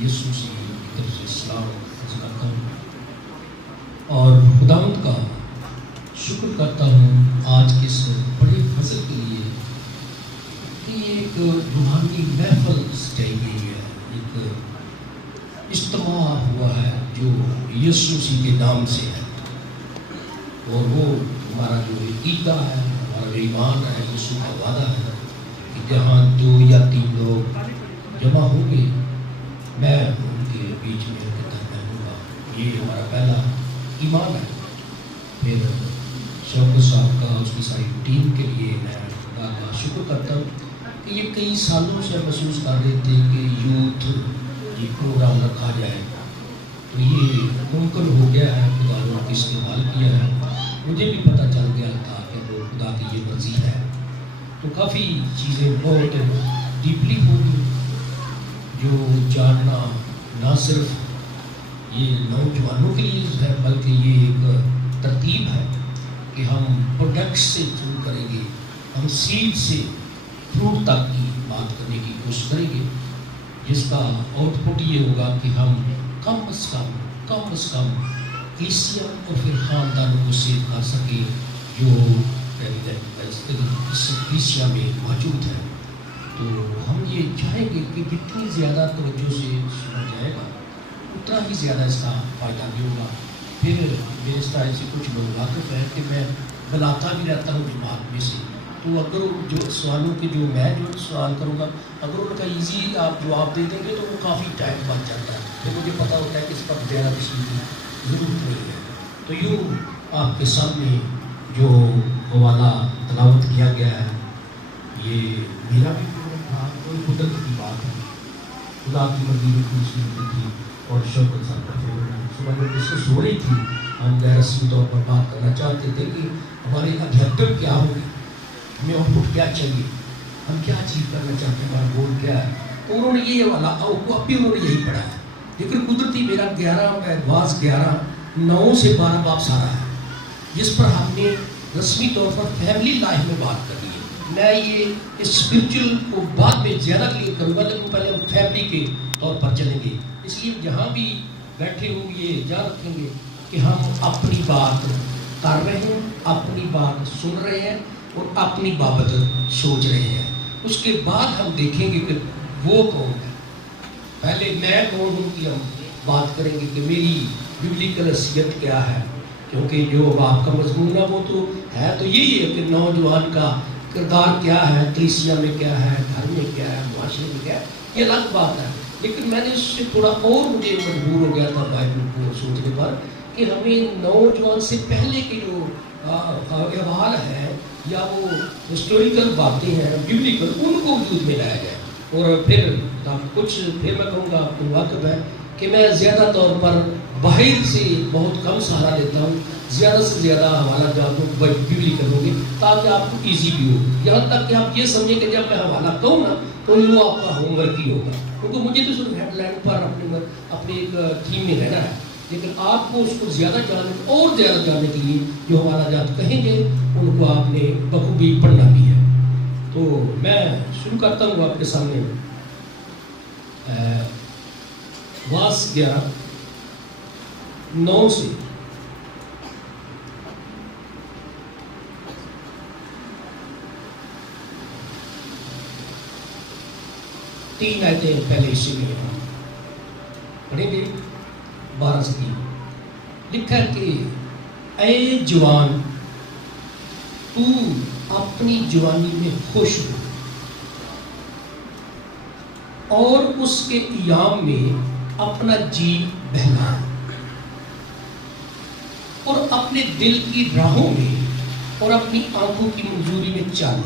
یسوع مسیح کی طرف سے السلام عرض کرتا ہوں اور خداوند کا شکر کرتا ہوں آج کے اس بڑے فضل کے لیے کہ یہ ایک روحانی محفل سجائی گئی ہے، ایک اجتماع ہوا ہے جو یسوع مسیح کے نام سے ہے، اور وہ ہمارا جو عقیدہ ہے، ہمارا جو ایمان ہے، یسوع کا وعدہ ہے کہ جہاں 2 یا 3 لوگ جمع ہوں گے میں ان کے بیچ میں درمیان ہوں گا۔ یہ ہمارا پہلا ایمان ہے۔ پھر شوکت صاحب کا اس کی ساری ٹیم کے لیے میں خدا کا شکر کرتا ہوں کہ یہ کئی سالوں سے محسوس کر رہے تھے کہ یوتھ یہ پروگرام رکھا جائے، تو یہ ممکن ہو گیا ہے، خدا نے استعمال کیا ہے۔ مجھے بھی پتہ چل گیا تھا کہ وہ خدا کی یہ مرضی ہے، تو کافی چیزیں بہت ڈیپلی ہوگی جو جاننا نہ صرف یہ نوجوانوں کے لیے ہے بلکہ یہ ایک ترتیب ہے کہ ہم پروڈکٹ سے شروع کریں گے، ہم سیڈ سے فروٹ تک کی بات کرنے کی کوشش کریں گے، جس کا آؤٹ پٹ یہ ہوگا کہ ہم کم از کم کلیسیا اور پھر خاندانوں کو سیو کر سکیں جو اس کلیسیا میں موجود ہے۔ تو ہم یہ چاہیں گے کہ جتنی زیادہ توجہ سے سنا جائے گا اتنا ہی زیادہ اس کا فائدہ بھی ہوگا۔ پھر میرے اس طرح سے کچھ لوگ واقف ہیں کہ میں بلاتا بھی رہتا ہوں جماعت میں سے، تو اگر جو سوالوں کے جو میں جو سوال کروں گا اگر ان کا ایزی آپ جواب دے دیں گے تو وہ کافی ٹائم بچ جاتا ہے، تو مجھے پتہ ہوتا ہے کہ اس پر زیادہ تشریح کی ضرورت نہیں ہے۔ تو یوں آپ کے سامنے جو حوالہ تلاوت کیا گیا ہے یہ میرا بھی تھا، کوئی قدرت کی بات ہے، خدا کی مرضی میں خوشی ہوتی تھی اور شوکت صاحب کا فیوریٹ صبح جب ڈسکس ہو رہی تھی ہم غیر رسمی طور پر بات کرنا چاہتے تھے کہ ہماری آبجیکٹو کیا ہوگی، ہمیں آؤٹ پٹ کیا چاہیے، ہم کیا اچیو کرنا چاہتے ہیں، ہمارا گول کیا ہے، تو انہوں نے یہ والا اب بھی انہوں نے یہی پڑھا ہے، لیکن قدرتی میرا 9 سے 12 باب سارا ہے جس پر ہم نے رسمی طور پر فیملی لائف میں بات کرنی ہے۔ میں یہ اسپرچل کو بعد میں زیادہ کلیئر کروں گا، لیکن پہلے ہم فیملی کے طور پر چلیں گے، اس لیے جہاں بھی بیٹھے ہوں یہ یاد رکھیں گے کہ ہم اپنی بات کر رہے ہیں، اپنی بات سن رہے ہیں اور اپنی بابت سوچ رہے ہیں، اس کے بعد ہم دیکھیں گے کہ وہ کون ہے۔ پہلے میں کون ہوں کہ ہم بات کریں گے کہ میری ببلیکل حیثیت کیا ہے، کیونکہ جو آپ کا مضمون ہے وہ تو ہے تو یہی ہے کہ نوجوان کا کردار کیا ہے، کلیسیا میں کیا ہے، گھر میں کیا ہے، معاشرے میں کیا ہے، یہ الگ بات ہے، لیکن میں نے اس سے تھوڑا اور مجھے مجبور ہو گیا تھا بائبل کو سوچنے پر کہ ہمیں نوجوان سے پہلے کے جو احوال ہے یا وہ ہسٹوریکل باتیں ہیں بیبلیکل ان کو وجود میں لایا جائے، اور پھر میں کہوں گا آپ کو واقف ہے کہ میں زیادہ طور پر باہر سے بہت کم سہارا لیتا ہوں، زیادہ سے زیادہ حوالہ جات بیبلیکل ہوں گے تاکہ آپ کو ایزی بھی ہو، یہاں تک کہ آپ یہ سمجھیں کہ جب میں حوالہ کہوں نا تو وہ آپ کا ہوم ورک ہی ہوگا، کیونکہ مجھے تو صرف ہیڈ لائن پر اپنے ایک تھیم میں رہنا ہے، لیکن آپ کو اس کو زیادہ جاننے اور زیادہ جاننے کے لیے جو حوالہ جات کہیں گے ان کو آپ نے بخوبی پڑھنا بھی ہے۔ تو میں شروع کرتا ہوں آپ کے سامنے واس 11:9 سے تین آیتیں پہلے حصے میں پڑھیں گے 12 سے 3 لکھا ہے کہ اے جوان تو اپنی جوانی میں خوش ہو اور اس کے ایام میں اپنا جی بہلا اور اپنے دل کی راہوں میں اور اپنی آنکھوں کی منظوری میں چل،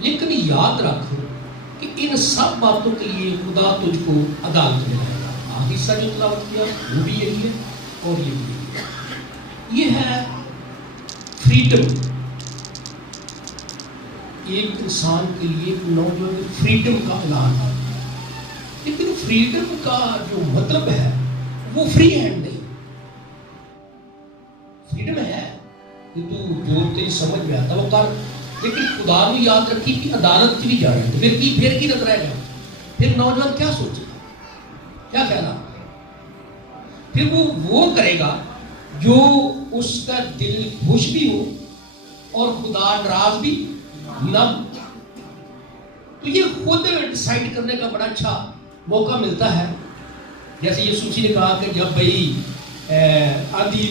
لیکن یاد رکھ کہ ان سب باتوں کے لیے خدا تجھ کو عدالت میں لائے گا۔ آخری حصہ جو تلاوت کیا وہ بھی یہی ہے اور یہ بھی یہی ہے۔ یہ ہے فریڈم، ایک انسان کے لیے نوجوان فریڈم کا اعلان ہے، لیکن فریڈم کا جو مطلب ہے وہ فری ہینڈ نہیں، فریڈم ہے کہ تو جو تیری سمجھ میں آتا وہ کر، لیکن خدا نے یاد رکھی کہ عدالت بھی جا رہے ہیں، پھر کی نظر آئے گا، پھر نوجوان کیا سوچے گا؟ کیا خیال آپ؟ پھر وہ کرے گا جو اس کا دل خوش بھی ہو اور خدا ناراض بھی نہ ہو. تو یہ خود ڈیسائیڈ کرنے کا بڑا اچھا موقع ملتا ہے. جیسے یسوع مسیح نے کہا کہ جب بھائی آندھی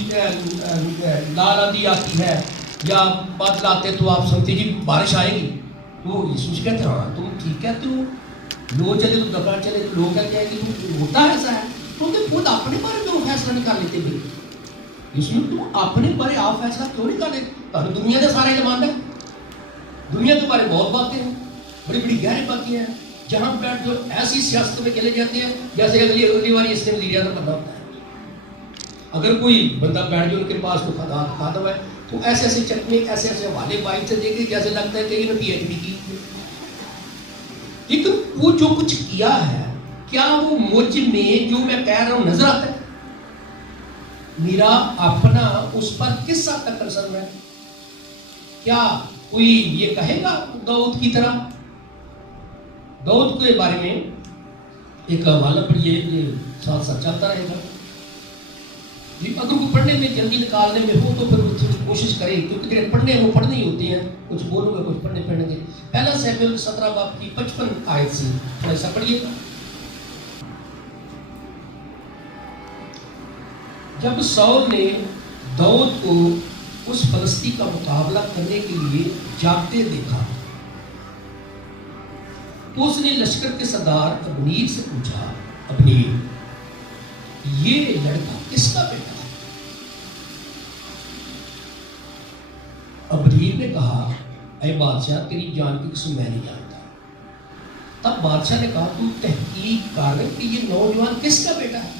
لال آندھی آتی ہے یا بادل آتے تو آپ سمجھتے جی بارش آئے گی. تو یسوع مسیح کہتے ہیں ہاں تم ٹھیک کہتے ہو, لو چلے تو دبا چلے تو لوگ کہتے ہیں کہ ہوتا ہے ایسا ہے. تو خود اپنے بارے میں وہ فیصلہ نکال لیتے بھائی. یسوع تم اپنے بارے آپ فیصلہ کیوں نکالے؟ دنیا کے سارے علمان ہے, دنیا کے بارے بہت باتیں ہیں, بڑی بڑی گہری باتیں ہیں, جہاں بیٹھ جو ایسی سیاست میں چلے جاتے ہیں جیسے اگلی بار اس نے وزیر اعظم بننا ہوتا ہے. اگر کوئی بندہ بیٹھ جو ان کے پاس تو کھاتا ہوا ہے تو ایسے ایسے چکنے ایسے ایسے حوالے بائک سے دیکھے جیسے لگتا ہے کہ انہوں نے پی ایچ ڈی کی. لیکن وہ جو کچھ کیا ہے کیا وہ مجھ میں جو میں کہہ رہا ہوں نظر آتا ہے؟ میرا اپنا اس پر کس حد تک کنسرن ہے؟ کیا کوئی یہ کہے گا داؤد کی طرح؟ داؤد کے بارے میں ایک حوالہ پڑھیے, یہ ساتھ ساتھ چلتا رہے گا. اگر کوئی پڑھنے میں جلدی نکالنے میں ہو تو پھر تھوڑی کوشش کرے, کیونکہ جو پڑھنے ہیں وہ پڑھنے ہی ہوتے ہیں. کچھ بولوں گا کچھ پڑھنے پڑھنے گے. پہلا سیموئیل 17 باب کی 55 آیت سے تھوڑا سا پڑھیے گا. جب ساؤل نے داؤد کو اس فلسطی کا مقابلہ کرنے کے لیے جاگتے دیکھا تو اس نے لشکر کے سردار ابنیر سے پوچھا, ابنیر یہ لڑکا کس کا بیٹا ہے؟ ابنیر نے کہا اے بادشاہ تیری جان کی قسم میں نہیں جانتا. تب بادشاہ نے کہا تم تحقیق کر کہ یہ نوجوان کس کا بیٹا ہے.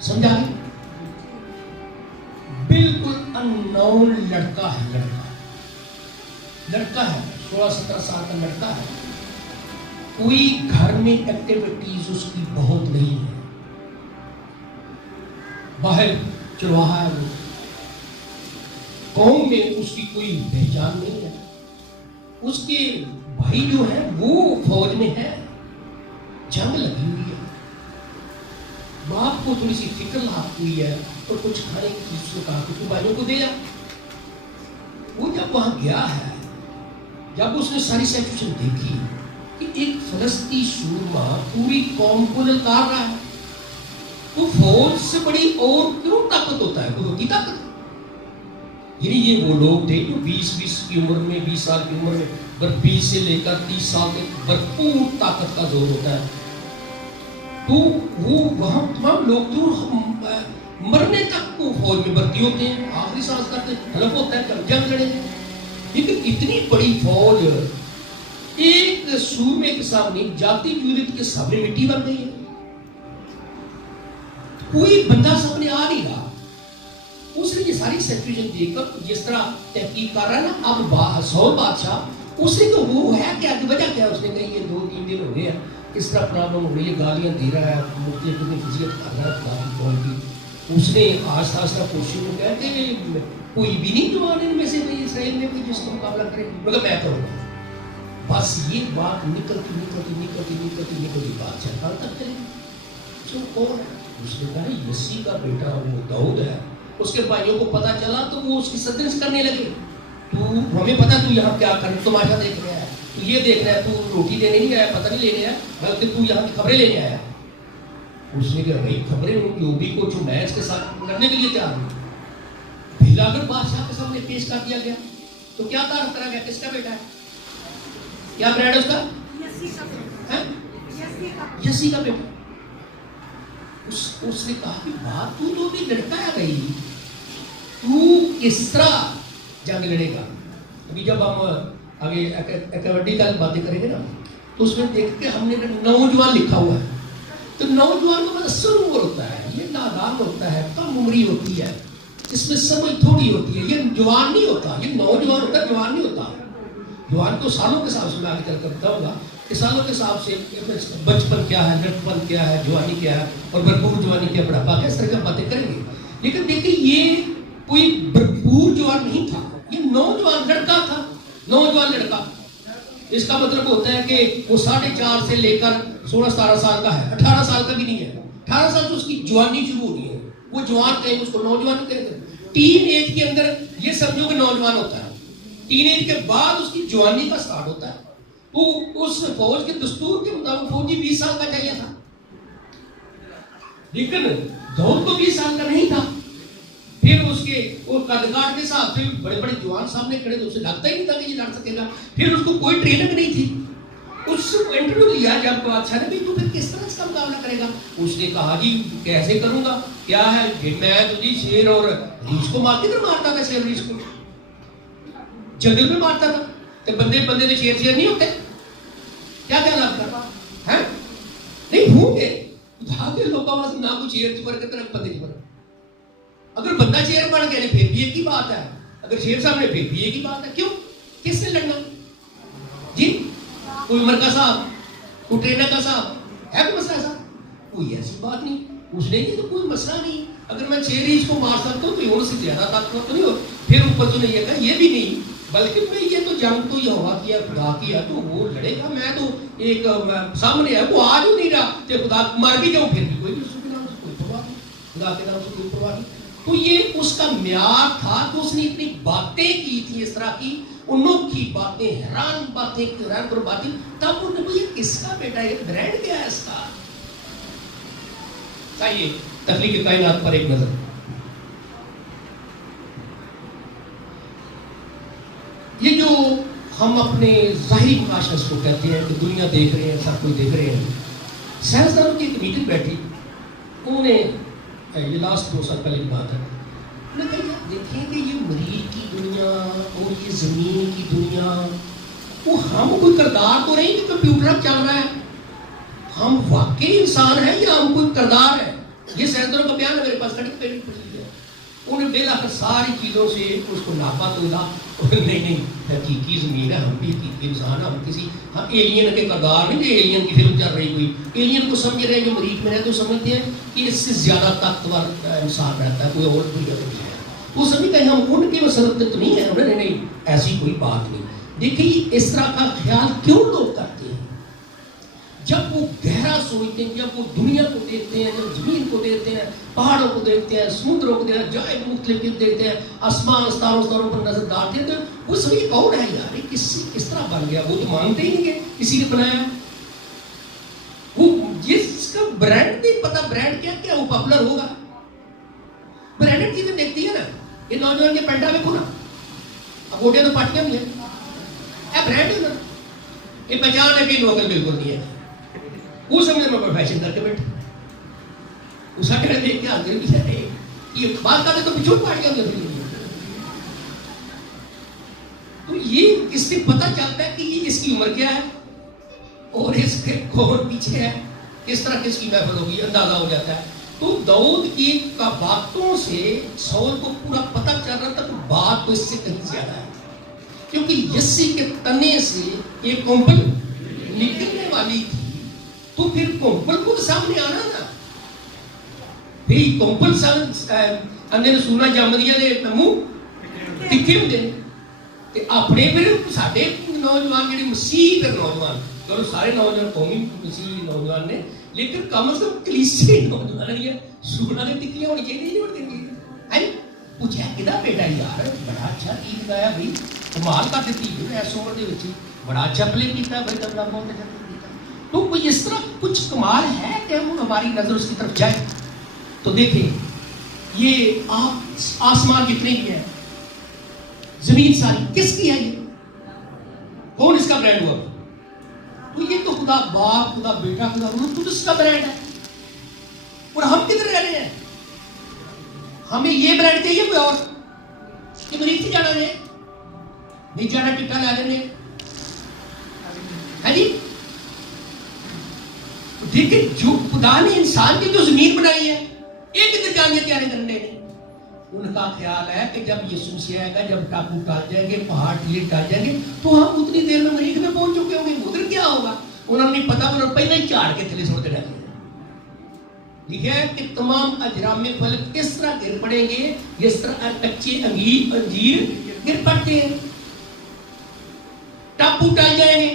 سمجھا گیا؟ بالکل ان نون لڑکا ہے, لڑکا ہے 16-17 سال کا لڑکا ہے. کوئی گھر میں ایکٹیویٹیز اس کی بہت نہیں ہے, باہر چرواہا ہے, وہ قوم میں اس کی کوئی پہچان نہیں ہے. اس کے بھائی جو ہے وہ فوج میں ہے, جنگ لگی ہوئی ہے. باپ کو تھوڑی سی فکر لاحق ہوئی ہے تو کچھ کھانے کی چیز سے کہا کہ تو بھائیوں کو دے جا. وہ جب وہاں گیا ہے, جب اس نے ساری سچویشن دیکھی کہ ایک فلسطی سورما پوری قوم کو للکار رہا ہے, تو فوج سے بڑی اور کیوں طاقت ہوتا ہے؟ کوئی ہوتی طاقت؟ یعنی یہ وہ لوگ تھے جو 20 کی عمر میں, 20 سال کی عمر میں 20 سے لے کر 30 سال تک بھرپور طاقت کا زور ہوتا ہے. تو وہ وہاں تمام لوگ تو مرنے تک وہ فوج میں بھرتی ہوتے ہیں, آخری سانس تک حلف ہوتا ہے کہ جنگ لڑیں گے. لیکن اتنی بڑی فوج ایک سورمے کے سامنے, جاتی یونٹ کے سامنے مٹی بن گئی ہے. کوئی بندہ سامنے آ نہیں رہا. اس نے یہ ساری سچویشن دیکھ کر جس طرح تحقیق کر رہا ہے نا, اب ساؤل بادشاہ اس نے تو وہ ہے کیا کہ وجہ کیا؟ اس نے کہا یہ 2-3 دن ہو گئے ہیں اس طرح پرابلم ہو رہی ہے, گالیاں دے رہا ہے, مختلف فضیت کر رہا ہے خدا کی قوم کی. اس نے آہستہ آہستہ کوشش میں کہا کہ کوئی بھی نہیں جوان ان میں سے اسرائیل میں کوئی جس کا مقابلہ کرے, مگر میں کروں گا. بس یہ بات نکلتی بادشاہ کل تک چلے گی. کون ہے؟ اس نے کہا یسی کا بیٹا وہ داؤد ہے. اس کے بھائیوں کو پتا چلا تو وہ اس کی صدر کرنے لگے. تو ہمیں پتا تو یہاں کیا کر تماشا دیکھ رہا ہے, تو یہ دیکھ رہا ہے, تو روٹی دینے نہیں آیا, پتہ نہیں لینے آیا, بلکہ تو یہاں کی خبریں لینے آیا. اس نے کہا بھائی خبریں جو بھی کو جو میں اس کے ساتھ لڑنے کے لیے تیار ہوں. بھیلا کر بادشاہ کے سامنے پیش کر دیا گیا. تو کیا تعارف کرا گیا کس کا بیٹا ہے؟ کیا برانڈ اس کا؟ یسی کا بیٹا. اس نے کہا کہ بات تو بھی لڑکا ہے بھائی, تو کس طرح جنگ لڑے گا؟ ابھی جب ہم آگے کبڈی کا باتیں کریں گے نا تو اس میں دیکھ کے ہم نے نوجوان لکھا ہوا ہے. تو نوجوان کا مطلب سرور ہوتا ہے, یہ نادان ہوتا ہے, کم عمری ہوتی ہے, اس میں سمجھ تھوڑی ہوتی ہے. یہ جوان نہیں ہوتا, یہ نوجوان ہوتا ہے, جوان نہیں ہوتا. جوان کو سالوں کے حساب سے میں آگے چل کر بتاؤں گا کہ سالوں کے حساب سے بچپن کیا ہے, لڑکپن کیا ہے, جوانی کیا ہے, اور بھرپور جوانی کیا, بڑھاپا کیا, اس طرح کی باتیں کریں گے. لیکن دیکھیں یہ کوئی بھرپور جوان نہیں تھا, یہ نوجوان لڑکا تھا, نوجوان لڑکا. اس کا مطلب ہوتا ہے کہ وہ 4.5 سے لے کر 16-17 سال کا ہے, 18 سال کا بھی نہیں ہے. 18 سال سے اس کی جوانی شروع ہونی ہے. وہ جوان کہیں اس کو نوجوان کہیں گے. ٹین ایج کے اندر یہ سمجھو کہ نوجوان ہوتا ہے. ٹین ایج کے بعد اس کی جوانی کا سٹارٹ ہوتا ہے. تو اس فوج کے دستور کے مطابق فوجی 20 سال کا چاہیے تھا, لیکن داؤد کو 20 سال کا نہیں تھا. پھر اس کے قدکاٹ کے ساتھ پھر بڑے بڑے جوان سامنے کھڑے تو اسے لگتا ہی نہیں تھا کہ یہ لڑ سکے گا. پھر اس کو کوئی ٹریننگ نہیں تھی. اس سے انٹرویو لیا جب بادشاہ نے بھی تو پھر کس طرح اس کا مقابلہ کرے گا. اس نے کہا جی کیسے کروں گا, کیا ہے کہ میں تو جی شیر اور ریچھ کو مارتا تھا. شیر ریچھ کو جنگل میں مارتا تھا. تو بندے تو شیر نہیں ہوتے. کیا کہنا آپ کا ہے نہیں ہوں گے کے لوگوں واسطے نہ کچھ شیر چ فرق ہے بندے چ فرق. اگر بندہ شیر بن گیا پھر بھی ایک ہی بات ہے, اگر شیر سامنے پھر بھی ایک ہی بات ہے. کیوں کس سے لڑنا جی؟ کوئی عمر کا صاحب, کوئی ٹرینر کا صاحب ہے کوئی مسئلہ ایسا؟ کوئی ایسی بات نہیں. اس نے یہ تو کوئی مسئلہ نہیں. اگر میں 6 ریچھ کو مار سکتا ہوں تو ان سے زیادہ طاقتور تو نہیں ہو. پھر اوپر تو نے یہ کہا یہ بھی نہیں, بلکہ میں یہ تو جنگ تو یہوہ کی ہے خدا کی ہے تو وہ لڑے گا. میں تو ایک سامنے ہے وہ آج نہیں رہا کہ خدا مار بھی جاؤں پھر بھی کوئی اس کے نام سے کوئی پرواہ نہیں, خدا کے نام سے کوئی پرواہ نہیں. تو یہ اس کا معیار تھا. تو اس نے اتنی باتیں کی تھی اس طرح کی انوکھی باتیں, حیران باتیں, حیران پر باتیں. تب انہوں نے یہ کس کا بیٹا ہے, برانڈ کیا ہے اس کا. چاہیے تخلیق کائنات پر ایک نظر. یہ جو ہم اپنے ظاہری معاشرت کو کہتے ہیں کہ دنیا دیکھ رہے ہیں, سب کوئی دیکھ رہے ہیں. سائنسدانوں کی ایک میٹنگ بیٹھی, انہوں نے یہ لاسٹ 2 سال پہلے کی بات ہے, انہوں نے کہا دیکھیں کہ یہ مریخ کی دنیا اور یہ زمین کی دنیا وہ ہم کوئی کردار تو نہیں کہ کمپیوٹر اب چل رہا ہے, ہم واقعی انسان ہیں یا ہم کوئی کردار ہے. یہ سائنسدانوں کا بیان ہے میرے پاس, کٹنگ پیڈنگ پڑی ہے. انہوں نے بالآخر ساری چیزوں سے اس کو ناپا تولا. نہیں حقیقی زمین ہے, ہم بھی حقیقی انسان ہیں, ہم کسی ہم ایلین کے کردار نہیں. ایلین کی فلم چل رہی کوئی ایلین کو سمجھ رہے ہیں جو مریخ میں رہتے ہیں, تو سمجھتے ہیں کہ اس سے زیادہ طاقتور انسان رہتا ہے, کوئی اور کوئی نہیں ہے. وہ سمجھتے ہیں ہم ان کی مسلط تو نہیں ہے. انہوں نے نہیں, ایسی کوئی بات نہیں. دیکھیے اس طرح کا خیال کیوں لوگ کرتے ہیں؟ جب وہ گہرا سوچتے ہیں, جب وہ دنیا کو دیکھتے ہیں, جب زمین کو دیکھتے ہیں, پہاڑوں کو دیکھتے ہیں, سمندروں کو دیکھتے ہیں, جائے مختلف دیکھتے ہیں, آسمان ستاروں پر نظر ڈالتے ہیں, تو وہ سبھی کون ہے یار, کس طرح بن گیا؟ وہ تو مانتے ہی نہیں کہ کسی نے بنایا. وہ جس کا برانڈ نہیں پتا برانڈ کیا وہ پاپولر ہوگا. برانڈڈ چیزیں دیکھتی ہے نا, یہ نوجوان کے پینٹا میں کھونا اب گوٹیاں تو پاٹیاں بھی ہیں, برانڈ ہے نا. یہ پہچان ہے کہ لوگل بالکل نہیں ہے. وہ سمجھے میں پروفیشن کر کے بیٹھے اس کا کہنے دیکھ کے آگے بھی ہے یہ بات کرتے تو پچھوڑ پارٹیاں ہوتی ہیں. تو یہ اس سے پتہ چلتا ہے کہ یہ اس کی عمر کیا ہے اور اس کے کون پیچھے ہے, کس طرح کس کی محفل ہوگی اندازہ ہو جاتا ہے. تو داؤد کی کا باتوں سے سول کو پورا پتہ چل رہا تھا کہ بات تو اس سے کہیں زیادہ ہے, کیونکہ یسی کے تنے سے ایک کمپل نکلنے والی تھی. تو پھر کمپل کو سامنے آنا نا, پھر کمپل اندر سونا جامدیاں نے منہ تکھے ہوتے ہیں. اپنے پھر سارے نوجوان جڑے مسیح کے نوجوان, چلو سارے نوجوان قومی مسیح نوجوان نے, لیکن کم از کم کلیسے نوجوان یہ سونا نے تکھیاں ہونی چاہیے. پوچھا کدا بیٹا یار بڑا اچھا گیت گایا بھائی, کمال کر دیتی ہے ایس عمر دے وچ, بڑا اچھا پلے کیتا بھائی, تبلا بہت اچھا کیتا. تو کوئی اس طرح کچھ کمال ہے کہ ہم ہماری نظر اس کی طرف جائے. تو دیکھیں یہ آسمان جتنے بھی ہیں, زمین ساری کس کی ہے, یہ کون اس کا برانڈ ہوا؟ تو یہ تو خدا باپ, خدا بیٹا, خدا روح خود اس کا برانڈ ہے. اور ہم کدھر رہ رہے ہیں؟ ہمیں یہ برانڈ چاہیے کوئی اور کہ مریض سے جانا ہے, نہیں جانا ٹکا لا لینے ہے جی. دیکھیں جو خدا نے انسان کی جو زمین بنائی ہے, ایک ادھر جانے تیاری کرنے, ان کا خیال ہے کہ جب یسوع سے آئے گا, جب ٹاپو ٹال جائیں گے, پہاڑ ٹیلے ٹال جائیں گے, تو ہم اتنی دیر میں مریخ میں پہنچ چکے ہوں گے. ادھر کیا ہوگا انہوں نے پتا, انہوں نے پہلے ہی چاڑ کے تھلے چھوڑ کے ڈالے. لکھا ہے کہ تمام اجرام پھل اس طرح گر پڑیں گے جس طرح کچے انجیر گر پڑتے ہیں, ٹاپو ٹال جائیں گے.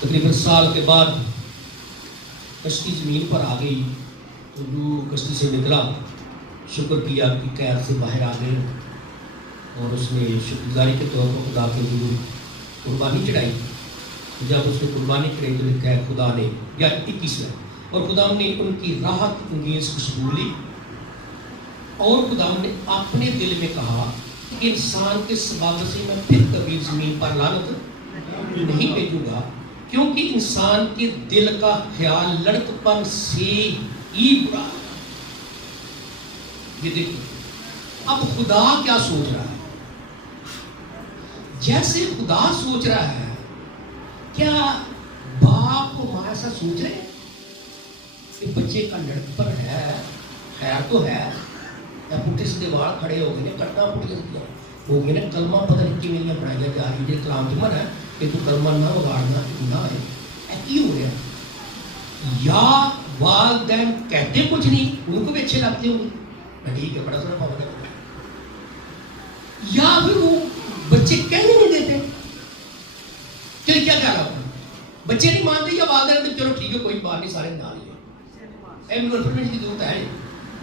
تقریباً سال کے بعد کشتی زمین پر آ گئی تو جو کشتی سے نکلا شکر کیا کہ قید سے باہر آ گئے اور اس نے شکر گزاری کے طور پر خدا کے حضور قربانی چڑھائی. جب اس نے قربانی چڑھائی تو لکھا ہے خدا نے یا 21 اور خدا نے ان کی راحت انگیز خوشبو لی اور خدا نے اپنے دل میں کہا کہ انسان کے سبب سے میں پھر کبھی زمین پر لعنت نہیں بھیجوں گا کیونکہ انسان کے دل کا خیال لڑک پن سے ہی برا ہے. یہ دیکھو اب خدا کیا سوچ رہا ہے. جیسے خدا سوچ رہا ہے کیا باپ کو ہمارا ایسا سوچ رہے ہیں کہ بچے کا لڑک پر ہے خیر تو ہے یا پٹھے سے دیوار کھڑے ہو گئے کٹنا پٹ گیا ہو گئے نا کلمہ پتہ نہیں کہ میری بنائی جا رہی ہے کلام جمن ہے کہ تو کلمہ نہ بگاڑنا نہ ہے. ایسی ہو گیا یا والدین کہتے کچھ نہیں ان کو بھی اچھے لگتے ہوں گے ٹھیک ہے بڑا سارا پاپا کرتا یا پھر وہ بچے کہنے نہیں دیتے. چلے کیا کہہ رہا ہوں بچے نہیں مانتے یا والدین تو چلو ٹھیک ہے کوئی بات نہیں سارے نہ لیا انفارمیشن کی ضرورت ہے.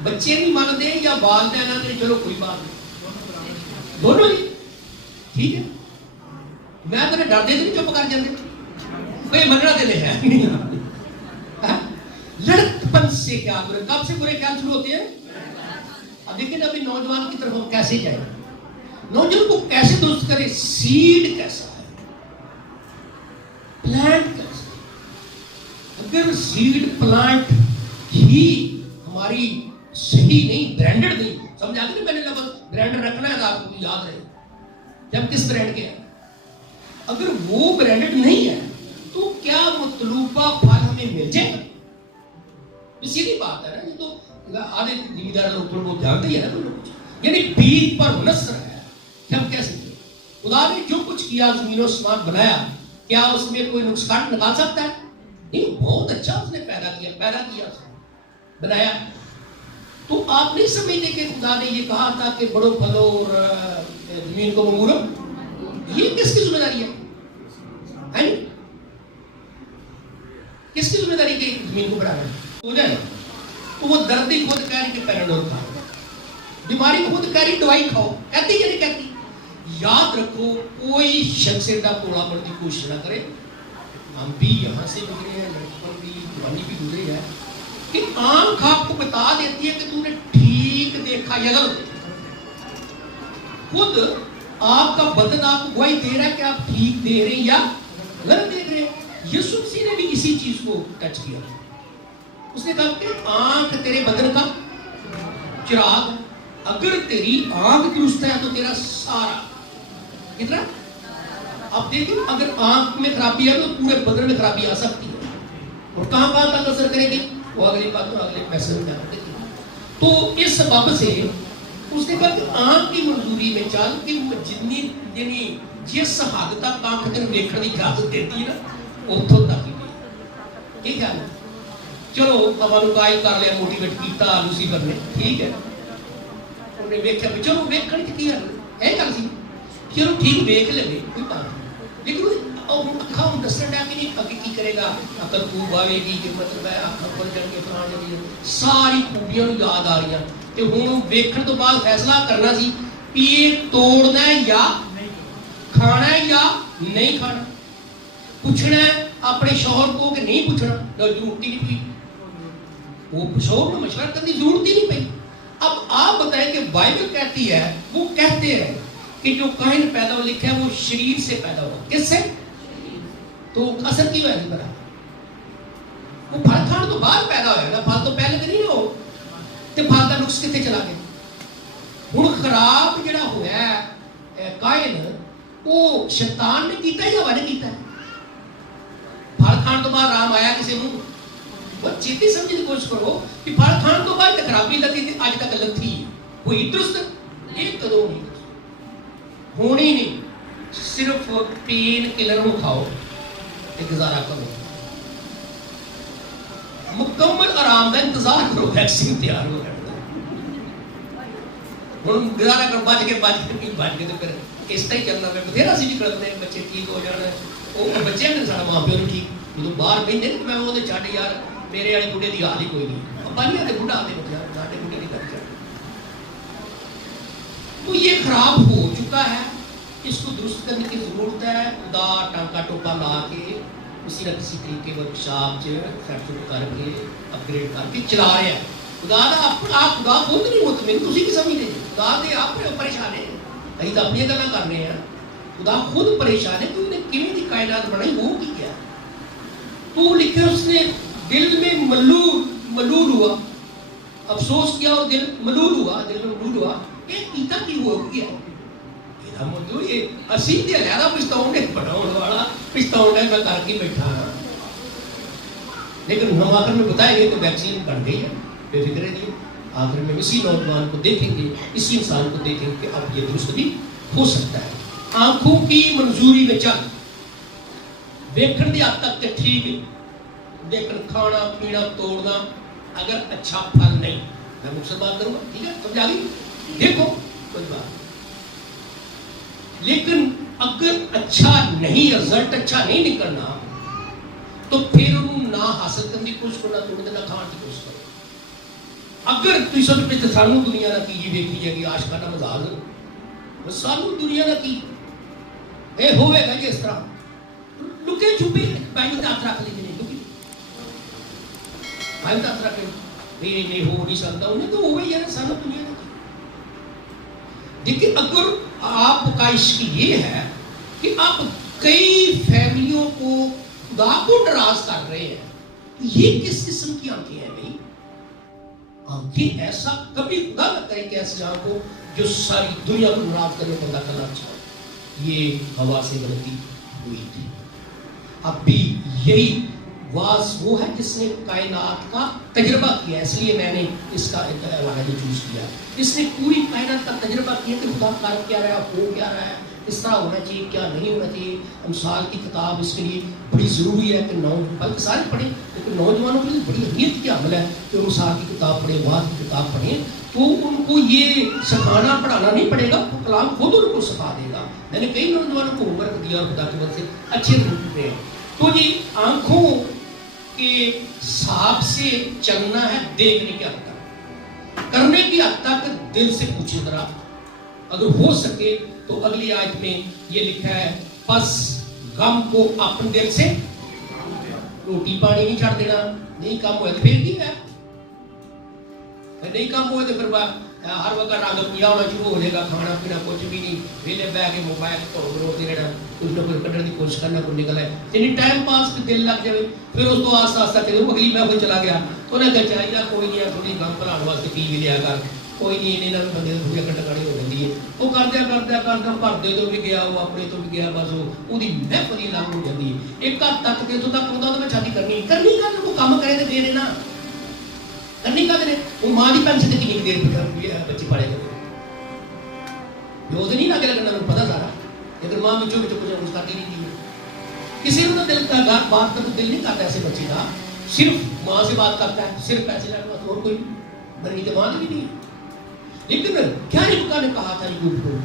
بچے نہیں مانتے یا والدین نے چلو کوئی بات نہیں دونوں ہی ٹھیک ہے. میں تو ڈر دے نہیں چپ کر جاتے بھائی مننا دینے ہیں. لڑک پن سے کیا برے کب سے برے خیال شروع ہوتے ہیں. اب دیکھیں ابھی نوجوان کی طرف ہم کیسے جائیں نوجوان کو کیسے درست کرے. سیڈ کیسا ہے پلانٹ کیسا ہے. اگر سیڈ پلانٹ ہی ہماری صحیح نہیں برانڈڈ نہیں سمجھا کہ میں نے لفظ برانڈ رکھنا ہے آپ کو یاد رہے جب کس برانڈ کے ہے. اگر وہ برانڈڈ نہیں ہے تو کیا مطلوبہ پھل ہمیں مل جائے گا. سیدھی بات ہے نا. یہ تو آدھے زمیندار لوگ وہ جانتے ہی ہے نا لوگ یعنی بیج پر منحصر ہے کہ ہم کیسے کریں. خدا نے جو کچھ کیا زمین و آسمان بنایا کیا اس میں کوئی نقصان نکال سکتا ہے نہیں. بہت اچھا اس نے پیدا کیا بنایا. تو آپ نہیں سمجھتے کہ خدا نے یہ کہا تھا کہ بڑو پھلو اور زمین کو منگورو یہ کس کی ذمہ داری ہے کس کی ذمہ داری کہ زمین کو بڑھانا ہو جائے تو وہ دردی خود کہہ رہی کہ پیراڈول کھاؤ بیماری خود کہہ رہی دوائی کھاؤ کہتی یا نہیں کہتی. یاد رکھو کوئی شخص کا کوڑا بڑھنے کی کوشش نہ کرے. ہم بھی یہاں سے گزرے ہیں لڑکپن بھی جوانی بھی گزری ہے کہ آنکھ آپ کو بتا دیتی ہے کہ تم نے ٹھیک دیکھا یا غلط. خود آپ کا بدن آپ کو گواہی دے رہا ہے کہ آپ ٹھیک دے رہے ہیں یا غلط دیکھ رہے ہیں. یسوع مسیح نے بھی اسی چیز کو ٹچ کیا. اس نے کہا کہ آنکھ تیرے بدن کا چراغ ہے. اگر تیری آنکھ درست ہے تو تیرا سارا کتنا. اب دیکھیں اگر آنکھ میں خرابی ہے تو پورے بدن میں خرابی آ سکتی ہے اور کہاں تک اثر کرے گی وہ اگلی بات تو اگلے پیسے میں کر دیتی. تو اس سبب سے اس نے کہا کہ آنکھ کی منظوری میں چل کہ جتنی یعنی جس حد تک آنکھ تین دیکھنے کی اجازت دیتی ہے نا اتوں تک ہی یہ خیال ہے. چلو ہماروں گائے کر لیا موٹیویٹ کیتا لوسیفر نے ٹھیک ہے انہیں ویکھیا بھی چلو ویکھن کی ہے گل سی چلو ٹھیک ویکھ لے کوئی بات نہیں لیکن اکھاں ہوں دسن ڈیا کہ نہیں اگے کی کرے گا عقل خوب آئے گی کہ مطلب ہے اکھاں کھل جان گے فلاں جان ساری خوبیاں یاد آ رہی ہیں تے ہن ویکھن تو بعد فیصلہ کرنا سی کہ یہ توڑنا ہے یا کھانا ہے یا نہیں کھانا. پوچھنا ہے اپنے شوہر کو کہ نہیں پوچھنا ضرورت ہی نہیں پئی وہ شوہر کو مشورہ کرنے کی ضرورت ہی نہیں پئی. اب آپ بتائیں کہ بائبل کہتی ہے وہ کہتے ہیں کہ جو کاہن پیدا ہو لکھا ہے وہ شریر سے پیدا ہوا. کس سے؟ تو اثر کی وجہ سے وہ پھل کھان تو بعد پیدا ہوئے نا پھل تو پہلے تو نہیں ہو تو پھل کا نقص کتنے چلا گیا. ہوں خراب جڑا ہوا ہے کاہن وہ شیطان نے کیتا ہے یا ہوا نے کیتا ہے. پھل کھان تو بعد رام آیا کسی منہ وہ چیتی سمجھنے کی کوشش کرو کہ پھل کھان تو بعد خرابی لگی تھی اج تک لتھی کوئی درست ایک کدو نہیں ہونی نہیں. صرف پین کلر کھاؤ گزارا کرو مکمل آرام کا انتظار کرو ویکسین تیار ہو رہا ہوں گزارا کرو بچ کے تو پھر اس طرح ہی چلنا پہ بتھیرا سی بھی کرتے ہیں بچے ٹھیک ہو جانا وہ بچے نے سارا ماں پیو ٹھیک جب باہر پہ میں وہ چھڈ یار میرے والے بڑھے کی حال ہی کوئی نہیں بھائی کے بڑھا آتے بچے سارے بڑھے کی گل چڑھ تو یہ خراب ہو چکا ہے اس کو درست کرنے کی ضرورت ہے خدا ٹانکا ٹوپا لا کے کسی نہ کسی طریقے ورکشاپ فیٹ کر کے اپ گریڈ کر کے چلا رہے ہیں خدا کا آپ خدا خود نہیں مطمئن تھی کی سمجھتے خدا کے آپ پریشان ہیں کہیں تو اپنی گلا کر رہے ہیں خدا خود پریشان ہے تو انہیں کیویں دی کائنات بنائی وہ کی کیا تو لکھے اس نے دل میں ملول ہوا افسوس کیا اور دل ملول ہوا ایک کیتا کی ہوا گیا یہ مطلب یہ اسی دے لہذا پچھتاؤں نے بڑھاؤں والا پچھتاؤں نے میں کر کے بیٹھا لیکن ہم آخر میں بتائیں گے کہ ویکسین بن گئی ہے بے فکر نہیں آخر میں اسی نوجوان کو دیکھیں گے اسی انسان کو دیکھیں گے کہ اب یہ درست بھی ہو سکتا ہے آنکھوں کی منظوری میں چل دیکھن دی حد تک ٹھیک ہے دیکھن کھانا پینا توڑنا اگر اچھا پھل نہیں میں مجھ سے بات کروں گا ٹھیک ہے سمجھا گئی دیکھو کوئی بات لیکن اگر اچھا نہیں رزلٹ اچھا نہیں نکلنا تو پھر انہوں نہ حاصل کرنے کی کوشش کرنا تو نہ کھان کی کوشش کرو اگر تھی سب پہ سانو دنیا نہ کی دیکھی جائے گی عاشقانہ مزاج سانو دنیا نہ کی اے ہوئے گا یہ اس طرح لکے چھپے بھائی ہاتھ رکھ لی نہیں لکی بھائی ہاتھ رکھ لی نہیں ہو نہیں سکتا انہیں تو ہوئے ہی ہے سانو دنیا نہ کی دیکھیں اگر آپ کا عشق یہ ہے کہ آپ کئی فیملیوں کو خدا کو ناراض کر رہے ہیں یہ کس قسم کی آنکھیں ہیں بھائی آنکھیں ایسا کبھی خدا نہ کرے کہ ایسی آنکھوں جو ساری دنیا کو ناراض کرنے کو اللہ کرنا چاہے یہ ہوا سے غلطی ہوئی تھی اب بھی یہی واز وہ ہے جس نے کائنات کا تجربہ کیا اس لیے میں نے اس کا حوالہ چوز کیا اس نے پوری کائنات کا تجربہ کیا کہ خدا کر کیا رہا ہے ہو کیا رہا ہے اس طرح ہونا چاہیے کیا نہیں ہونا چاہیے امثال کی کتاب اس کے لیے بڑی ضروری ہے کہ بلکہ سارے پڑھیں لیکن نوجوانوں کے لیے بڑی اہمیت کی عمل ہے کہ امثال کی کتاب پڑھیں وعظ کی کتاب پڑھیں تو ان کو یہ سکھانا پڑھانا نہیں پڑے گا کلام خود ان کو سکھا دے گا میں نے کئی نوجوانوں کو ہوم ورک دیا اور خدا کی وجہ سے اچھے روپ پہ تو جی آنکھوں کے حساب سے چلنا ہے دیکھنے کی حد تک کرنے کی حد تک دل سے پوچھے ذرا اگر ہو سکے تو اگلی آیت میں یہ لکھا ہے پس غم کو اپنے دل سے روٹی پانی نہیں چھڑ دینا نہیں کام ہوئے تو پھر کی ہے نہیں کام ہوئے تو پھر ہر وقت رنگ پیڑا ہونا شروع ہو جائے گا کھانا پینا کچھ بھی نہیں ویلے بہ کے موبائل تو روتے رہنا کچھ نہ کچھ کٹنے کی کوشش کرنا کچھ نکل ہے یعنی ٹائم پاس کے دل لگ جائے پھر اس کو آہستہ آہستہ چلے وہ اگلی محفل چلا گیا تو انہیں کہا چاہیے کوئی نہیں ہے تھوڑی غم بھلانے واسطے پی بھی لیا کر کوئی نہیں انہیں بندے تھوڑی کٹکاڑی ہو جاتی ہے وہ کردیا بھرتے تو بھی گیا وہ اپنے تو بھی گیا بس وہ محفل ہی لنگ ہو جاتی ہے ایک ہاتھ تک کے تو تک ہوتا تو میں شادی کرنی کر وہ کام کرے تو دے دینا کرنی کا دے وہ ماں کی پینسل سے کتنی دیر بچی پڑھے گا نہیں لگے لگنا پتا سارا لیکن ماں بچوں کچھ کچھ کرتی نہیں ہے کسی نے دل کا بات کر دل نہیں کرتا ایسے بچے کا صرف ماں سے بات کرتا ہے صرف پیسے لینے بات اور کوئی بنی تو ماں بھی نہیں ہے لیکن کیا ربکا نے کہا تھا یعقوب کو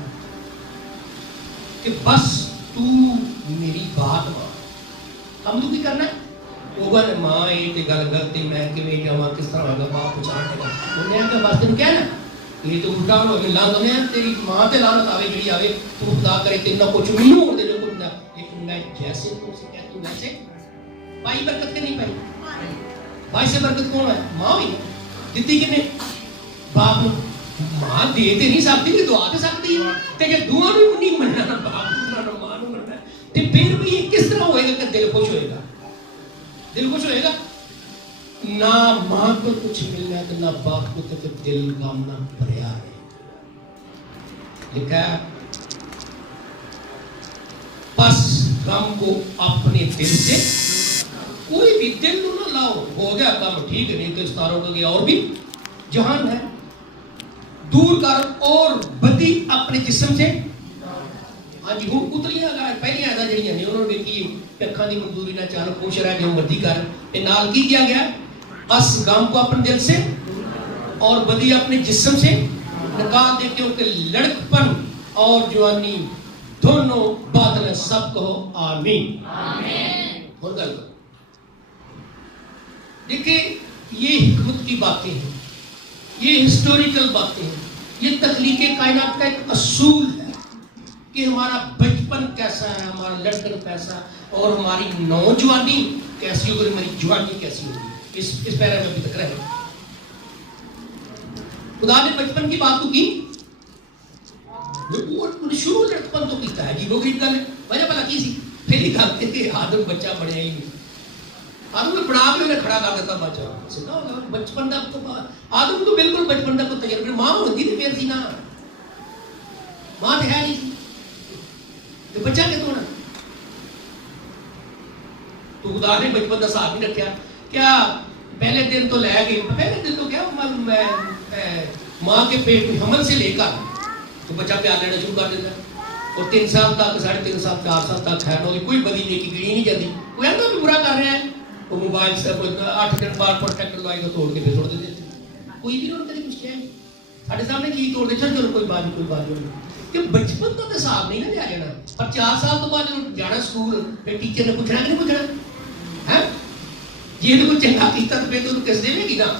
کہ بس تو میری بات مان ہم تو کی کرنا ہے وہ ماں یہ گل غلطی میں کیویں جاواں کس طرح ہوگا باپ پچھاڑے گا انہیں کہ بس تینوں کہنا یہ تو الٹا ہو گیا لانت نے تیری ماں تے لانت آوے جڑی آوے تو خدا کرے تیرے نہ کچھ نہیں ہو دے جو کچھ نہ لیکن میں جیسے تم سے کہتا ہوں ویسے پائی برکت کے نہیں پائی بھائی سے برکت کون ہے ماں بھی دیتی کہ نہیں باپ ماں دے تے نہیں سکتی بھی دعا تے سکتی ہے تے کہ دعا نہیں مننا نہ باپ نہ ماں نو مننا تے پھر بھی یہ کس طرح ہوئے گا کہ دل خوش ہوئے گا دل خوش ہوئے گا نہ ماں کو کچھ ملنا ہے نہ باپ کو تو دل غم نہ بھریا ہے لکھا ہے پس غم کو اپنے دل سے کوئی بھی دل نہ لاؤ ہو گیا کام ٹھیک ہے نہیں تو ستاروں کا گیا اور بھی جہان ہے دور کر اور بدی اپنے جسم سے ہاں جی ہوں اتلیاں پہلی آیتاں جڑیاں نے انہوں نے کی اکھاں دی منظوری نہ چل خوش رہ جو مرضی کر تے نال کی کیا گیا بس غم کو اپنے دل سے اور بدی اپنے جسم سے نکال دے کیونکہ لڑکپن اور جوانی دونوں بادل ہیں. سب کہو آمین. اور گل کرو. دیکھیں یہ حکمت کی باتیں ہیں, یہ ہسٹوریکل باتیں ہیں, یہ تخلیق کائنات کا ایک اصول ہے کہ ہمارا بچپن کیسا ہے, ہمارا لڑکن کیسا ہے, اور ہماری نوجوانی کیسی ہوگی, ہماری جوانی کیسی ہوگی. اس پیرے میں ابھی تک رہے. خدا نے بچپن کی بات کو کی, شروع لڑکپن تو کیتا ہے جی, وہ گل ہے وجہ پتا کی سی, پہلی گل کہ آدم بچہ بنیا ہی نہیں, آدم کو بڑا کے انہیں کھڑا کر دیتا بچہ. بچپن کا تو آدم تو بالکل بچپن کا کوئی تجربہ, ماں ہوتی تھی پھر سی نا, ماں تو ہے نہیں تھی تو بچہ کتوں ہونا. تو خدا نے بچپن کا ساتھ نہیں رکھا. کیا پہلے دن تو لے گئے, پہلے دن تو کیا ماں کے پیٹ میں حمل سے لے کر تو بچہ پیار لینا شروع کر دیتا ہے, اور 3 سال تک 3.5 سال 4 سال تک خیر نہ کوئی بدی نیکی گڑی نہیں جاتی. کوئی ایسا بھی برا کر رہا ہے, وہ موبائل سے 8 دن بعد پروٹیکٹر لائے گا توڑ کے پھر چھوڑ دیتے, کوئی بھی نہیں کچھ کیا ہے سارے سامنے کی توڑ دے, چل کوئی بات نہیں. کہ بچپن کا تو حساب نہیں نا لیا جانا, پر 4 سال تو بعد جانا اسکول, پھر ٹیچر نے پوچھنا کہ نہیں پوچھنا ہے, جی تو کوئی چنگا کیتا تو پھر تو کس دے گی نا,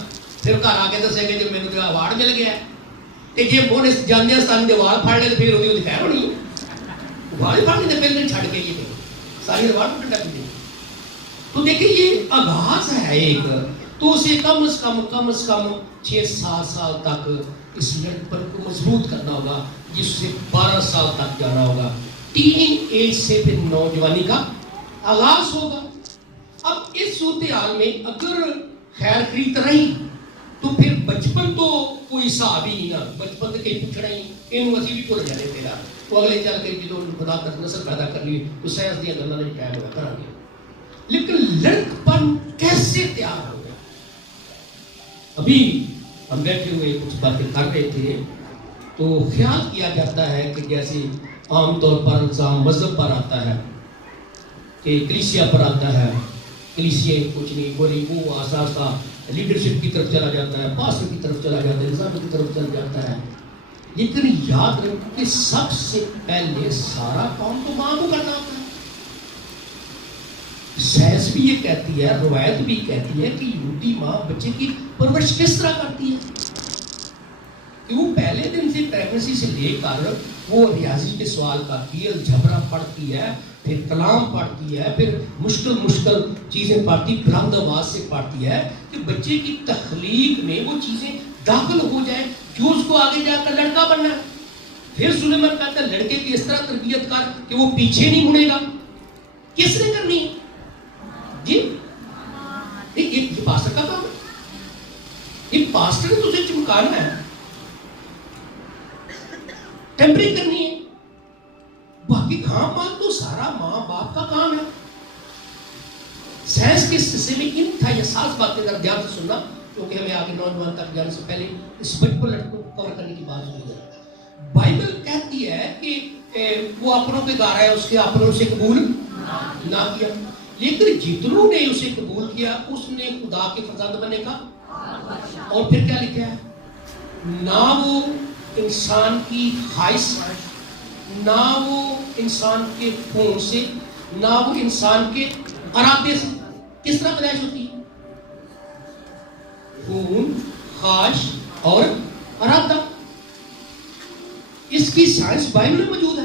پھر گھر آ کے دسے گا جب میرے کو اوارڈ مل گیا ہے. جی وہ جانے استان کے وال پھاڑ لے تو پھر وہ خیر ہونی ہے, وال پھاڑ لے پہلے چھڑ کے یہ ساری وال ٹھنڈا پی. تو دیکھیں یہ آغاز ہے ایک, تو اسے کم از کم 6-7 سال تک اس لڑکپن کو مضبوط کرنا ہوگا, جس سے 12 سال تک جانا ہوگا. ٹین ایج سے پھر نوجوانی کا آغاز ہوگا. اب اس صورتحال میں اگر خیر خرید رہی تو پھر بچپن تو کوئی حساب ہی نہیں نا, بچپن تو کہیں پوچھنا ہی ان وسیع بھی بھول جانے تیرا, وہ اگلے چل کے جدو خدا کا نسل پیدا کر لی تو سائنس دیا گلاں نے ٹائم ہوا کرا گیا. لیکن لڑکپن کیسے تیار ہو گیا؟ ابھی ہم بیٹھے ہوئے کچھ باتیں کر رہے تھے تو خیال کیا جاتا ہے کہ جیسے عام طور پر الزام مذہب پر آتا ہے کہ کلیسیا پر آتا ہے, کلیسیا کچھ نہیں بولی, وہ آسا لیڈرشپ کی طرف چلا جاتا ہے, پاسٹر کی طرف چلا جاتا ہے, نظام کی طرف چلا جاتا ہے. لیکن یاد رکھو کہ سب سے پہلے سارا کام تو ماں کو کرنا ہوتا ہے. سائنس بھی یہ کہتی ہے, روایت بھی کہتی ہے کہ یہودی ماں بچے کی پرورش کس طرح کرتی ہے, کہ وہ پہلے دن سے پریگنسی سے لے کر وہ ریاضی کے سوال کا کیل جھبرا پڑھتی ہے, پھر کلام پڑھتی ہے, پھر مشکل چیزیں پڑھتی, بلند آواز سے پڑھتی ہے کہ بچے کی تخلیق میں وہ چیزیں داخل ہو جائیں جو اس کو آگے جا کر لڑکا بننا ہے. پھر سلیمان کہتا ہے لڑکے کی اس طرح تربیت کر کہ وہ پیچھے نہیں مڑے گا. کس نے کرنی ہے جی؟ یہ پاسٹر کا کام ہے, یہ پاسٹر نے تجھے چمکانا ہے, ٹیمپری کرنی ہے. باقی کام بات تو سارا ماں باپ کا کام ہے. سائنس کے حصے میں انتہائی حساس باتیں اگر دھیان سے سننا, کیونکہ ہمیں آگے نوجوان تک جانے سے پہلے اس بچپن لڑکوں کو کور کرنے کی بات ہوئی ہے. بائبل کہتی ہے کہ وہ اپنوں کے گھر ہے, اس کے اپنوں سے قبول نہ کیا, لیکن جتنوں نے اسے قبول کیا اس نے خدا کے فرزند بننے کا. اور پھر کیا لکھا ہے, نہ وہ انسان کی خواہش, نہ وہ انسان کے خون سے, نہ وہ انسان کے ارادے سے. کس طرح پیدائش ہوتی ہے؟ خون, خواہش اور ارادہ. اس کی سائنس بائبل میں موجود ہے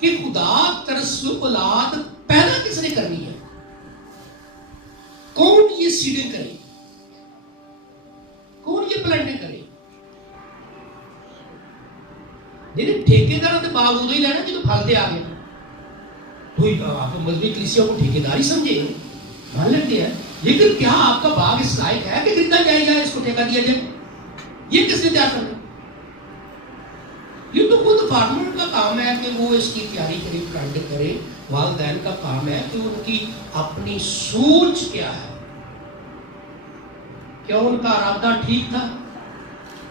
کہ خدا طرز اولاد پیدا کس نے کرنی ہے, کون یہ سیڈنگ کرے, کون یہ پلانٹنگ کرے. لیکن ٹھیکیدار تو باغ ادو ہی لینا جب پھل دے آ گیا. تو آپ مذہبی کلیسیا کو ٹھیکیداری سمجھے, مان لیتے ہیں, لیکن کیا آپ کا باغ اس لائق ہے کہ خریدا جائے اس کو ٹھیکہ دیا جائے؟ یہ کس نے تیار کرنا؟ یہ تو خود فارمر کا کام ہے کہ وہ اس کی تیاری کرے, پلانٹنگ کرے. والدین کا کام ہے کہ ان کی اپنی سوچ کیا ہے, کیا ان کا ارادہ ٹھیک تھا,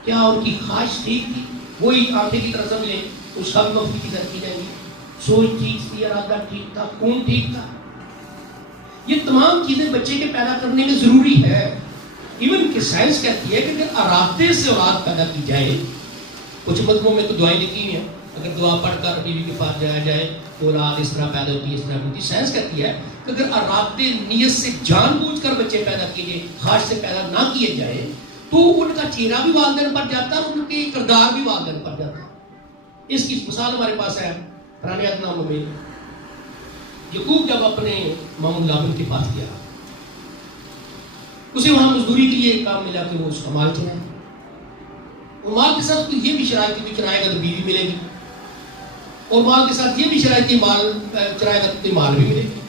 کیا ان کی خواہش ٹھیک تھی. وہی آنکھیں کی طرح سمجھے اس کا بھی مفتی کی طرح کی جائے گی. سوچ ٹھیک تھی, ارادہ ٹھیک تھا, خون ٹھیک تھا. یہ تمام چیزیں بچے کے پیدا کرنے میں ضروری ہے. ایون کہ سائنس کہتی ہے کہ اگر ارادے سے اولاد پیدا کی جائے, کچھ مذہبوں میں تو دعائیں لکھی ہیں اگر دعا پڑھ کر بیوی کے پاس جایا جائے تو اولاد اس طرح پیدا ہوتی ہے، اس طرح ہوتی ہے. سائنس کہتی ہے کہ اگر ارادے نیت سے جان بوجھ کر بچے پیدا کیے، خواہش سے پیدا نہ کیے جائے تو ان کا چہرہ بھی والدین پر جاتا ہے اور ان کے کردار بھی والدین پر جاتا ہے. اس کی مثال ہمارے پاس ہے پرانے عہد ناموں میں. یعقوب جب اپنے ماموں لابن کے پاس گیا، اسے وہاں مزدوری کے لیے کام ملا کہ وہ اس کا مال چلائے، اور مال کے ساتھ یہ بھی شرائط بھی چلائے گا تو بیوی ملے گی، اور مال کے ساتھ یہ بھی شرائط کہ مال چلائے گا تو مال بھی ملے گی.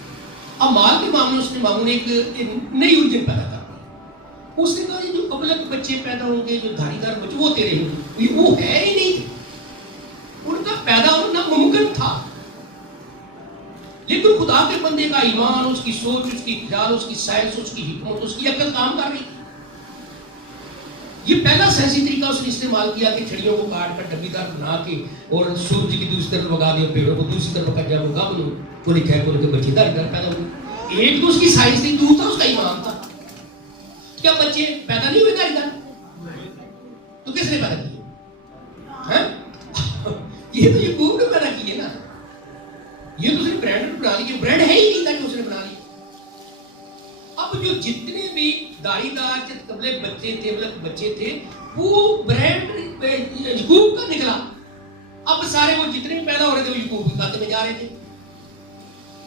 اب مال کے معاملے اس نے ماموں نے ایک نئی الجھن پیدا کر دی. اس نے کہا یہ جو ابلک بچے پیدا ہوں گے، جو دھاری دار بچے، وہ تیرے ہوں گے. وہ ہے ہی نہیں، ان کا پیدا ہونا ممکن تھا، لیکن خدا کے بندے کا ایمان، اس کی سوچ، اس کی خیال، اس کی سائنس، اس کی حکمت، اس کی عقل کام کر رہی تھی. یہ پہلا سائنسی طریقہ اس نے استعمال کیا کہ چھڑیوں کو کاٹ کر ڈبی دار بنا کے اور سورج کی دوسری طرف لگا دیا، پیڑوں کو دوسری طرف کا جب ہوگا بنو تو لکھا ہے کہ بچے دار پیدا ہوئے. ایک تو اس کی سائنس تھی، دوسرا اس کا ایمان تھا. کیا بچے پیدا نہیں ہوئے دار دار؟ تو کس نے پیدا کیے؟ یہ تو یعقوب نے پیدا کیے نا. یہ تو صرف برانڈ بنا لی، برانڈ ہے ہی نہیں تھا کہ اس نے بنا لی. اب جو جتنے بھی داڑھی دار قبلے بچے تھے، بچے تھے، وہ برانڈ یعقوب کا نکلا. اب سارے وہ جتنے بھی پیدا ہو رہے تھے وہ یعقوب کے کھاتے میں جا رہے تھے.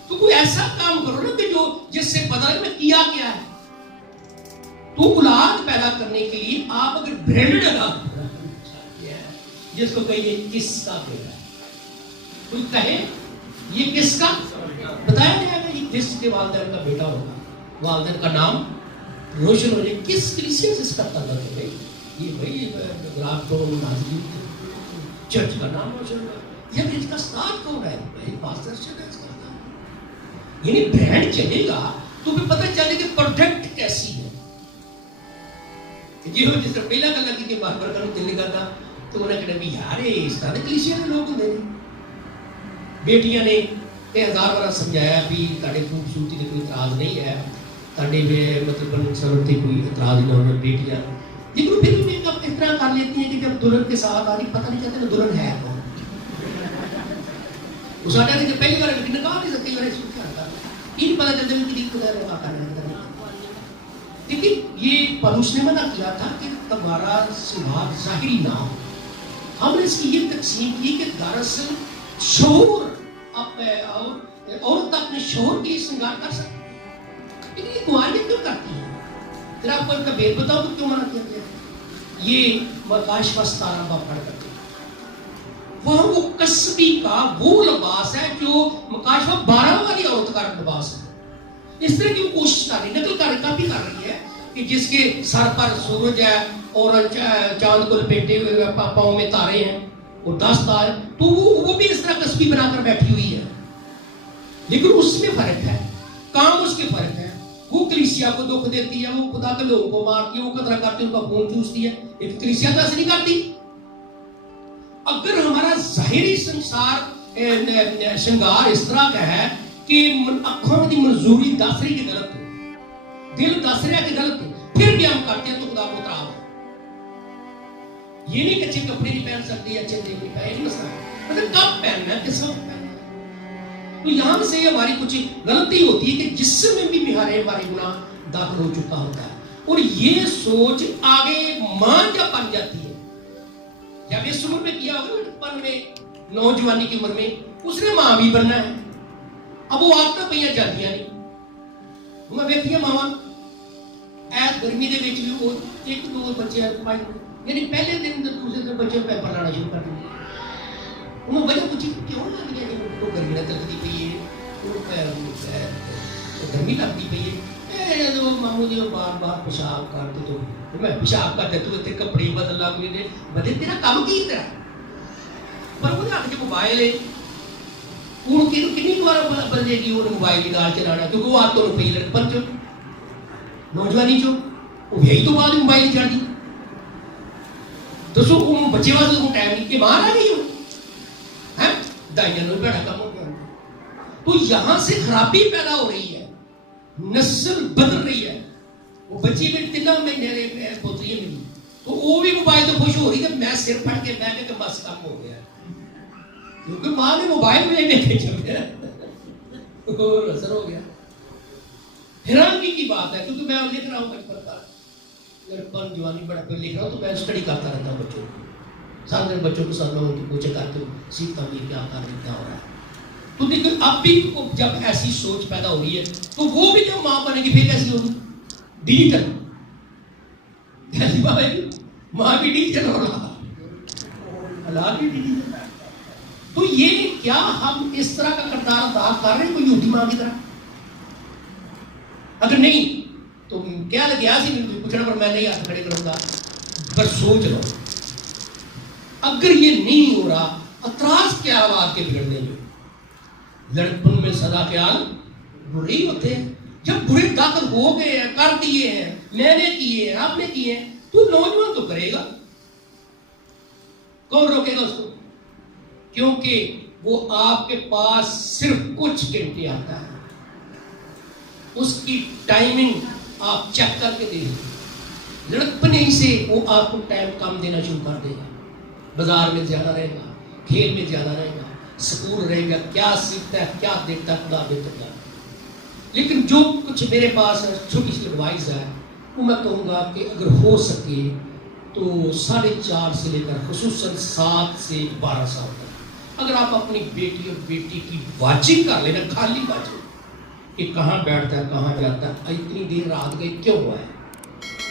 تو کوئی ایسا کام کرو نا کہ جو جس سے پتہ لگے میں کیا کیا ہے. تو اولاد پیدا کرنے کے لیے آپ اگر برانڈ لگا جس کو کہیے کس کا بیٹا ہے، کوئی کہے یہ کس کا، بتایا جائے گا یہ کس کے والدین کا بیٹا ہوگا، والدین کا نام روشن ہو جائے. کس کلیسیا سے اس کا تعلق ہے بھائی؟ یہ بھائی گلاب کو ناظرین چرچ کا نام روشن ہوگا. یا پھر اس کا استاد کون ہے بھائی؟ پاسٹر چرچ ہے اس کا استاد. یعنی برانڈ چلے گا تو پھر پتہ چلے کہ پروڈکٹ کیسی ہے. یہ ہو جس طرح پہلا گلا کی بار بار کروں دل نہیں کرتا تو انہیں کہا بھی یار اس طرح کلیسیا کے لوگ ہوتے ہیں. بیٹیاں نے 1000 بار سمجھایا بھی تاڑے خوبصورتی کے کوئی اعتراض نہیں ہے، تاڑے میں مطلب سرورتی کوئی اعتراض نہیں ہونا. بیٹیاں لیکن پھر بھی میک اپ اس طرح کر لیتی ہیں کہ جب دلہن کے ساتھ آ رہی پتہ نہیں چلتا کہ دلہن ہے کون. اس آٹا نے پہلی بار نکاح نہیں سکتی بار سوچ کیا تھا یہ نہیں پتہ چلتا کہ خدا نے نکاح کرنا ہے. لیکن یہ پلوس نے منع کیا تھا کہ تمہارا سماج ظاہری نہ ہو. ہم نے اس کی یہ تقسیم کی کہ دراصل شعور عورت اپنے شوہر کی سنگار کر سکتی ہے، لیکن یہ کواریاں کیوں کرتی ہیں؟ پھر آپ کو ان کا بھید بتاؤ کہ کیوں منع کیا گیا. یہ مکاشفہ 17 باب پڑھ کرتے وہاں وہ کسبی کا وہ لباس ہے جو مکاشفہ 12 والی عورت کا لباس ہے. اس طرح کی وہ کوشش کر رہی ہے، نقل کاپی کر رہی ہے کہ جس کے سر پر سورج ہے اور چاند کو لپیٹے ہوئے پاؤں میں تارے ہیں اور 10 تار، تو وہ بھی اس طرح کسبی بنا کر بیٹھی ہوئی ہے. لیکن اس میں فرق ہے، کام اس کے فرق ہے. وہ کلیسیا کو دکھ دیتی ہے، وہ خدا کے لوگوں کو مارتی ہے، وہ قدر کرتی ہے، ان کا خون چوستی ہے. ایک کلیسیا تو ایسے نہیں کرتی. اگر ہمارا ظاہری شنگار اس طرح کا ہے کہ اکھوں کی منظوری دس رہی کہ غلط ہے، دل دس رہا کہ غلط ہے، پھر بھی ہم کرتے ہیں تو خدا کو اعتراض ہے. یہ نہیں کہ اچھے کپڑے نہیں پہن سکتے، اچھے نہیں پہن، نہیں مسئلہ مطلب کب پہننا ہے، کس وقت پہننا ہے. تو یہاں سے ہماری کچھ غلطی ہوتی ہے کہ جسم میں بھی ہمارے گناہ داخل ہو چکا ہوتا ہے. اور یہ سوچ آگے ماں جب بن جاتی ہے، جب اس عمر میں کیا ہوگا لڑکپن میں، نوجوانی کی عمر میں، اس نے ماں بھی بننا ہے. اب وہ آدتاں پہ جاندیاں نہیں. میں ویکھیا ماواں ایس گرمی دے وچ بھی وہ 1-2 بچے یعنی پہلے دن دوسرے دن بچے پیپر لانا شروع کر دیں. انہوں وجہ پوچھی کیوں لگ گیا کہ وہ گرمی نہ چلتی پئی ہے، گرمی لگتی پئی ہے. ماموں جی بار بار پیشاب کرتے تو میں پیشاب کرتے تو کپڑے بدل لا کے بدے تیرا کام کی تیرا. پر وہ ہاتھ کے موبائل ہے، وہ کنی بار بندے کی وہ موبائل نال چلانا کیونکہ وہ آپ تو پی لڑکپن چ نوجوانی چو وہ یہی تو بعد موبائل چڑھ دی. دسو وہ بچے واسطے کو ٹائم نہیں کہ باہر آ گئی ہو دائیاں بڑا کم ہو گیا. تو یہاں سے خرابی پیدا ہو رہی ہے، نسل بدل رہی ہے. وہ بچی میں 3 مہینے پوتری میری تو وہ بھی موبائل تو خوش ہو رہی ہے. میں سر پھڑ کے بہ کے بس کم ہو گیا. کیونکہ ماں نے موبائل میں دیکھے چل گیا اور اثر ہو گیا. حیرانگی کی بات ہے کیونکہ میں لکھ رہا ہوں بچپن کا لڑکپن جوانی بڑا پہ لکھ رہا ہوں تو میں اسٹڈی کرتا رہتا ہوں بچوں کو سارے دن بچوں کے ساتھ میں ان کی پوچھے کرتے ہوں سیکھتا ہوں یہ کیا کر کیا ہو رہا ہے. تو دیکھو اب بھی جب ایسی سوچ پیدا ہو رہی ہے تو وہ بھی جب ماں بنے گی پھر کیسی ہوگی؟ ڈیجیٹل. ماں بھی ڈیجیٹل ہو رہا اللہ بھی ڈیجیٹل. تو یہ کیا ہم اس طرح کا کردار ادا کر رہے ہیں کوئی یہودی ماں کی طرح؟ اگر نہیں تو کیا لگیا سی پوچھنا پر میں نہیں ہاتھ کھڑے کروں گا. پر سوچ لو اگر یہ نہیں ہو رہا اعتراض کیا بات کے بگڑنے میں؟ لڑکپن میں سدا خیال برے ہی ہوتے ہیں. جب برے داخل ہو گئے ہیں کر دیے ہیں میں نے کیے ہیں آپ نے کیے ہیں تو نوجوان تو کرے گا. کون روکے گا اس کو؟ کیونکہ وہ آپ کے پاس صرف کچھ گھنٹے آتا ہے. اس کی ٹائمنگ آپ چیک کر کے دیکھیں. لڑکپنے سے وہ آپ کو ٹائم کم دینا شروع کر دے گا. بازار میں زیادہ رہے گا, کھیل میں زیادہ رہے گا, سکول رہے گا, کیا سیکھتا ہے کیا دیکھتا ہے خدا بہتر جانے. لیکن جو کچھ میرے پاس چھوٹی سی ایڈوائز ہے وہ میں کہوں گا کہ اگر ہو سکے تو 4.5 سے لے کر خصوصاً 7 سے 12 سال تک اگر آپ اپنی بیٹی اور بیٹی کی واچنگ کر لینا, خالی واچنگ کہ کہاں بیٹھتا ہے کہاں جاتا ہے, اتنی دیر رات گئی کیوں ہوا ہے,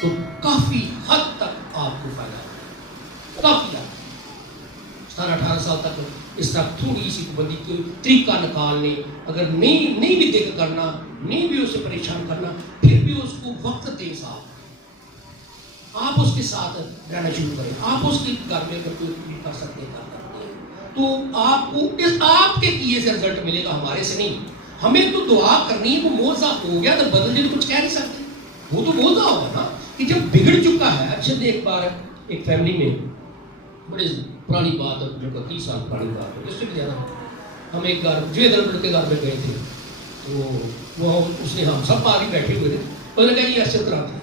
تو کافی حد تک آپ کو فائدہ ہے. کافی حد 17-18 سال تک اس طرح تھوڑی سی پابندی کی طریقہ نکالنے, اگر نہیں بھی دیکھ کرنا, نہیں بھی اسے پریشان کرنا, پھر بھی اس کو وقت دے ساتھ آپ اس کے ساتھ رہنا شروع کریں. آپ اس کے گھر میں اگر کوئی کر سکتے ہیں تو آپ کو آپ کے کیے سے رزلٹ ملے گا, ہمارے سے نہیں. ہمیں تو دعا کرنی ہے. وہ موضوع ہو گیا تو بدل دے تو کچھ کہہ نہیں سکتے. وہ تو موضوع ہوگا نا کہ جب بگڑ چکا ہے. اچھا ایک بار ایک فیملی میں بڑی پرانی بات ہے, 30 سال پرانی بات ہے, اس سے بھی زیادہ. ہم ایک گھر جویدر کے گھر میں گئے تھے تو وہ اس نے ہم سب آگے بیٹھے ہوئے تھے. انہوں نے کہا یہ ارشد کراتے ہیں.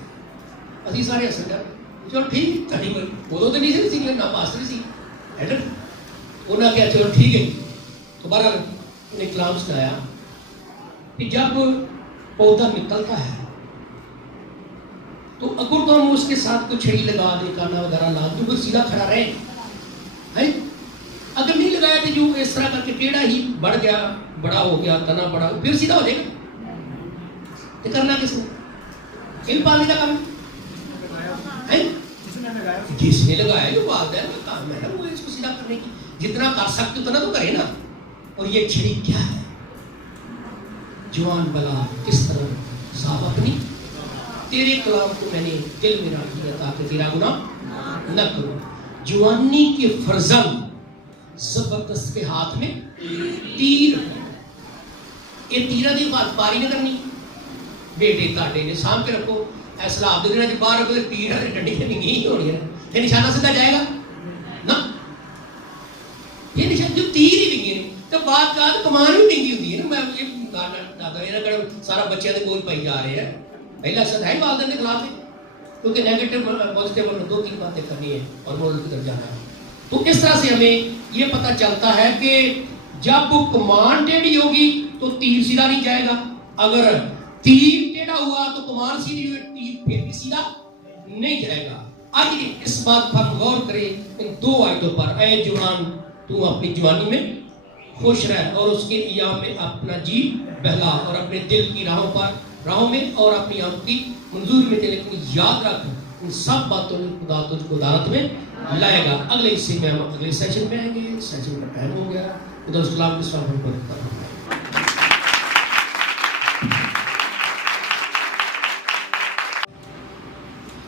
ابھی سارے ارشد کراتے چلو ٹھیک تھا. وہ تو نہیں سی نہ ماسٹر سی ایڈر. انہوں نے کہا چلو ٹھیک ہے. تو بہرحال انہیں کلام سنایا کہ جب پودا نکلتا ہے تو اگر تو ہم اس کے ساتھ کوئی چھڑی لگا دیں, کانا وغیرہ لا دیں, وہ سیدھا کھڑا رہے. اگر نہیں لگایا تو جو اس طرح کر کے پیڑا ہی بڑھ گیا, بڑا ہو گیا, تنا بڑا, پھر سیدھا ہو جائے گا. تو کرنا کس نے؟ علم پانے کا کام ہے. جس نے لگایا جو والدین کا کام ہے نا وہ اس کو سیدھا کرنے کی. جتنا کر سکتے اتنا تو کرے نا. اور یہ چھڑی کیا ہے؟ جوان بلا کس طرح صاحب اپنی تیرے کلام کو میں نے دل میں رکھ دیا تاکہ تیرا گناہ نہ کروں. جوانی کے فرزند زبردست کے ہاتھ میں تیر. یہ تیرہ دی بات پاری نہ کرنی. بیٹے کاٹے نے سام کے رکھو. ایسا آپ دیکھنا کہ باہر اگر تیر ہے ڈنڈی سے نہیں ہو رہی ہے یہ نشانہ سیدھا جائے گا نا. یہ نشان جو تیر ہی ڈنگی ہے تو بات کا کمان بھی ڈنگی ہوتی ہے نا. میں یہ سارا بچے کے بول پائی جا رہے ہیں. پہلا اثر ہے والدین کے خلاف ہے کیونکہ نیگیٹو پازیٹیو 2-3 باتیں کرنی ہے اور مولود کی طرف جانا ہے. تو اس طرح سے ہمیں یہ پتہ چلتا ہے کہ جب وہ کمان ٹیڑھی ہوگی تو تیر سیدھا نہیں جائے گا. اگر تیر ٹیڑھا ہوا تو کمان سیدھی ہوئی, تیر پھر بھی سیدھا نہیں جائے گا. آئیے اس بات پر غور کریں ان 2 آیتوں پر. اے جوان تو اپنی جوانی میں خوش رہ اور اس کے ایام میں اپنا جی بہلا اور اپنے دل کی راہوں میں اور اپنی آنکھ کی منظور میں تھے. لیکن یاد رکھ ان سب باتوں میں خدا تجھ کو عدالت میں لائے گا. اگلے حصے میں ہم اگلے سیشن میں آئیں گے. سیشن کا ٹائم ہو گیا. خدا اسلام کے ساتھ ہم پر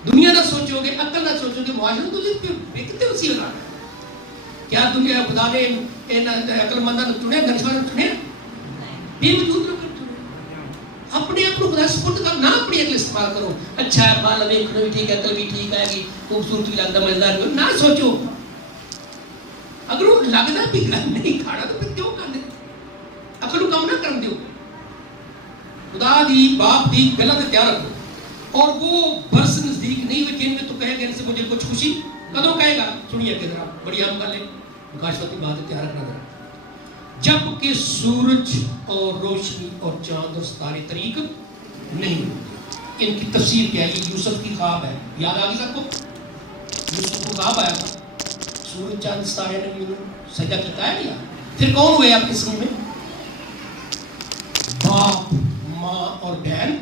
دنیا نہ سوچو گے, عقل نہ سوچو گے, معاشرہ تو کتنے وسیع ہونا ہے. کیا دنیا خدا نے عقل مندہ نے چنے, گنشوار نے چنے, بے وجود نہ کر چنے. اپنے آپ کو خدا سپرد کر, نہ اپنی عقل استعمال کرو. اچھا ہے بال دیکھنا بھی ٹھیک ہے, عقل بھی ٹھیک ہے گی, خوبصورتی لگتا مزیدار بھی, نہ سوچو. اگر وہ لگتا بھی نہیں کھانا تو پھر کیوں کرنے. عقل کو کم نہ کر دیو. خدا دی باپ دی غلط تیار رکھو. اور وہ برس نزدیک نہیں ہوئے جن میں تو کہے گا ان سے مجھے کچھ خوشی کدوں کہے گا. سنیے کہ ذرا بڑی اہم گل ہے, مکاشفتی بات ہے, تیار رکھنا ذرا. جبکہ سورج اور روشنی اور چاند اور ستارے طریق نہیں ہوتے. ان کی تفسیر کیا ہے؟ یہ یوسف کی خواب ہے. یاد آ گئی سب کو؟ یوسف کو خواب آیا تھا, سورج چاند ستارے نے بھی سجدہ کیا ہے یا پھر کون ہوئے آپ کے سمجھ میں؟ باپ, ماں اور بہن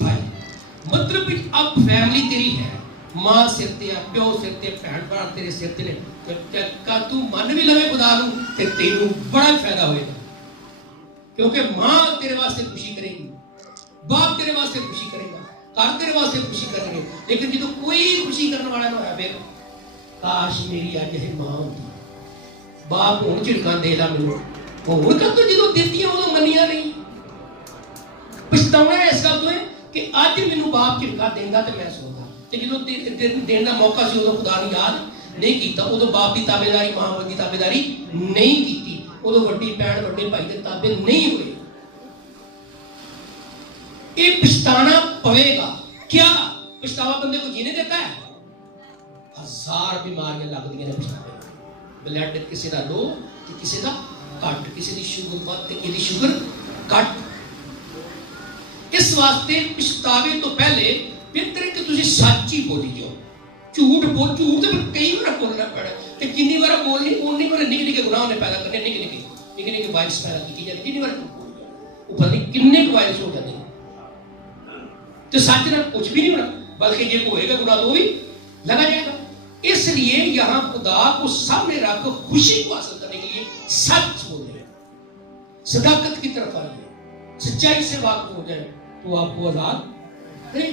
بھائی. مطلب اب فیملی تیری ہے, ماں سر تے, پیو سر تے, بہن بھرا تیرے سر تے نے. کا تو من بھی لوے خدا نوں تے تینوں بڑا فائدہ ہوئے گا, کیونکہ ماں تیرے واسطے خوشی کرے گی, باپ تیرے واسطے خوشی کرے گا, گھر تیرے واسطے خوشی کریں گے. لیکن جدو کوئی خوشی کرنے والا نہ ہے, کاش میری اج یہ ماں ہوتی, باپ ہوں جھڑکاں دے دا مینوں, ہوں کر تو جدو دیتی ہے ادو منیا نہیں. پچھتاوا اس گل تو ہے کہ اج مینوں باپ جھڑکا دیندا تے میں سودا, تے جدو دین دا موقع سی ادو خدا نے یاد نہیں کیتا, ادو باپ کی تابعداری, ماں کی تابعداری نہیں کیتی, ادو وڈی بہن وڈے بھائی دے تابع نہیں ہوئے. یہ پچھتانا پڑے گا. کیا پچھتاوا بندے کو جینے دیتا ہے؟ 1000 بیماریاں لگدیاں نے پچھتاوے. بلڈ کسی دا لو تے کسی دا کٹ, کسی دی شوگر بد تے کسی دی شوگر کٹ. اس واسطے پچھتاوے تو پہلے بہتر ہے کہ تسی سچ ہی بولی جاؤ. جھوٹ بول, جھوٹ تے کئی بار بولنا پڑے تے جنی بار بولنی اونی بار نکل کے گناہ نے پیدا کرنے, نکل کے وائرس پیدا کی جاتی. جنی بار اوپر نہیں کنے وائرس ہو جاتے تو سچ نہ کچھ بھی نہیں ہونا, بلکہ یہ ہوئے گا گناہ تو بھی لگا جائے گا. اس لیے یہاں خدا کو سامنے رکھ خوشی کو حاصل کرنے کے لیے سچ بولے, صداقت کی طرف آئیے, سچائی سے واقف ہو جائے تو آپ کو آزاد کریں.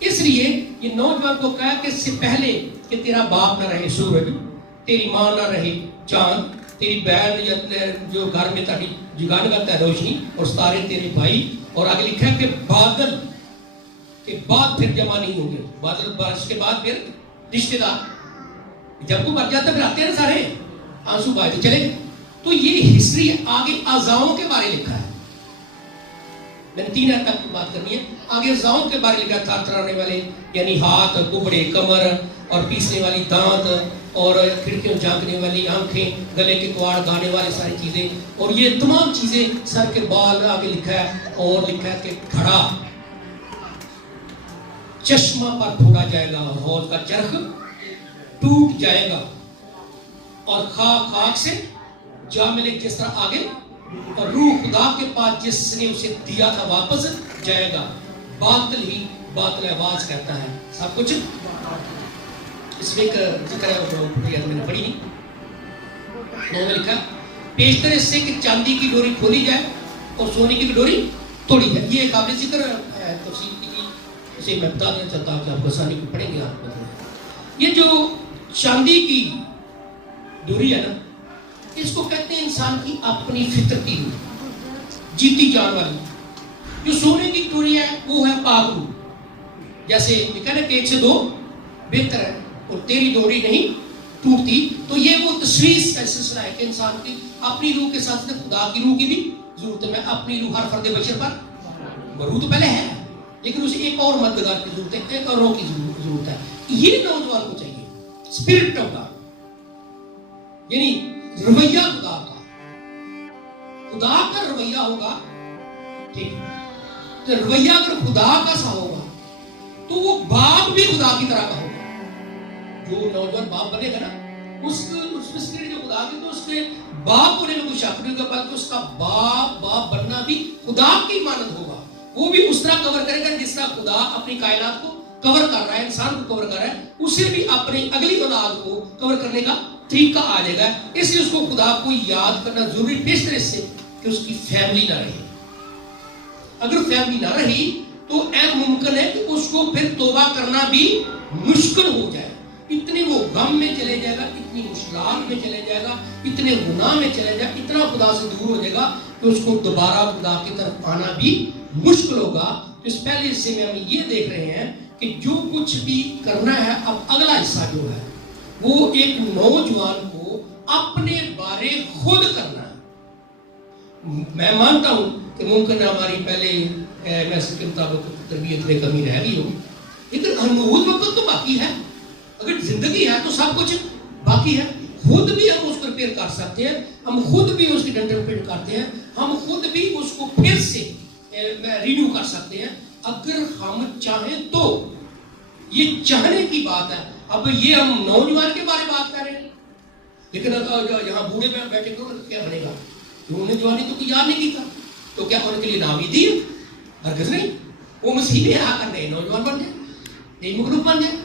اس لیے یہ نوجوان کو کہا کہ اس سے پہلے کہ تیرا باپ نہ رہے سورج, تیری ماں نہ رہے چاند, تیری بہن یا جو گھر میں تاری جگان کرتا ہے روشنی, اور ستارے تیرے بھائی, اور آگے لکھا ہے کہ بادل کے بعد پھر جمع نہیں ہوں گے. بادل بارش کے بعد پھر رشتے دار, جب کو مر جاتا پھر آتے ہیں سارے آنسو بہتے چلے گئے. تو یہ ہسٹری آگے اعضاؤں کے بارے لکھا ہے. میں نے 3 تک کی بات کرنی ہے. آگے اعضاؤں کے بارے لکھا, تھر تھرانے والے یعنی ہاتھ, کپڑے, کمر, اور پیسنے والی دانت, اور کھڑکیوں جھانکنے والی آنکھیں, گلے کے کوڑ گانے والی ساری چیزیں, اور یہ تمام چیزیں, سر کے بال. آگے لکھا ہے اور لکھا ہے کہ گھڑا چشمہ پر پھوڑا جائے گا, حوض کا چرخ ٹوٹ جائے گا, اور خاک سے جا ملے جس طرح آگے, اور روح خدا کے پاس جس نے اسے دیا تھا واپس جائے گا. باطل ہی باطل آواز کہتا ہے سب کچھ. اس میں ایک ذکر ہے وہ میں نے پڑھی نہیں, میں لکھا پیشتر اس سے کہ چاندی کی ڈوری کھولی جائے اور سونے کی ڈوری توڑی جائے. یہ قابل ذکر ہے تفصیل کی, اسے میں بتا دینا چاہتا ہوں کہ آپ آسانی کو پڑھیں گے. آپ یہ جو چاندی کی ڈوری ہے نا, اس کو کہتے ہیں انسان کی اپنی فطرتی روح, جیتی جان والی. جو سونے کی ڈوری ہے وہ ہے پاک روح. جیسے لکھا نا کہ 1 سے 2 بہتر ہے اور تیری ڈوری نہیں ٹوٹتی. تو یہ وہ تصویر کا سلسلہ ہے کہ انسان کی اپنی روح کے ساتھ خدا کی روح کی بھی ضرورت ہے. میں اپنی روح ہر فرد بشر پر, روح تو پہلے ہے لیکن اسے ایک اور مددگار کی ضرورت ہے, ایک اور روح کی ضرورت ہے. یہ نوجوان کو چاہیے اسپرٹ آف گاڈ, یعنی رویہ خدا کا. خدا کا رویہ ہوگا ٹھیک, تو رویہ اگر خدا کا سا ہوگا تو وہ باپ بھی خدا کی طرح کا ہوگا. جو نوجوان باپ بنے گا نا, اس اسپرٹ جو خدا کی, تو اس کے باپ ہونے میں کوئی شک نہیں ہوگا, بلکہ اس کا باپ بننا بھی خدا کی مانند ہوگا. وہ بھی اس طرح کور کرے گا جس طرح خدا اپنی کائنات کو کور کر رہا ہے, انسان کو کور کر رہا ہے, اسے بھی اپنی اگلی اولاد کو کور کرنے کا طریقہ آ جائے گا. اس لیے اس کو خدا کو یاد کرنا ضروری, پیش طرح سے کہ اس کی فیملی نہ رہے. اگر فیملی نہ رہی تو اہم ممکن ہے کہ اس کو پھر توبہ کرنا بھی مشکل ہو جائے. اتنے وہ غم میں چلے جائے گا, اتنی مشکلات میں چلے جائے گا, اتنے گناہ میں چلے جائے گا, اتنا خدا سے دور ہو جائے گا کہ اس کو دوبارہ خدا کی طرف آنا بھی مشکل ہوگا. تو اس پہلے حصے میں ہم یہ دیکھ رہے ہیں کہ جو کچھ بھی کرنا ہے, اب اگلا حصہ جو ہے وہ ایک نوجوان کو اپنے بارے خود کرنا ہے. میں مانتا ہوں کہ ممکن ہماری پہلے میسج کے مطابق تربیت میں کمی رہ گئی ہو, لیکن ہنوز وقت تو باقی ہے. اگر زندگی ہے تو سب کچھ باقی ہے. خود بھی ہم اس کو ریپیئر کر سکتے ہیں, ہم خود بھی اس کی ڈیولپمنٹ کرتے ہیں, ہم خود بھی اس کو پھر سے رینیو کر سکتے ہیں اگر ہم چاہیں تو. یہ چاہنے کی بات ہے. اب یہ ہم نوجوان کے بارے میں بات کر رہے ہیں, لیکن یہاں بوڑھے پہ بیٹھے کیا بنے گا؟ انہوں نے جوانی تو کوئی یاد نہیں کی تھا, تو کیا ان کے لیے نامیدی ہے؟ ہرگز نہیں. وہ مسیح میں آ کر نئے نوجوان بن جائے, نئی مخلوق بن جائے.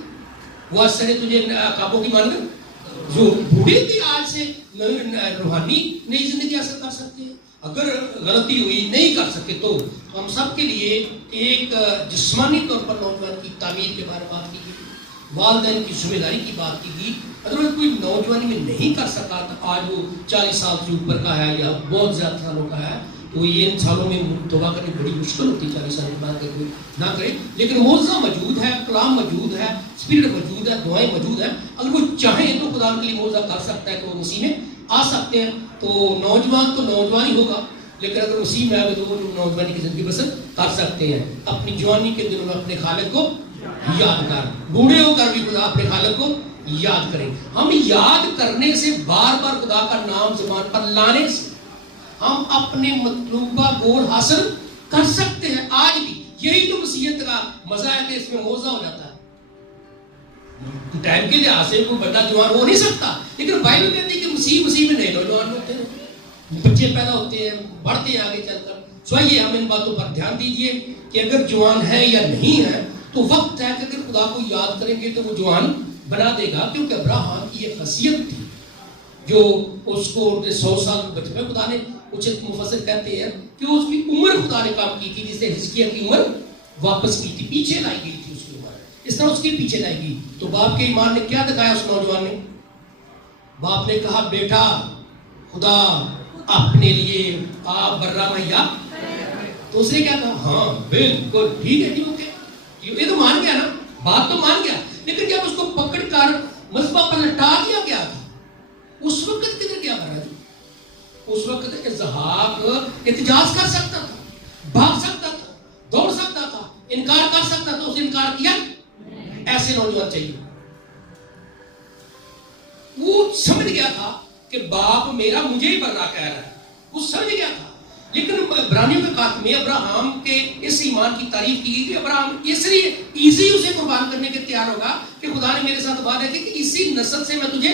وہ اثر تجھے کعبوں کی مان کر جو بوڑھے کی آج سے روحانی نئی زندگی حاصل کر سکتے ہیں. اگر غلطی ہوئی نہیں کر سکے تو ہم سب کے لیے ایک جسمانی طور پر نوجوان کی تعمیر کے بارے میں بات کی گئی, والدین کی ذمہ داری کی بات کی گئی. اگر کوئی نوجوانی میں نہیں کر سکا تو آج وہ 40 سال سے اوپر کا ہے یا بہت زیادہ سالوں کا ہے, تو یہ ان سالوں میں توبہ کرنی بڑی مشکل ہوتی ہے. 40 سال کے بعد کوئی نہ کرے, لیکن موضوع موجود ہے, کلام موجود ہے, اسپرٹ موجود ہے, دعائیں موجود ہیں. اگر وہ چاہیں تو خدا کے لیے موضوع کر سکتا ہے کہ وہ مسیح میں آ سکتے ہیں. تو نوجوان تو نوجوان ہی ہوگا, لیکن اگر مسیح میں آئے تو وہ نوجوانی کی زندگی بسر کر سکتے ہیں. اپنی جوانی کے دنوں میں اپنے خالق کو یاد کر, بوڑھے ہو کر بھی خدا اپنے خالق کو یاد کریں. ہم یاد کرنے سے, بار بار خدا کا نام زبان پر لانے سے ہم اپنے مطلوبہ گول حاصل کر سکتے ہیں. آج بھی یہی تو مسیحیت کا مزہ ہے کہ اس میں موضع ہو جاتا ہے. ٹائم کے لحاظ سے کوئی بڑا جوان ہو نہیں سکتا, لیکن بائبل کہتی ہے کہ مسیح میں نئے نوجوان ہوتے ہیں, بچے پیدا ہوتے ہیں, بڑھتے ہیں آگے چل کر. سو یہ ہم ان باتوں پر دھیان دیجئے کہ اگر جوان ہے یا نہیں ہے تو وقت ہے کہ اگر خدا کو یاد کریں گے تو وہ جوان بنا دے گا. کیونکہ ابراہیم کی یہ خاصیت تھی جو اس کو 100 سال بچپن میں خدا نے, کچھ مفسر کہتے ہیں کہ اس کی عمر خدا نے کام کی تھی, جس سے حزقیہ کی عمر واپس کی تھی, پیچھے لائی گئی تھی اس کی عمر, اس طرح اس کی پیچھے لائی گئی. تو باپ کے ایمان نے کیا دکھایا اس نوجوان نے؟ باپ نے کہا بیٹا خدا اپنے لیے آپ برا مہیا. تو اس نے کیا کہا؟ ہاں بالکل ٹھیک ہے, ٹھیک ہے. یہ تو مان گیا نا, بات تو مان گیا. لیکن جب اس کو پکڑ کر مذبح پر لٹا دیا گیا تھا, اس وقت کدھر کیا کر رہا تھا؟ اس وقت اظہار احتجاج کر سکتا تھا, بھاگ سکتا تھا, دوڑ سکتا تھا, انکار کر سکتا تھا. اس نے انکار کیا. ایسے نوجوان چاہیے. وہ سمجھ گیا تھا کہ باپ میرا مجھے ہی برا کہہ رہا ہے, وہ سمجھ گیا تھا. لیکن عبرانیوں کے خط میں ابراہیم کے اس ایمان کی تعریف کی گئی کہ ابراہیم اس لیے ایزی اسے قربان کرنے کے تیار ہوگا کہ خدا نے میرے ساتھ وعدہ کیا کہ اسی نسل سے میں تجھے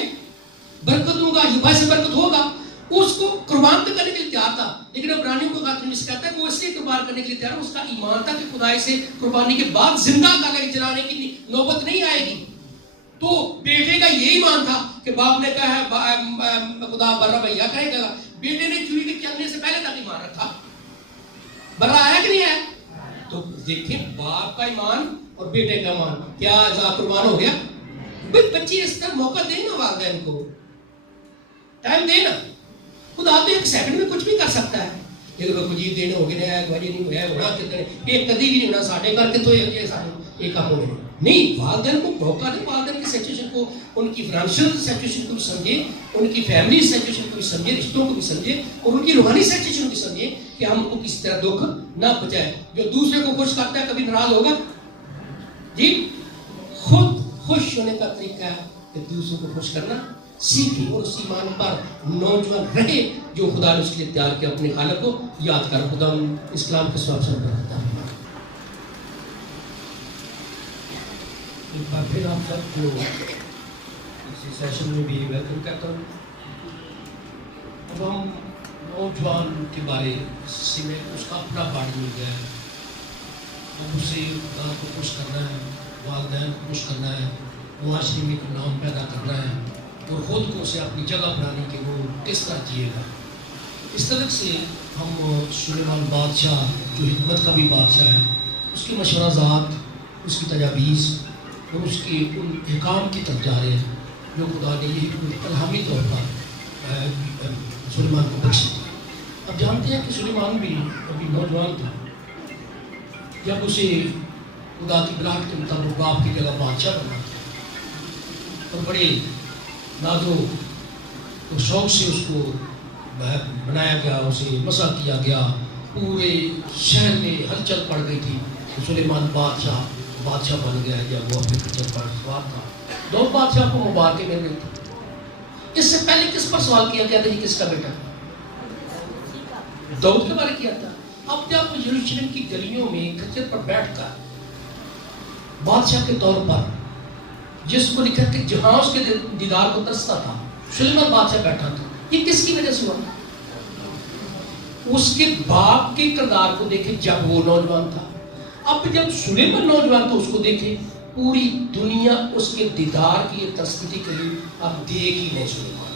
برکت دوں گا, یوبا سے برکت ہوگا. اس کو قربان تو کرنے کے لیے تیار تھا, لیکن عبرانیوں کو خط میں اس کہتا ہے کہ وہ اس لیے قربان کرنے کے لیے تیار, اس کا ایمان تھا کہ خدا اسے قربانی کے بعد زندہ کرنے کے جلانے کی نوبت نہیں آئے گی. تو بیٹے کا یہی ایمان تھا کہ باپ نے کہا ہے خدا برا بھیا کہے گا. بیٹے نے چوری کے چلنے سے پہلے تک ایمان رکھا, برا آیا کہ نہیں آیا؟ تو دیکھیں باپ کا ایمان اور بیٹے کا ایمان کیا قربان ہو گیا. بچے اس طرح موقع دیں نا, والدین کو ٹائم دینا. خدا تو 1 سیکنڈ میں کچھ بھی کر سکتا ہے. لیکن وہ کچھ دن ہو گئے ہیں, نہیں ہوا ہے, ہونا کتنے یہ کبھی بھی نہیں ہونا ساڑھے کر کے تو یہ کام ہو گئے نہیں. والدین کو موقع دیں, والدین کی سچویشن کو, ان کی فائنینشیل سچویشن کو بھی سمجھے, ان کی فیملی سچویشن کو بھی سمجھے, رشتوں کو بھی سمجھے, اور ان کی روحانی سچویشن کو بھی سمجھے کہ ہم کو کس طرح دکھ نہ پہنچائے. جو دوسرے کو خوش کرتا ہے کبھی ناراض ہوگا جی. خود خوش ہونے کا طریقہ ہے کہ دوسروں کو خوش کرنا سیکھے, اور اس ایمان پر نوجوان رہے جو خدا نے اس کے لیے تیار کیا. اپنے خالق کو یاد کر. خدا اسلام کے سواب سے برکت عطا فرمائے. ایک بار پھر آپ سب کو اسی سیشن میں بھی ویلکم کرتا ہوں. اب ہم نوجوان کے بارے میں اس کا اپنا پارٹ مل گیا ہے. اب اسے خدا کو خوش کرنا ہے, والدین کو خوش کرنا ہے, معاشرے میں ایک نام پیدا کرنا ہے, اور خود کو اسے اپنی جگہ بنانے کے وہ کس طرح جیے گا. اس طرح سے ہم سلیمان بادشاہ جو حکمت کا بھی بادشاہ ہے, اس کی مشورہ ذات, اس کی تجاویز اور اس کے ان احکام کی طرف جا رہے ہیں جو خدا نے یہ حکمت الہامی طور پر سلیمان کو بخشی تھی. اب جانتے ہیں کہ سلیمان بھی ابھی نوجوان تھا جب اسے خدا کی بلاہٹ کے مطابق باپ کی جگہ بادشاہ بنا تھا, اور بڑے نازو تو شوق سے اس کو بنایا گیا, اسے مسا کیا گیا. پورے شہر میں ہلچل پڑ گئی تھی. سلیمان بادشاہ بن گیا جب وہ اپنے کچھ پر سوار تھا. 2 بادشاہ کو مبارکیں مل گئی تھی. اس سے پہلے کس پر سوال کیا گیا تھا یہ کس کا بیٹا؟ داؤد کے بارے کیا تھا. اب جب یروشلم کی گلیوں میں کچر پر بیٹھ کر بادشاہ کے طور پر جس کو لکھا کہ جہاں اس کے دیدار کو ترستا تھا سلیمان بادشاہ بیٹھا تھا, یہ کس کی وجہ سے ہوا؟ اس کے باپ کے کردار کو دیکھے جب وہ نوجوان تھا. اب جب سلیمان نوجوان تھا اس کو دیکھے, پوری دنیا اس کے دیدار کی یہ ترستی کے لیے اب دیکھ ہی نہیں سلیمان.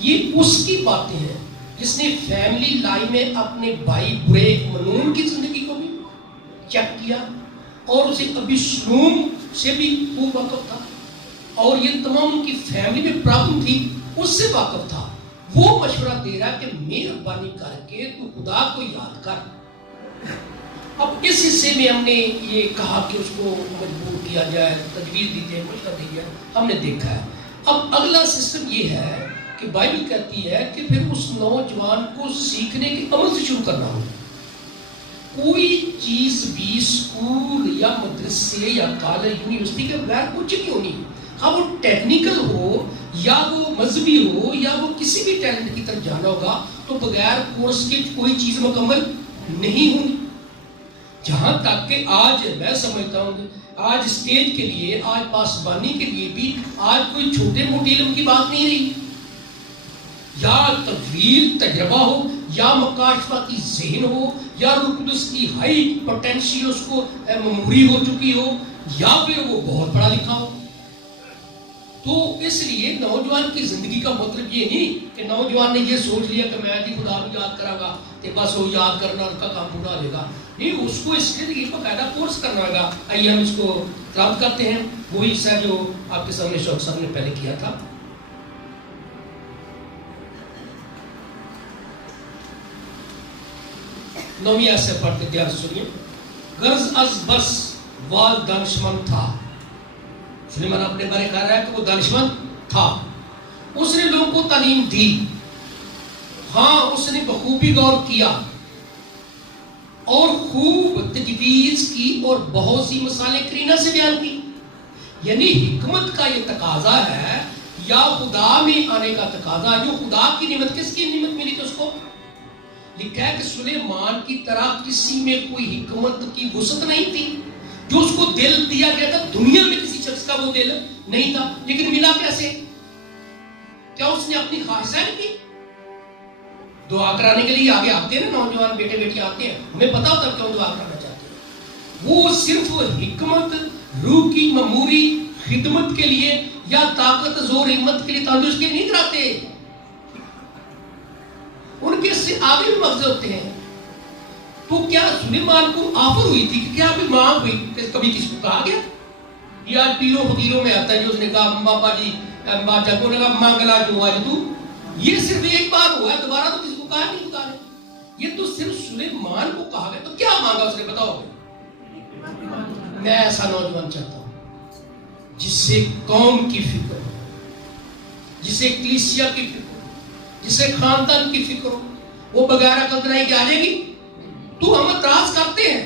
یہ اس کی باتیں ہیں جس نے فیملی لائف میں اپنے بھائی برے منون کی زندگی کو بھی چیک کیا اور اسے ابھی سلوم سے بھی وہ واقف تھا اور یہ تمام ان کی فیملی میں پرابلم تھی اس سے واقف تھا. وہ مشورہ دے رہا کہ مہربانی کر کے تو خدا کو یاد کر. اب اس حصے میں ہم نے یہ کہا کہ اس کو مجبور کیا جائے, تجویز دی جائے, مشورہ دی جائے, ہم نے دیکھا ہے. اب اگلا سسٹم یہ ہے کہ بائبل کہتی ہے کہ پھر اس نوجوان کو سیکھنے کے عمل سے شروع کرنا ہو. کوئی چیز بھی اسکول یا مدرسے یا کالج یونیورسٹی کے بغیر کچھ نہیں ہونی. اب وہ ٹیکنیکل ہو یا وہ مذہبی ہو یا وہ کسی بھی ٹیلنٹ کی طرف جانا ہوگا تو بغیر کورس کے کوئی چیز مکمل نہیں ہونی. جہاں تک کہ آج میں سمجھتا ہوں آج اسٹیج کے لیے, آج پاسبانی کے لیے بھی آج کوئی چھوٹے موٹے علم کی بات نہیں رہی. یا طویل تجربہ ہو یا مکاشفہ کی ذہن ہو یا روح القدس کی ہائی پوٹینشیل اس کو میموری ہو چکی ہو یا پھر وہ بہت پڑھا لکھا ہو. تو اس لیے نوجوان کی زندگی کا مطلب یہ نہیں کہ نوجوان نے یہ سوچ لیا کہ میں خدا کو یاد کرا گا کہ بس وہ یاد کرنا اس کا کام پورا ہو گا. نہیں, اس کو اس کے لیے باقاعدہ کورس کرنا ہوگا. آئیے ہم اس کو پرابھ کرتے ہیں. وہی حصہ جو آپ کے سامنے شوق صاحب نے پہلے کیا تھا. 9ویں آیت سے پڑھتے دھیان سے سنیے. غرض از بس وال دانشمند تھا. سلیمان اپنے بارے کہہ رہا ہے کہ وہ دانشمند تھا. اس نے لوگوں کو تعلیم دی. ہاں, اس نے بخوبی غور کیا اور خوب تجویز کی اور بہت سی مثالیں کرینہ سے بیان کی. یعنی حکمت کا یہ تقاضا ہے یا خدا میں آنے کا تقاضا. جو خدا کی نعمت, کس کی نعمت ملی تو اس کو لکھا ہے کہ سلیمان کی طرح کسی میں کوئی حکمت کی وسعت نہیں تھی. جو اس کو دل دیا گیا تھا دنیا میں کسی شخص کا وہ دل نہیں تھا. لیکن ملا کیسے؟ کیا اس نے اپنی خواہشیں کی؟ دعا کرانے کے لیے آگے آتے ہیں نا نوجوان بیٹے بیٹی آتے ہیں, ہمیں پتا ہوتا ہے کیوں دعا کرانا چاہتے ہیں. وہ صرف حکمت, روح کی معموری خدمت کے لیے یا طاقت زور ہمت کے لیے تندرست کے نہیں کراتے. ان کے سے آگے بھی مغزے ہوتے ہیں. تو کیا سلیمان کو آفر ہوئی تھی کہ کیا بھی مانگ ہوئی کہ کبھی کسی کو کہا گیا؟ یہ آج پیروں فقیروں میں آتا ہے جو اس نے کہا بابا جی بادشاہ کو نے کہا مانگلا جو آج تو, یہ صرف ایک بار ہوا ہے, دوبارہ تو کسی کو کہا نہیں خدا نے. یہ تو صرف سلیمان کو کہا گیا. تو کیا مانگا اس نے بتاؤ؟ میں ایسا نوجوان چاہتا ہوں جس سے قوم کی فکر ہو, جس سے کلیسیا کی فکر ہو, جس سے خاندان کی فکر ہو. وہ بغیر عقل درائی کے آ جائے گی. تو ہم اعتراض کرتے ہیں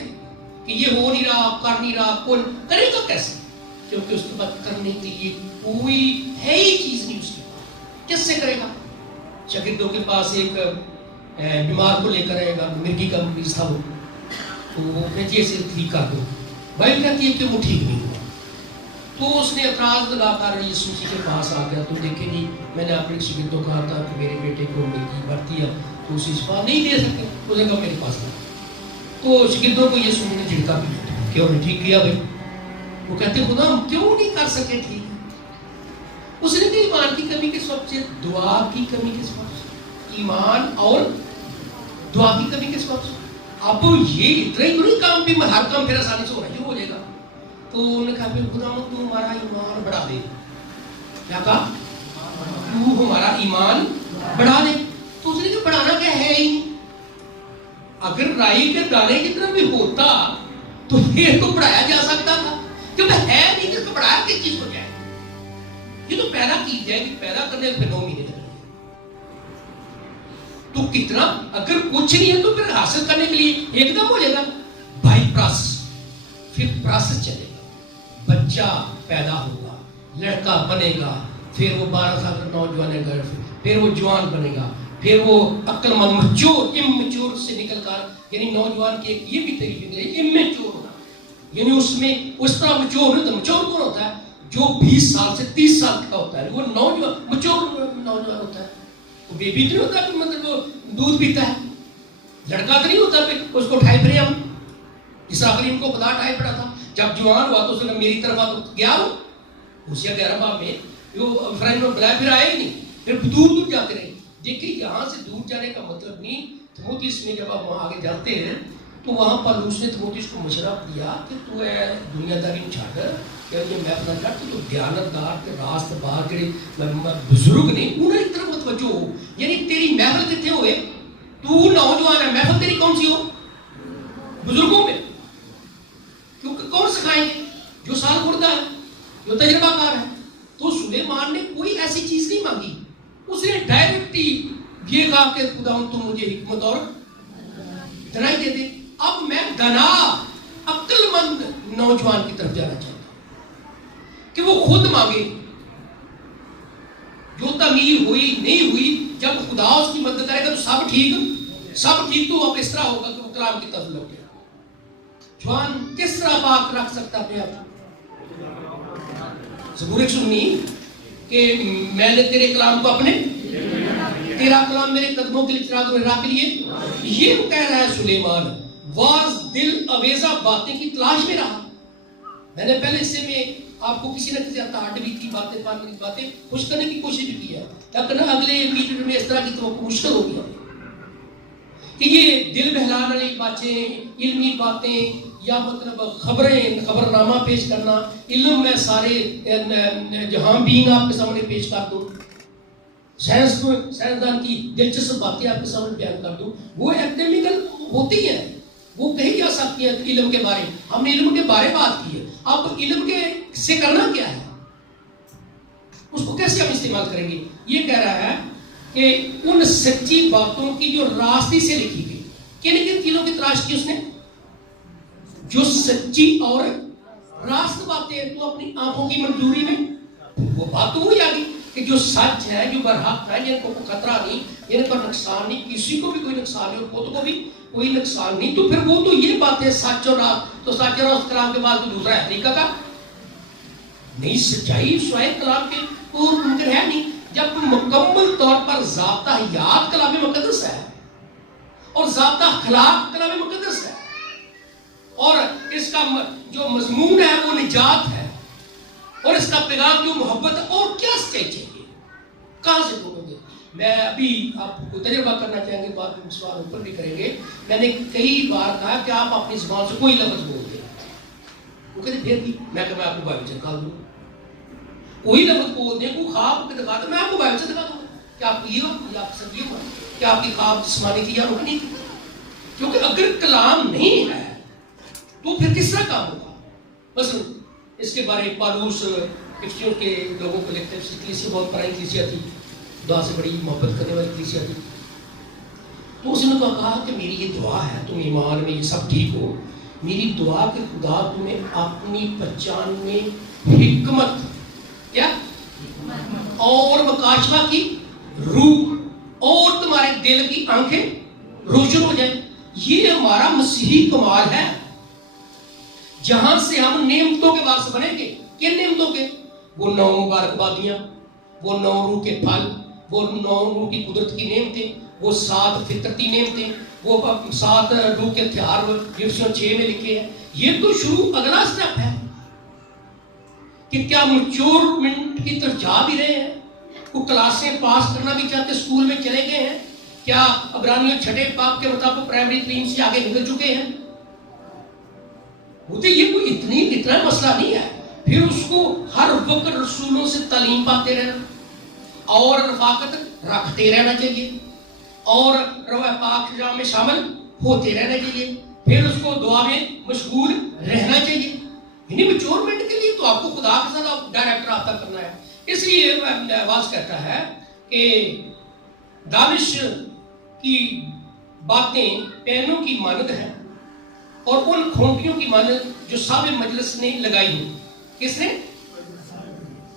کہ یہ ہو نہیں رہا, کر نہیں رہا, کون کرے گا کیسے؟ کیونکہ اس کے بعد کرنے کے لیے کوئی ہے ہی چیز نہیں اس کے پاس. کس سے کرے گا؟ شاگردوں کے پاس ایک بیمار کو لے کر آئے گا, مرگی کا مریض تھا وہ, تو وہ کہتے ہیں اسے ٹھیک کر دو. بھائی کہتی ہے کہ وہ ٹھیک نہیں ہوا. تو اس نے اعتراض لگا کر یسوع مسیح کے پاس آ گیا. تو دیکھیں نہیں, میں نے اپنے شاگردوں کو کہا تھا کہ میرے بیٹے کو مرگی بڑھتی ہے تو اسے شفا نہیں دے سکتے. اس نے کہا میرے پاس تھا. تو شاگردوں کو یسوع نے جھڑکا بھی کہ انہوں نے ٹھیک کیا. بھائی وہ کہتے خدا ہم کیوں نہیں کر سکے ٹھیک؟ اس نے کہا ایمان کی کمی کے سبب سے, دعا کی کمی کے سبب سے, ایمان اور دعا کی کمی کے سبب سے. اب یہ اتنا ہی نہیں کام بھی ہر کام پھر آسانی سے ہونا شروع ہو جائے گا. تو انہوں نے کہا پھر خدا تو ہمارا ایمان بڑھا دے. کیا کہا؟ تو ہمارا ایمان بڑھا دے. تو اس نے کہا بڑھانا کیا ہے ہی نہیں. اگر رائی کے دانے کی طرح بھی ہوتا تو پھر تو بڑھایا جا سکتا تھا. کیونکہ ہے نہیں کہ بڑھایا کس چیز کو جائے. یہ تو پیدا کی جائے گی, پیدا کرنے پھر 9 مہینے لگیں. تو کتنا اگر کچھ نہیں ہے تو پھر حاصل کرنے کے لیے ایک دم ہو جائے گا. بائی پروسیس, پھر پروسیس چلے گا. بچہ پیدا ہوگا, لڑکا بنے گا, پھر وہ 12 سال کا نوجوان ہے، پھر وہ جوان بنے گا، پھر وہ عقل مند مچور امچور سے نکل کر، یعنی نوجوان کی ایک یہ بھی طریقے ہے امچور ہونا، یعنی اس میں اس طرح مچور نہیں ہوتا۔ مچور کون ہوتا ہے؟ جو 20 سال سے 30 سال کا ہوتا ہے، وہ نوجوان مچور نوجوان ہوتا ہے۔ وہ بیبی تو نہیں ہوتا کہ مطلب وہ دودھ پیتا ہے، لڑکا تو نہیں ہوتا کہ اس کو اٹھائے پھرے ہم، اس آخرین کو خدا اٹھائے پڑا تھا، جب جوان ہوا تو اس نے میری طرف آ تو گیا ہو اسے 11 باب میں وہ فرائن میں بلائے پھر آئے ہی نہیں، پھر دور دور جاتے رہے۔ دیکھیں یہاں سے دور جانے کا مطلب نہیں، تیموتھیوس میں جب آپ وہاں آگے جاتے ہیں تو وہاں پالوس نے تیموتھیوس کو مشورہ دیا کہ تو اے دنیا داری میں چھاڑ کہ یہ میں اپنا چھاڑ تو دیانتدار کے راست باہر کے بزرگ نے انہیں ایک طرف متوجہ ہو، یعنی تیری محفل کتنے ہوئے، تو نوجوان ہے، محفل تیری کون سی ہو؟ بزرگوں میں، کیونکہ کون سکھائیں گے؟ جو سال خوردہ ہے، جو تجربہ کار ہے۔ تو سلیمان نے کوئی ایسی چیز نہیں مانگی، اس نے ڈائریکٹلی یہ کہا کہ خدا تم مجھے حکمت اور دنائی دے دے۔ اب میں دنا عقل مند نوجوان کی طرف جانا چاہتا ہوں کہ وہ خود مانگے، جو تعمیر ہوئی نہیں ہوئی جب خدا اس کی مدد کرے گا تو سب ٹھیک تو اب اس طرح ہوگا کہ وہ کلام کی طرف لوگ گیا۔ جوان کس طرح پاک رکھ سکتا اپنے آپ؟ زبور 119 کہ میں نے تیرے کلام کو اپنے، تیرا کلام میرے قدموں کے لیے چراغ و راہ کے لیے، یہ کہہ رہا ہے سلیمان، واز دل اویزہ باتیں کی تلاش میں رہا۔ میں نے پہلے حصے میں آپ کو کسی نہ کسی ہارڈ بھی کی باتیں خوش کرنے کی کوشش بھی کی ہے، لیکن اگلے میٹر میں اس طرح کی تو مشکل ہو گیا کہ یہ دل بہلانے والی باتیں، علمی باتیں یا مطلب خبر نامہ پیش کرنا، علم میں سارے جہاں بین آپ کے سامنے پیش کر دوں، سائنسدان کی دلچسپ باتیں آپ کے سامنے بیان کر دوں، وہ ایکڈیمیکل ہوتی ہیں، وہ کہی جا سکتی ہیں علم کے بارے۔ ہم نے علم کے بارے بات کی ہے، اب علم کے سے کرنا کیا ہے، اس کو کیسے ہم استعمال کریں گے؟ یہ کہہ رہا ہے کہ ان سچی باتوں کی جو راستی سے لکھی گئی، کن چیزوں کی تلاش کی اس نے؟ جو سچی اور راست باتیں ہیں، تو اپنی آنکھوں کی منظوری میں وہ بات ہوئی آگی کہ جو سچ ہے، جو برحق ہے، جن کو خطرہ نہیں، جن پر نقصان نہیں، کسی کو بھی کوئی نقصان نہیں اور خود کو بھی کوئی نقصان نہیں، تو پھر وہ تو یہ باتیں سچ اور راست، تو سچ اور راست کلام کے بعد کوئی دوسرا ہے طریقہ کا نہیں، سچائی سوائے کلام کے وہ ممکن ہے نہیں۔ جب مکمل طور پر ضابطہ حیات کلام مقدس ہے اور ضابطہ اخلاق کلام مقدس ہے اور اس کا جو مضمون ہے وہ نجات ہے اور اس کا پیغام جو محبت ہے، اور کیا چاہیے، کہاں سے ڈھونڈیں گے؟ میں ابھی آپ کو تجربہ کرنا چاہیں گے، بعد میں سوال اوپر بھی کریں گے۔ میں نے کئی بار کہا کہ آپ اپنی زبان سے کوئی لفظ بول دیں، وہ کہتے پھر بھی میں کہ میں آپ کو بائبل سے دکھا دوں، کوئی لفظ بول دیں، کوئی خواب کے دکھا دوں، میں آپ کو بائبل سے دکھا دوں کہ آپ یہ ہو، آپ سب یہ ہو کہ آپ کی خواب جسمانی تھی یا روحانی تھی، کیونکہ اگر کلام نہیں ہے تو پھر کس طرح کام ہوگا؟ مثلا اس کے بارے پالوس کفچیوں کے لوگوں کو لکھتے ہیں، کلیسیا بہت پرانی کلیسیا تھی، دعا سے بڑی محبت کرنے والی کلیسیا تھی، تو اس نے کہا کہ میری یہ دعا ہے تم ایمان میں یہ سب ٹھیک ہو، میری دعا کہ خدا تمہیں اپنی پہچان میں حکمت کیا اور مکاشفہ کی روح اور تمہارے دل کی آنکھیں روشن ہو جائیں۔ یہ ہمارا مسیحی کمال ہے، جہاں سے ہم نعمتوں کے وارث بنیں گے۔ کن نعمتوں کے؟ وہ 9 مبارک بادیاں، وہ 9 روح کے پھل، وہ 9 روح کی قدرت کی نعمتیں، وہ 7 فطرتی نعمتیں، وہ 7 روح کے ہتھیار یفسیوں 6 میں لکھے ہیں۔ یہ تو شروع اگلا سٹیپ ہے کہ کیا میچورمنٹ کی طرف جا بھی رہے ہیں، کو کلاسیں پاس کرنا بھی چاہتے، اسکول میں چلے گئے ہیں، کیا عبرانیوں 6 باب کے مطابق پرائمری 3 سے آگے نکل چکے ہیں؟ ہوتے یہ کوئی اتنا مسئلہ نہیں ہے۔ پھر اس کو ہر وقت رسولوں سے تعلیم پاتے رہنا اور رفاقت رکھتے رہنا چاہیے اور روح پاک جام میں شامل ہوتے رہنا چاہیے، پھر اس کو دعا میں مشغول رہنا چاہیے۔ یعنی میچورمنٹ کے لیے تو آپ کو خدا کے ساتھ ڈائریکٹ رابطہ کرنا ہے۔ اس لیے آواز کہتا ہے کہ دانش کی باتیں پینوں کی مانند ہیں اور ان کھونٹیوں کی مانند جو صاحب مجلس نے لگائی ہیں۔ کس نے؟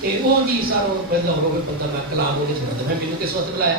ਤੇ ਉਹ ਜੀ ਸਾਰੋਂ ਪਹਿਲਾਂ ਹੋਵੇ ਪਤਾ ਮੈਂ ਕਲਾਮ ਉਹਨੇ ਸੁਣਦਾ ਮੈਂ ਮੈਨੂੰ ਕਿਸ ਵਾਸਤੇ ਬੁਲਾਇਆ?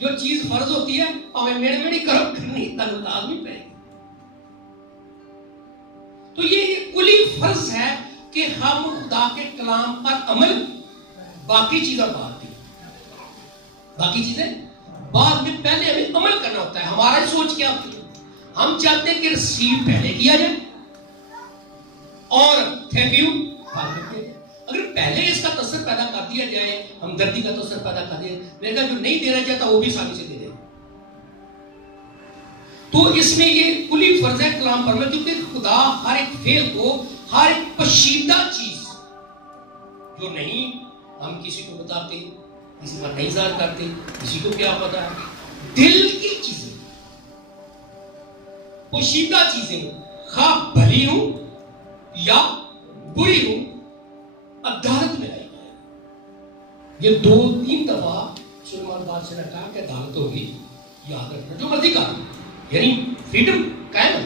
جو چیز فرض ہوتی ہے ہمیں میرے میری کرنی لازمی پڑے گی. تو یہ کلی فرض ہے کہ ہم خدا کے کلام پر عمل، باقی چیزیں بعد میں، باقی چیزیں بعد میں، پہلے ہمیں عمل کرنا ہوتا ہے. ہمارا سوچ کیا ہوتی ہے؟ ہم چاہتے ہیں کہ ریسیو پہلے کیا جائے اور تھینک یو بعد میں کیا جائے. اگر پہلے اس کا تاثر پیدا کر دیا جائے، ہمدردی کا تاثر پیدا کر دیا، میرے کہا جو نہیں دینا چاہتا وہ بھی آسانی سے دے دے. تو اس میں یہ کلی فرض ہے کلام پر عمل، کیونکہ خدا ہر ایک فعل کو، ہر ایک پشیدہ چیز جو نہیں ہم کسی کو بتاتے، کسی پر نہیں ظاہر کرتے، کسی کو کیا پتا ہے، دل کی چیزیں، پوشیدہ چیزیں خواہ بھلی ہوں یا بری ہوں عدالت میں لائی جائے. یہ 2-3 دفعہ سلیمان بادشاہ نے کہا کہ عدالت ہوگی، یاد رکھنا جو مرضی کہا. یعنی فریڈم قائم ہے،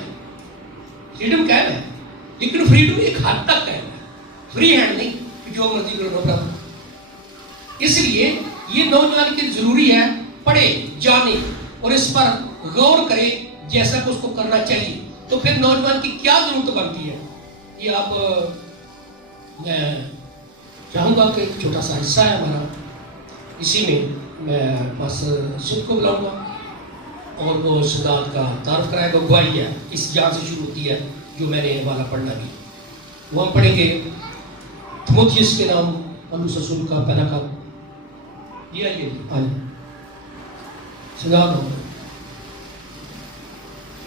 فریڈم قائم ہے، لیکن فریڈم ایک حد تک قائم ہے، فری ہینڈ نہیں کہ جو مرضی کرو نو. اس لیے یہ نوجوان کی ضروری ہے پڑھے، جانے اور اس پر غور کرے جیسا کہ اس کو کرنا چاہیے. تو پھر نوجوان کی کیا ضرورت بنتی ہے؟ یہ آپ میں چاہوں گا کہ ایک چھوٹا سا حصہ ہے ہمارا، اسی میں میں بس سب کو بلاؤں گا اور وہ سداد کا تعارف کرائے گا. گواہی ہے اس جان سے شروع ہوتی ہے جو میں نے والا پڑھنا بھی. وہ ہم پڑھیں گے تیموتھیوس کے نام پولس رسول کا پہلا خط. یہ سداد ہو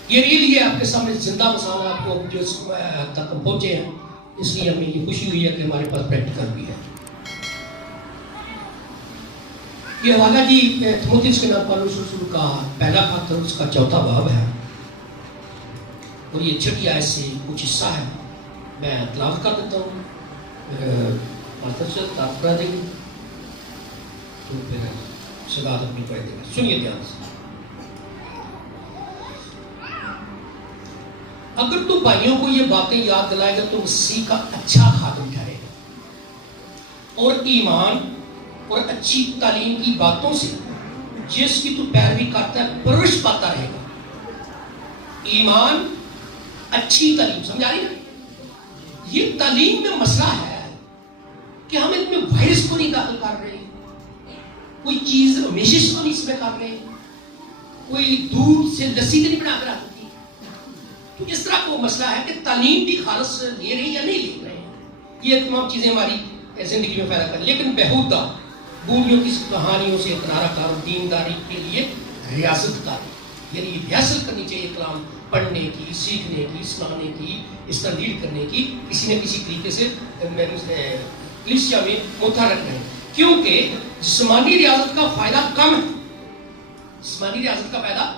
یہ ریل آپ کے سامنے زندہ مثال آپ کو جو تک پہنچے ہیں، اس لیے ہمیں یہ خوشی ہوئی ہے کہ ہمارے پاس پریکٹیکل بھی ہے. یہ حوالہ جی تیموتھیوس کے نام پولس رسول کا پہلا خط، اس کا 4واں باب ہے اور یہ 6 آیت سے کچھ حصہ ہے. میں تلاوت کر دیتا ہوں، ماسٹر سے تلاوت کرا دیں گے تو پھر سداد اپنی پڑھ دے گا. سنیے دھیان سے. اگر تو بھائیوں کو یہ باتیں یاد دلائے گا تو مسیح کا اچھا خادم ٹھہرے گا اور ایمان اور اچھی تعلیم کی باتوں سے جس کی تو پیروی کرتا ہے پرورش پاتا رہے گا. ایمان، اچھی تعلیم، سمجھا رہی ہے؟ یہ تعلیم میں مسئلہ ہے کہ ہم اس میں وائرس کو نہیں داخل کر رہے، کوئی چیز میشش کو نہیں اس میں کر رہے، کوئی دودھ سے لسی نہیں بنا کر آتی. تو اس طرح کو مسئلہ ہے کہ تعلیم بھی خالص لے رہے ہیں یا نہیں لے رہے ہیں. یہ تمام چیزیں ہماری زندگی میں فائدہ کریں، لیکن بہودہ بوڑھیوں کی کہانیوں سے اقرارہ کار دینداری کے لیے ریاست کاری، یعنی ریاست کرنی چاہیے کلام پڑھنے کی، سیکھنے کی، سنانے کی، استنبیل کرنے کی، کسی نہ کسی طریقے سے کلیسیا میں متحرک رہے. کیونکہ جسمانی ریاضت کا فائدہ کم ہے، جسمانی ریاضت کا فائدہ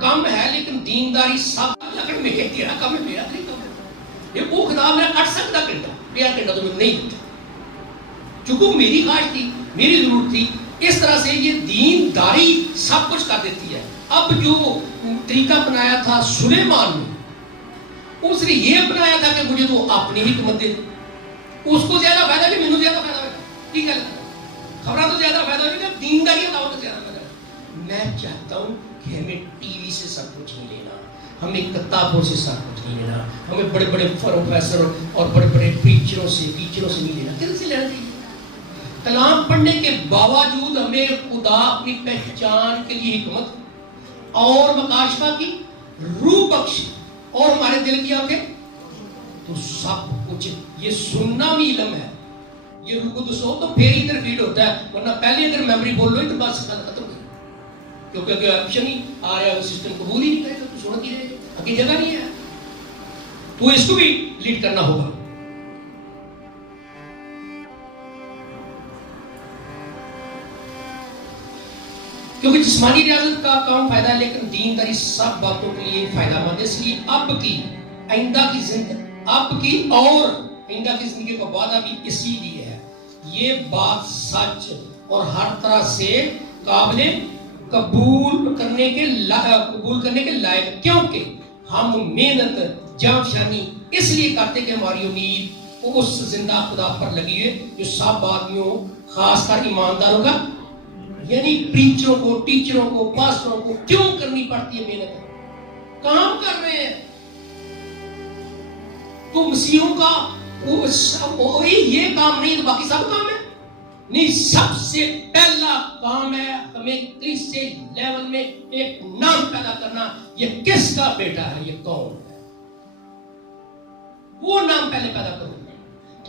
کم ہے، لیکن دینداری سب اگر میں تیرا کم ہے میرا نہیں کم ہے. یہ وہ خدا میرا 8 گھنٹہ میرا گھنٹہ تو میں نہیں ہوتا، چونکہ میری خواہش تھی، میری ضرورت تھی. اس طرح سے یہ دینداری سب کچھ کر دیتی ہے. اب جو طریقہ بنایا تھا سلیمان نے، اس نے یہ بنایا تھا کہ مجھے تو اپنی ہی حکمت دے، اس کو زیادہ فائدہ نہیں، مجھے زیادہ فائدہ ہوگا. ٹھیک ہے، خبریں تو زیادہ فائدہ ہوگا، دینداری کا تو زیادہ فائدہ ہوگا. میں چاہتا ہوں کہ ہمیں ٹی وی سے سب کچھ نہیں لینا، ہمیں کتابوں سے سب کچھ نہیں لینا، ہمیں بڑے بڑے پروفیسر اور بڑے بڑے ٹیچروں سے نہیں لینا. کن سے لینا چاہیے؟ کلام پڑھنے کے باوجود ہمیں خدا اپنی پہچان کے لیے حکمت اور مکاشفہ کی روح بخش اور ہمارے دل کی آنکھیں، تو سب کچھ یہ سننا بھی علم ہے. یہ روح قدس ہو تو پھر ادھر فیڈ ہوتا ہے، ورنہ پہلے اگر میموری بول لو تو بس ختم ہو، کیونکہ اگر آپشن ہی آ رہا ہے سسٹم قبول ہی نہیں کرے گا تو سنت ہی رہے گا، آگے جگہ نہیں ہے. تو اس کو بھی لیڈ کرنا ہوگا. کیونکہ جسمانی ریاضت کا کام فائدہ ہے، لیکن دینداری سب باتوں کے لیے فائدہ مند ہے. اس لیے اب کی اور آئندہ کی زندگی کا وعدہ بھی اسی لیے ہے. یہ بات سچ اور ہر طرح سے قابل قبول کرنے کے لائق، کیونکہ ہم محنت جانفشانی اس لیے کرتے کہ ہماری امید اس زندہ خدا پر لگی ہے جو سب آدمیوں خاص کر ایمانداروں کا یعنی پریچروں کو، ٹیچروں کو، پاسٹروں کو کیوں کرنی پڑتی ہے محنت؟ کام کر رہے ہیں تو مسیحوں کا یہ کام نہیں تو باقی سب کام ہے نہیں. سب سے پہلا کام ہے ہمیں کلیسے لیول میں ایک نام پیدا کرنا. یہ کس کا بیٹا ہے، یہ کون ہے، وہ نام پہلے پیدا کرو.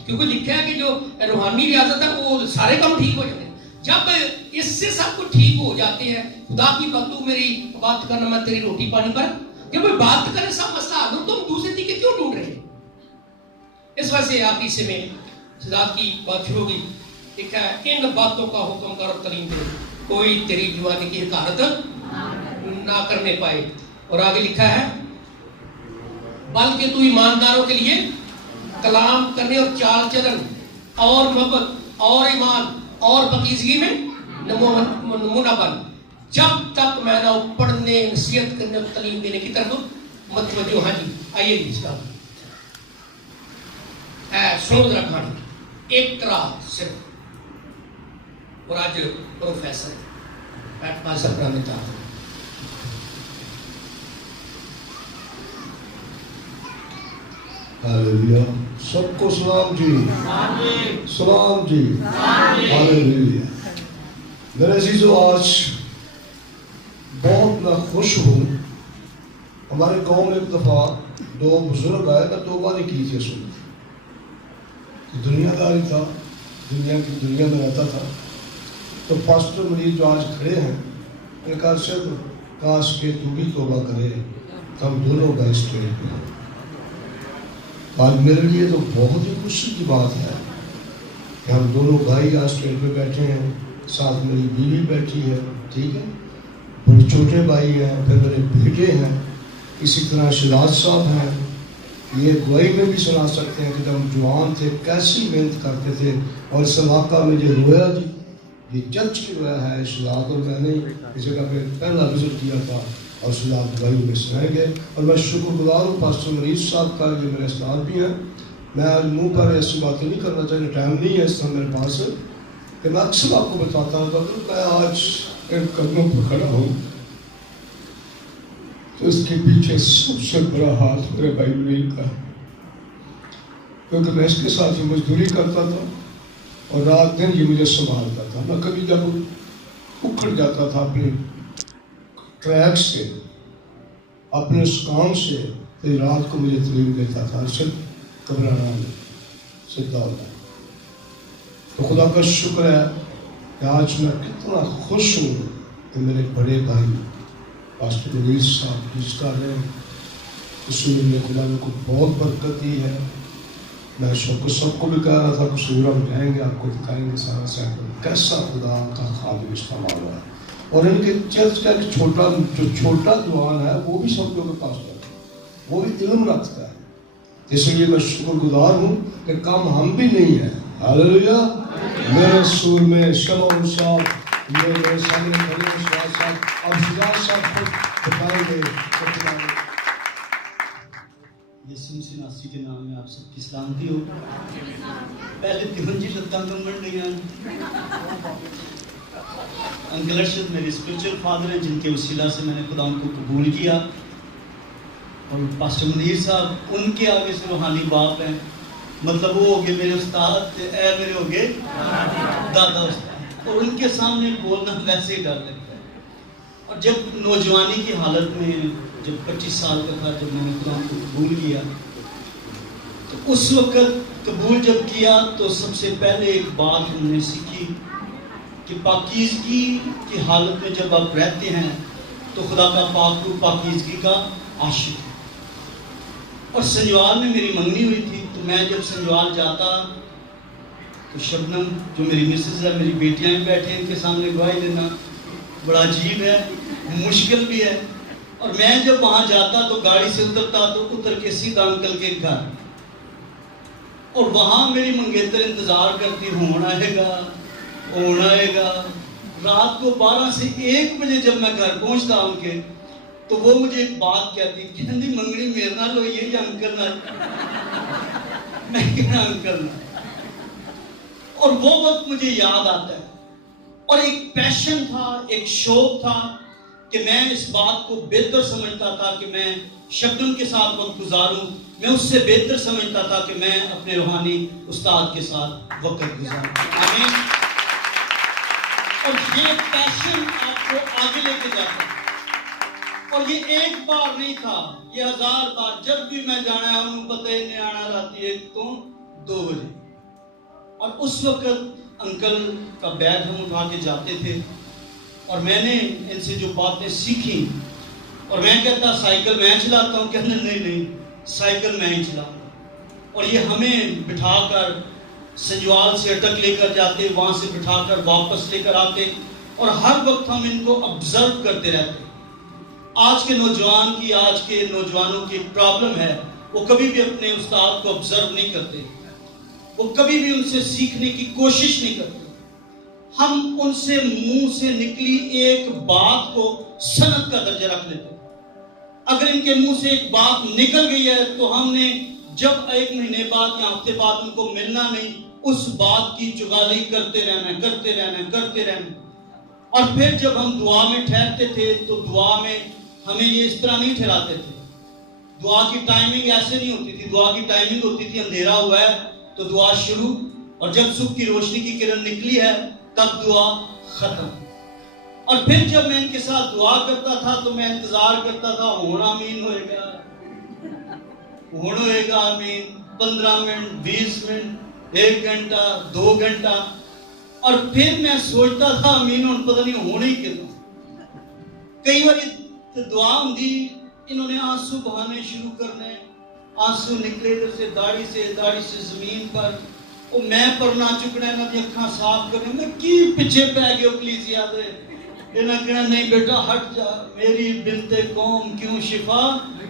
کیونکہ لکھا ہے کہ جو روحانی ریاضت ہے وہ سارے کام ٹھیک ہو جاتے ہیں. جب اس سے سب کچھ ٹھیک ہو جاتے ہیں، خدا کی بات، تو میری بات کرنا، میں تیری روٹی پانی پر، جب کوئی بات کرے سب مسئلہ حل ہو، تم دوسرے طریقے کیوں ڈھونڈ رہے ہیں؟ اس وجہ سے آخری سے میں خدا کی بات شروع ہوگی. لکھا ہے ان باتوں کا حکم کر اور تعلیم دے، کوئی تیری جوانی کی حقارت نہ کرنے پائے. اور آگے لکھا ہے بلکہ تو ایمانداروں کے لیے کلام کرنے اور چال چلن اور محبت اور ایمان اور پاکیزگی میں نمونہ بن، جب تک میں نہ پڑھنے، نصیحت کرنے اور تعلیم دینے کی طرف متوجہ. ہاں جی آئیے جی سنو ذرا کہانی. ایک طرح صرف اور آج پروفیسر پیٹ پاس اپنا میں تھا. ہاللویا، سب کو سلام جی، سلام جی، ہاللویا. میرے عزیزو، آج بہت میں خوش ہوں. ہمارے گاؤں میں ایک دفعہ دو بزرگ آئے، میں توبہ نہیں کی تھی. سن دنیا داری تھا، دنیا میں رہتا تھا. تو پاسٹر مریض جو آج کھڑے ہیں، میں نے کہا صرف کاش کہ تو بھی توبہ کرے، ہم دونوں کا اسٹیج پہ. آج میرے لیے تو بہت ہی خوشی کی بات ہے کہ ہم دونوں بھائی آج اسٹیج پہ بیٹھے ہیں، ساتھ میری بیوی بیٹھی ہے، ٹھیک ہے، میرے چھوٹے بھائی ہیں، پھر میرے بیٹے ہیں، اسی طرح شہزاد صاحب ہیں. یہ گواہی میں بھی سنا سکتے ہیں کہ جب ہم جوان تھے کیسی محنت کرتے تھے. اور اس علاقہ میں جو رویا جی، یہ چرچ کی رویا ہے. شہزاد اور میں نے اس جگہ پہ پہلا وزٹ کیا تھا اور شہزاد گواہی میں سنائے گئے. اور میں شکر گزار ہوں پاسٹر مریض صاحب کا، یہ میرے استاد بھی ہیں. میں آج منہ پر ایسی باتیں نہیں کرنا چاہیے، ٹائم نہیں ہے اس طرح میرے پاس کہ میں اکثر آپ کو بتاتا ہوں. اگر میں آج ان قدموں پر کھڑا ہوں تو اس کے پیچھے سب سے بڑا ہاتھ میرے بھائی منیر کا، کیونکہ میں اس کے ساتھ مزدوری کرتا تھا اور رات دن یہ مجھے سنبھالتا تھا. میں کبھی جب اکھڑ جاتا تھا اپنے ٹریک سے، اپنے اس کام سے، تو رات کو مجھے تعلیم دیتا تھا. صرف گھبرانا نہیں، سیدھا ہوتا. تو خدا کا شکر ہے کہ آج میں کتنا خوش ہوں کہ میرے بڑے بھائی پاسٹر منیر صاحب جس کا ہے قصور میں خدا نے کو بہت برکت دی ہے. میں سب کو بھی کہہ رہا تھا قصور ہم جائیں گے، آپ کو دکھائیں گے سارا صاحب کیسا خدا کا خادم استعمال ہوا ہے. اور ان کے چرچ کا ایک چھوٹا جوان ہے، وہ بھی سب کے پاس ہے، وہ بھی علم رکھتا ہے. اس لیے میں شکر گزار ہوں کہ کام ہم بھی نہیں ہیں. ہاللویا. میرے سور میں شمع صاحب، میرے سامنے بھائی شہزاد صاحب، اب شہزاد صاحب کو بتائیں گے. یسوع ناصری کے نام میں آپ سب کی سلامتی ہو. پہلے تیون جی لتاں کمبن نہیں ہیں. انکل ارشد میرے اسپرچل فادر ہیں جن کے وسیلہ سے میں نے خدا کو قبول کیا. اور پاسٹر منیر صاحب ان کے آگے سے روحانی باپ ہیں، مطلب وہ ہو گئے میرے استاد، اے میرے ہو گئے دادا استاد. اور ان کے سامنے بولنا ویسے ہی ڈر لگتا ہے. اور جب نوجوانی کی حالت میں جب 25 سال کا تھا، جب میں نے خدا کو قبول کیا، تو اس وقت قبول جب کیا تو سب سے پہلے ایک بات ہم نے سیکھی کہ پاکیزگی کی حالت میں جب آپ رہتے ہیں تو خدا کا پاک پاکیزگی کا عاشق ہے. اور سنجوال میں میری منگنی ہوئی تھی، تو میں جب سنجوال جاتا تو شبنم جو میری مسز ہے، میری بیٹیاں بھی بیٹھے ہیں، ان کے سامنے گواہی دینا بڑا عجیب ہے، مشکل بھی ہے. اور میں جب وہاں جاتا تو گاڑی سے اترتا تو اتر کے سیدھا انکل کے گھر، اور وہاں میری منگیتر انتظار کرتی، ہونا آئے گا. رات کو 12 سے 1 بجے جب میں گھر پہنچتا ان کے، تو وہ مجھے ایک بات کہتی، کہندی منگنی میرے نال ہوئی ہے یا انکل نال؟ میں کہنا انکل نال. اور وہ وقت مجھے یاد آتا ہے اور ایک پیشن تھا، ایک شوق تھا کہ میں اس بات کو بہتر سمجھتا تھا کہ میں شبنم کے ساتھ وقت گزاروں، میں اس سے بہتر سمجھتا تھا کہ میں اپنے روحانی استاد کے ساتھ وقت گزاروں۔ آمین۔ اور یہ پیشن آپ کو آگے لے کے جاتا ہے، اور یہ ایک بار نہیں تھا، یہ 1000 بار۔ جب بھی میں جانا ہے انہوں پتہ ہی نہیں آنا راتی 1 تو 2 بجے، اور اس وقت انکل کا بیگ ہم اٹھا کے جاتے تھے، اور میں نے ان سے جو باتیں سیکھی، اور میں کہتا سائیکل میں چلاتا ہوں، کہتے نہیں سائیکل میں ہی چلاتا ہوں۔ اور یہ ہمیں بٹھا کر سنجوال سے اٹک لے کر جاتے، وہاں سے بٹھا کر واپس لے کر آتے، اور ہر وقت ہم ان کو آبزرو کرتے رہتے۔ آج کے نوجوانوں کی ایک پرابلم ہے، وہ کبھی بھی اپنے استاد کو آبزرو نہیں کرتے، وہ کبھی بھی ان سے سیکھنے کی کوشش نہیں کرتے۔ ہم ان سے منہ سے نکلی ایک بات کو سند کا درجہ رکھ لیتے۔ اگر ان کے منہ سے ایک بات نکل گئی ہے تو ہم نے جب 1 مہینے بعد یا ہفتے بعد ان کو ملنا نہیں، اس بات کی چغالی کرتے رہنا۔ اور پھر جب ہم دعا میں ٹھہرتے تھے تو دعا میں ہمیں یہ اس طرح نہیں ٹھہراتے تھے۔ دعا کی ٹائمنگ ایسے نہیں ہوتی تھی، دعا کی ٹائمنگ ہوتی تھی اندھیرا ہوا ہے تو دعا شروع، اور جب صبح کی روشنی کی کرن نکلی ہے تب دعا ختم۔ اور پھر جب میں ان کے ساتھ دعا کرتا تھا تو میں انتظار کرتا تھا، ہون آمین ہوئے گا آمین، 15 منٹ، 20 منٹ، 1 گھنٹہ، 2 گھنٹہ، اور پھر میں سوچتا تھا آمین ہون پتہ نہیں ہونے ہی کتنا۔ کئی بار دعا ہوں دی، انہوں نے آنسو بہانے شروع کرنے، آنسو نکلے ادھر سے داڑھی سے زمین پر، وہ میں پرنا چکنا انہوں نے اکھاں صاف کرنے، میں کی پیچھے پہ گیا کلیسیا دے، انہوں نے کہنا نہیں بیٹا ہٹ جا، میری بنت قوم کیوں شفا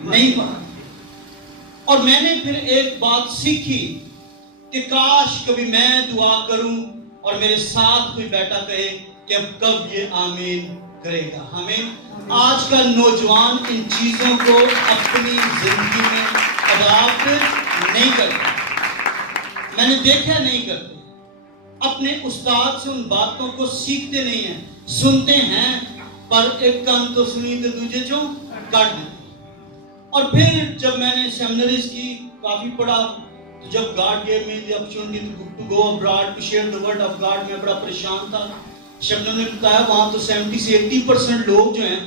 نہیں پاتی۔ اور میں نے پھر ایک بات سیکھی کہ کاش کبھی میں دعا کروں اور میرے ساتھ کوئی بیٹا کہے کہ اب کب یہ آمین کرے گا۔ ہمیں آج کا نوجوان ان چیزوں کو اپنی زندگی میں اڈاپٹ نہیں کرتا، میں نے دیکھا نہیں کرتے، اپنے استاد سے ان باتوں کو سیکھتے نہیں ہیں، سنتے ہیں پر ایک کان تو سنی تو دوجے چوں کٹ دیتے۔ اور پھر جب میں نے سیمنریز کی کافی پڑھا، تو جب God gave me the opportunity to go abroad to share the word of God، میں بڑا پریشان تھا۔ شبنم نے بتایا وہاں تو 70 سے 80% لوگ جو ہیں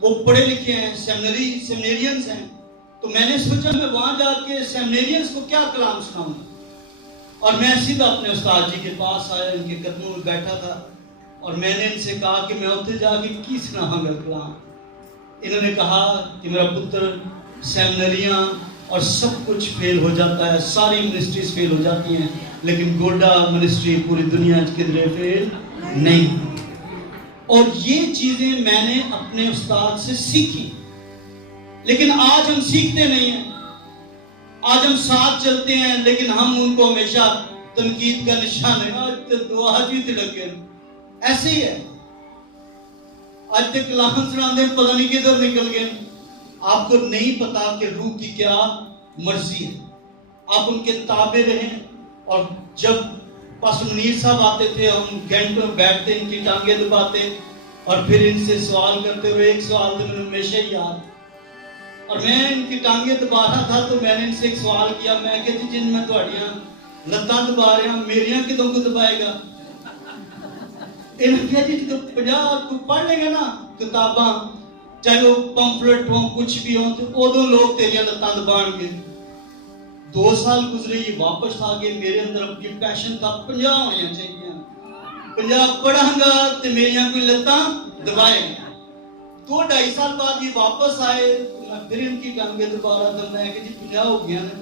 وہ پڑھے لکھے ہیں، سیمنیرینز ہیں، تو میں نے سوچا میں وہاں جا کے سیمنیرینز کو کیا کلام سناؤں گا، اور میں سیدھا اپنے استاد جی کے پاس آیا، ان کے قدموں میں بیٹھا تھا، اور میں نے ان سے کہا کہ میں اتنے جا کے کی سناؤں گا کلام۔ انہوں نے کہا کہ میرا پتر سیمنریاں اور سب کچھ فیل ہو جاتا ہے، ساری منسٹریز فیل ہو جاتی ہیں، لیکن گوڈا منسٹری پوری دنیا کدھر فیل نہیں۔ اور یہ چیزیں میں نے اپنے استاد سے سیکھی، لیکن آج ہم سیکھتے نہیں ہیں، آج ہم ساتھ چلتے ہیں لیکن ہم ان کو ہمیشہ تنقید کا نشان ہے، آج تک دعا بھی تڑکے، ایسے ہی ہے، آج تک کلام سناندے پتہ نہیں کدھر نکل گئے۔ آپ کو نہیں پتا کہ روح کی کیا مرضی ہے، آپ ان کے تابع رہیں۔ اور جب پاسٹر منیر صاحب آتے تھے، ہم گھنٹوں بیٹھتے ان کی ٹانگیں دباتے اور پھر ان سے سوال کرتے ہوئے، ایک سوال تو مجھے ہمیشہ ہی یاد، اور میں ان کی ٹانگیں دبا رہا تھا تو میں نے ان سے ایک سوال کیا، میں کہ جن میں تہاڈیاں لتاں دبا رہا ہوں میریاں کدوں کو دبائے گا؟ انہوں نے کہا جی تو 50 کو پڑھ لے گا نا کتاباں، چاہے وہ پمفلٹ ہوں کچھ بھی ہوں، تو ادو لوگ تیریاں لتاں دبان گے۔ 2 سال گزرے، یہ واپس آ گئے، میرے اندر اب یہ پیشن تھا 50 ہونے چاہیے، 50 پڑھاں گا تو میریاں کوئی لتاں دبائے گا۔ 2-2.5 سال بعد یہ واپس آئے، میں پھر ان کی ٹانگیں دبا رہا تھا، میں کہ جی 50 ہو گیا نا،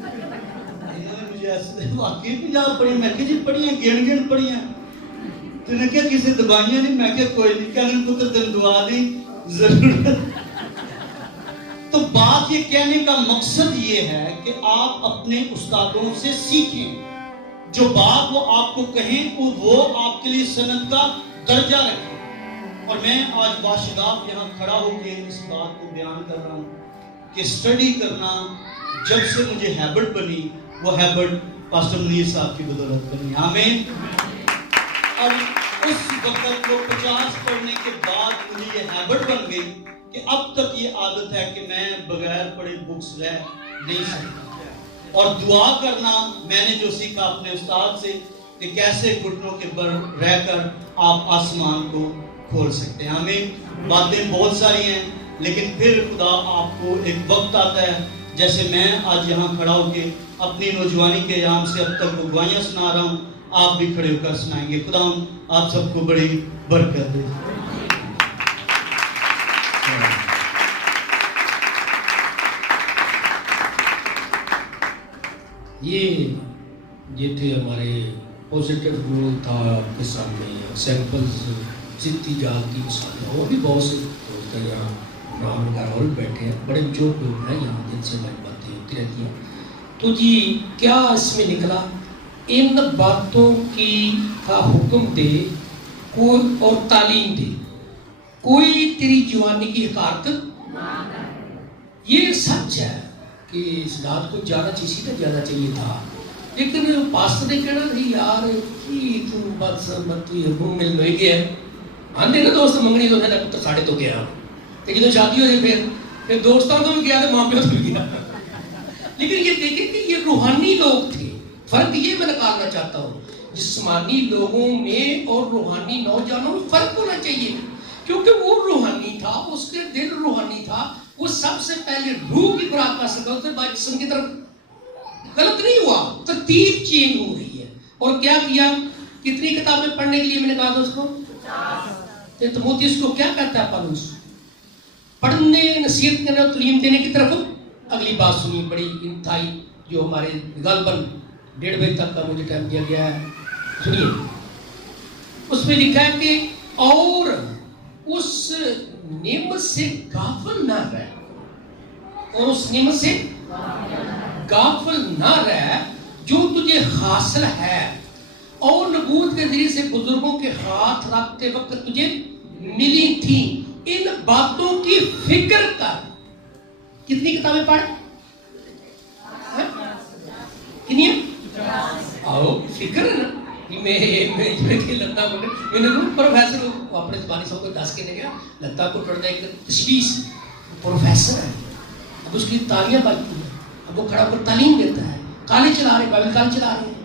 انہوں نے مجھے ایسے واقعی 50 پڑھی، میں کہ جی پڑھی ہیں، گن پڑھی ہیں، تو نے کیا کسی دبائیاں نہیں، میں کہ کوئی نہیں، کہنے پتر دل دعا دی ضرورت۔ تو بات یہ کہنے کا مقصد یہ ہے کہ آپ اپنے استادوں سے سیکھیں، جو بات وہ آپ کو کہیں وہ آپ کے لیے سند کا درجہ رکھیں۔ اور میں آج باشگاف یہاں کھڑا ہو کے اس بات کو بیان کر رہا ہوں کہ اسٹڈی کرنا جب سے مجھے ہیبٹ بنی، وہ ہیبٹ پاسٹر منیر صاحب کی بدولت بنی، آمین۔ اور اس وقت وہ 50 پڑھنے کے بعد مجھے یہ ہیبٹ بن گئی کہ اب تک یہ عادت ہے کہ میں بغیر پڑھے بکس رہ نہیں سکتا، اور دعا کرنا میں نے جو سیکھا اپنے استاد سے کہ کیسے گھٹنوں کے بل رہ کر آپ آسمان کو کھول سکتے ہیں۔ ہمیں باتیں بہت ساری ہیں، لیکن پھر خدا آپ کو ایک وقت آتا ہے، جیسے میں آج یہاں کھڑا ہو کے اپنی نوجوانی کے ایام سے اب تک وہ گواہیاں سنا رہا ہوں، آپ بھی کھڑے ہو کر سنائیں گے۔ خدا آپ سب کو بڑی برکت دے۔ یہ تھے ہمارے پوزیٹیو رول تھا آپ کے سامنے، سیمپلز جتنی جات کی مثالیں، اور بھی بہت سے دوست ہیں یہاں، نام وغیرہ اور بھی بیٹھے ہیں، بڑے بزرگ لوگ ہیں یہاں جن سے ہماری باتیں ہوتی رہتی ہیں۔ تو جی کیا اس میں نکلا؟ ان باتوں کی کا حکم دے کوئی اور تعلیم دے، کوئی تیری جوانی کی حقارت نہ کرے۔ یہ سچ ہے کہ اس رات کو جانا اسی طرح جانا چاہیے تھا، لیکن پاسٹر نے کہنا نہیں یار کی تم بات سمجھتی ہے وہ مل نہیں گیا آندے نا دوست منگنی تو ہے تو ساڑھے تو گیا، لیکن جب شادی ہو جائے پھر دوستوں کو بھی گیا تو ماں پیوں کو بھی گیا۔ لیکن یہ دیکھیں کہ یہ روحانی لوگ تھے، فرق یہ میں نکالنا چاہتا ہوں، جسمانی لوگوں میں اور روحانی نوجوانوں میں فرق ہونا چاہیے، کیونکہ وہ روحانی تھا، اس کے دل روحانی تھا، وہ سب سے پہلے روح کی خوراک کا سکتا اس نے جسم کی طرف غلط نہیں ہوا، ترتیب چینج ہو رہی ہے۔ اور کیا کیا؟ کتنی کتابیں پڑھنے کے لیے میں نے کہا تھا اس کو؟ تیموتھیوس کو کیا کہتا ہے پالوس؟ پڑھنے، نصیحت کرنے اور تعلیم دینے کی طرف۔ اگلی بات سنیے، بڑی انتہائی جو ہمارے غالباً 1:30 بجے تک کا مجھے ٹائم دیا گیا ہے، سنیے۔ اس میں لکھا ہے کہ اور اس نعمت سے غافل نہ رہ، اور اس نعمت سے غافل نہ رہ جو تجھے حاصل ہے اور نبوت کے ذریعے سے بزرگوں کے ہاتھ رکھتے وقت تجھے ملی تھی، ان باتوں کی فکر کر۔ کتنی کتابیں پڑھ؟ کتنی؟ آؤ فکر ہے نا، میں لگتا میں نے پروفیسر اپنے زبانی صاحب کو دس کے دے گیا، لگتا کو پڑھنا ایک تشخیص پروفیسر ہے، اب اس کی تالیاں بجتی ہیں، اب وہ کھڑا کر تعلیم دیتا ہے، کالج چلا رہے ہیں، بائبل کالج چلا رہے ہیں،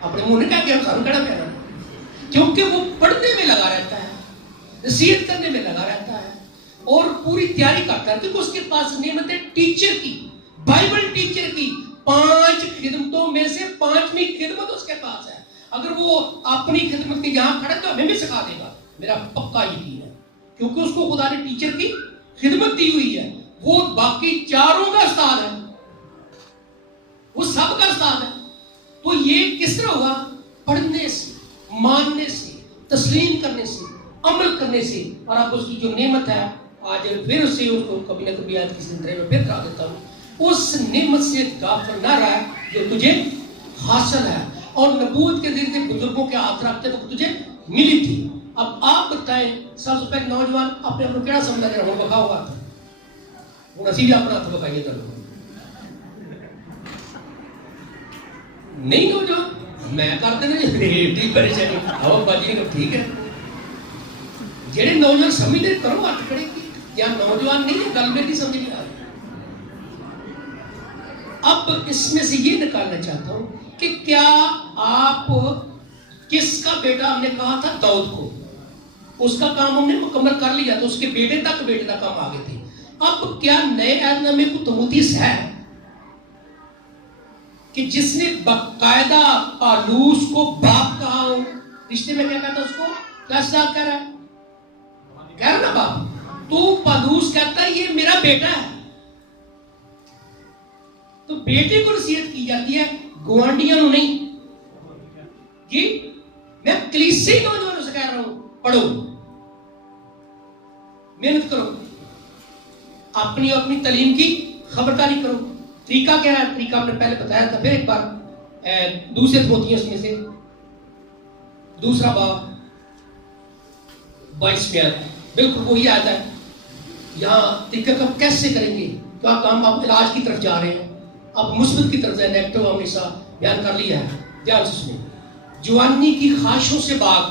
اپنے منہ نے کہا کہ ہم ساروں کھڑا کہہ رہا ہے، کیونکہ وہ پڑھنے میں لگا رہتا ہے، نصیحت کرنے میں لگا رہتا ہے اور پوری تیاری کرتا ہے، کیونکہ اس کے پاس نعمت ہے ٹیچر کی، بائبل ٹیچر کی۔ 5 خدمتوں میں سے 5ویں خدمت اس کے پاس ہے۔ اگر وہ اپنی خدمت کے یہاں کھڑا تو ہمیں بھی سکھا دے گا، میرا پکا یقین ہے، کیونکہ اس کو خدا نے ٹیچر کی خدمت دی ہوئی ہے۔ وہ باقی چاروں کا استاد ہے، وہ سب کا استاد ہے۔ تو یہ کس طرح ہوگا؟ پڑھنے سے، ماننے سے، تسلیم کرنے سے، عمل کرنے سے۔ اور اب اس کی جو نعمت ہے، آج پھر سے اس کو کبھی نہ کبھی آج کسی طرح میں پھر کرا دیتا ہوں، اس نعمت سے غافل نہ رہا جو تجھے حاصل ہے اور نبوت کے ذریعے بزرگوں کے ہاتھ رکھتے وقت تجھے ملی تھی۔ اب آپ بتائیں، سب سے پہلے نوجوان اپنے آپ کو کیا سمجھا جائے؟ وہ بکا ہوا تھا، وہ نصیب اپنا ہاتھ بکائیے تھا نہیں نوجوان میں کرتے نا پریشانی ہوا باجی کو ٹھیک ہے، جہے نوجوان سمجھتے کرو ہاتھ کھڑے کی، یا نوجوان نہیں ہے گل میں نہیں سمجھ نہیں آ رہی۔ اب اس میں سے یہ نکالنا چاہتا ہوں کہ کیا آپ کس کا بیٹا، ہم نے کہا تھا داؤد کو، اس کا کام ہم نے مکمل کر لیا تو اس کے بیٹے تک ہم آگے تھے۔ اب کیا نئے عہد نامے کو تموتھیوس ہے کہ جس نے باقاعدہ پالوس کو باپ کہا ہو؟ رشتے میں کیا کہتا اس کو؟ کیا صاحب کہہ رہا ہے؟ کہہ رہا نا باپ، تو پالوس کہتا ہے یہ میرا بیٹا ہے، تو بیٹے کو نصیحت کی جاتی ہے، گوانڈیاں نو نہیں جی۔ میں کلیسے نوجوانوں سے کہہ رہا ہوں، پڑھو، محنت کرو، اپنی تعلیم کی خبرداری کرو۔ طریقہ کیا ہے؟ طریقہ ہم نے پہلے بتایا تھا، پھر ایک بار دوسرے تیموتھیوس میں سے 2 باب 22 میں بالکل وہی آتا ہے۔ یہاں طریقہ کب کیسے کریں گے؟ کیا کام آپ علاج کی طرف جا رہے ہیں، آپ مثبت کی طرف جائیں، نیگیٹو ہم نے بیان کر لیا ہے۔ دھیان سے سنیں، جوانی کی خواہشوں سے باغ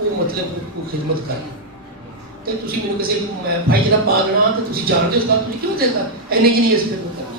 ਉਹ ਮਤਲਬ ਕੋਈ ਖਿਦਮਤ ਕਰਨ। ਤੇ ਤੁਸੀਂ ਮੈਨੂੰ ਕਿਸੇ ਭਾਈ ਜਿਹੜਾ ਪਾ ਦੇਣਾ ਤੇ ਤੁਸੀਂ ਜਾਣਦੇ ਹੋ ਤੁਸੀਂ ਕਿਉਂ ਦੇਤਾ ਇੰਨੇ ਜਿਹੀ ਅਸੀਂ ਖਿਦਮਤ ਕਰਨੀ।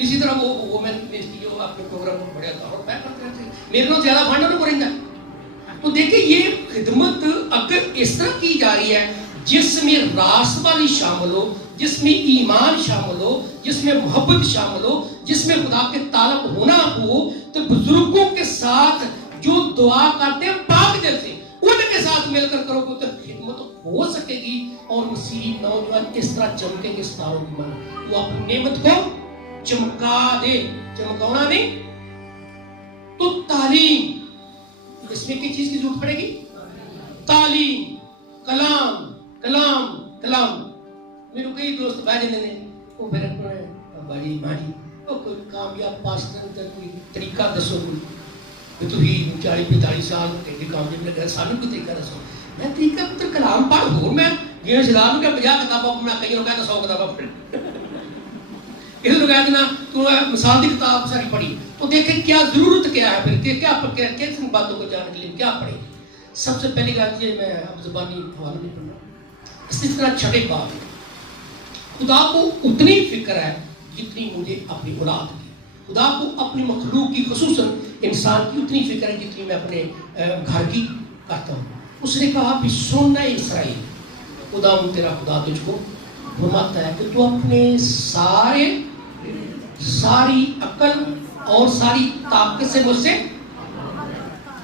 اسی طرح وہ میں جو اپنے پروگرام کو بڑے طور پہ کرتے رہتے ہیں، میرے کو زیادہ فنڈ کو رہتا ہے۔ تو دیکھیں یہ خدمت اگر اس طرح کی جا رہی ہے جس میں راست بازی شامل ہو، جس میں ایمان شامل ہو، جس میں محبت شامل ہو، جس میں خدا کے طالب ہونا ہو، تو بزرگوں کے ساتھ جو دعا کرتے ہیں پاک دل سے ان کے ساتھ مل کر کرو گے تو خدمت ہو سکے گی، اور مسیحی نوجوان اس طرح چمکیں گے ستاروں کی مانند۔ وہ اپنی نعمت کو چمکا دے، چمکانا نہیں۔ تو تعلیم، اس میں کس چیز کی ضرورت پڑے گی؟ تعلیم، کلام کلام کلام۔ میرے کئی دوست بہ جاتے ہیں وہ پھر ابا جی ماں جی وہ کوئی کامیاب پاسٹر کا کوئی طریقہ دسو، کوئی تو ہی 40-45 سال کے کامیاب لگا سانو کوئی طریقہ دسو۔ میں طریقہ پتر کلام پڑھ ہو، میں جی سلام کے 50 کتاباں پڑھنا، کئی لوگ کہتے 100 کتاباں پڑھ، کسی لوگ کہتے نا تو مثال کی کتاب ساری پڑھی۔ تو دیکھیں کیا ضرورت کیا ہے، پھر کیا کس باتوں کو جاننے کے لیے کیا پڑھیں۔ سب سے پہلی بات یہ، میں اب زبانی حوالہ نہیں پڑھ رہا، اسی طرح چھٹے بات، خدا کو اتنی فکر ہے جتنی مجھے اپنی اولاد کی، خدا کو اپنی مخلوق کی خصوصاً انسان کی اتنی فکر ہے جتنی میں اپنے گھر کی کرتا ہوں۔ اس نے کہا بھی سننا اسرائیل، خدا تیرا خدا تجھ کو فرماتا ہے کہ تو اپنے ساری عقل اور ساری طاقت سے مجھ سے،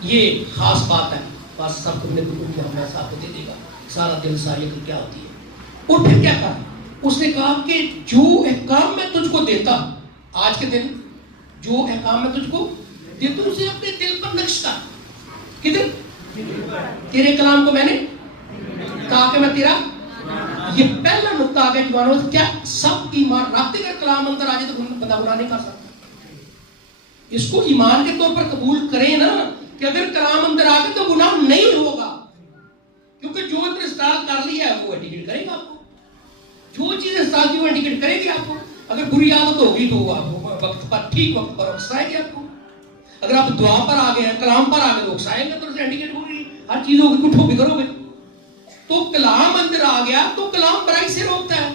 یہ خاص بات ہے، بس سب تم نے بالکل کیا، میں ساتھ دے دے گا سارا دل ساری عقل کیا ہوتی ہے۔ اور پھر کیا کہا؟ اس نے کہا کہ جو احکام میں تجھ کو دیتا آج کے دن، جو احکام میں تجھ کو دیتا ہوں اسے اپنے دل پر نقش کر۔ کدھر؟ تیرے کلام کو میں نے تاکہ میں تیرا، یہ پہلا نقطہ آ گیا جوانوں سے، کیا سب ایمان رکھتے اگر کلام اندر آ جائے تو بندہ گناہ نہیں کر سکتا۔ اس کو ایمان کے طور پر قبول کریں نا کہ اگر کلام اندر آ گئے تو گناہ نہیں ہوگا، کیونکہ جو انسٹال کر لیا ہے وہ ایڈیکیٹ کرے گا آپ کو، جو چیز انسٹال کی وہ ایڈیکیٹ کرے گی آپ کو۔ اگر بری عادت ہوگی تو آپ وقت پر ٹھیک وقت پر اکسائے گی آپ کو، اگر آپ دعا پر آ گئے ہیں، کلام پر آ گئے تو اکسائے گا، تو انڈیکیٹ ہوگی ہر چیز ہوگی، کٹھو بھی کرو گے۔ تو کلام اندر آ گیا تو کلام برائی سے روکتا ہے،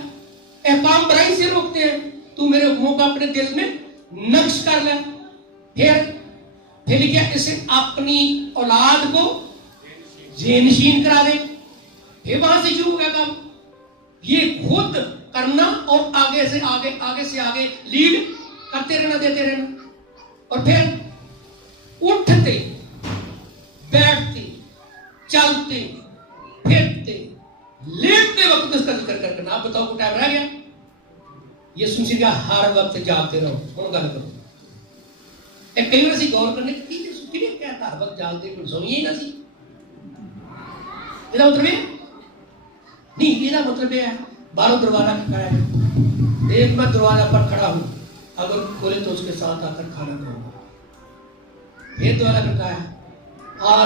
احکام برائی سے روکتے ہیں۔ تو میرے حکموں کا اپنے دل میں نقش کر لے، پھر کیا اسے اپنی اولاد کو ذہن نشین کرا دے، پھر وہاں سے شروع ہو گیا کام، یہ خود کرنا اور آگے سے آگے لیڈ کرتے رہنا، دیتے رہنا۔ اور پھر اٹھتے بیٹھتے چلتے پھرتے لیٹتے وقت اس کا ذکر کرنا۔ آپ بتاؤ کو ٹائم رہ گیا؟ یہ سنسی کا ہر وقت جاگتے رہو، کون گل کرو۔ ایک کئی بار اسی غور کرنے کی کہتا ہر وقت جاگتے کوئی سوئیے ہی نہ سی، یہ مطلب ہے نہیں، یہ مطلب ہے باہر دروازہ کھڑا ہے، ایک میں دروازہ پر کھڑا ہوں، اگر کھولے تو اس کے ساتھ آ کر کھانا کھاؤں گا۔ پھر دروازہ کھڑا ہے،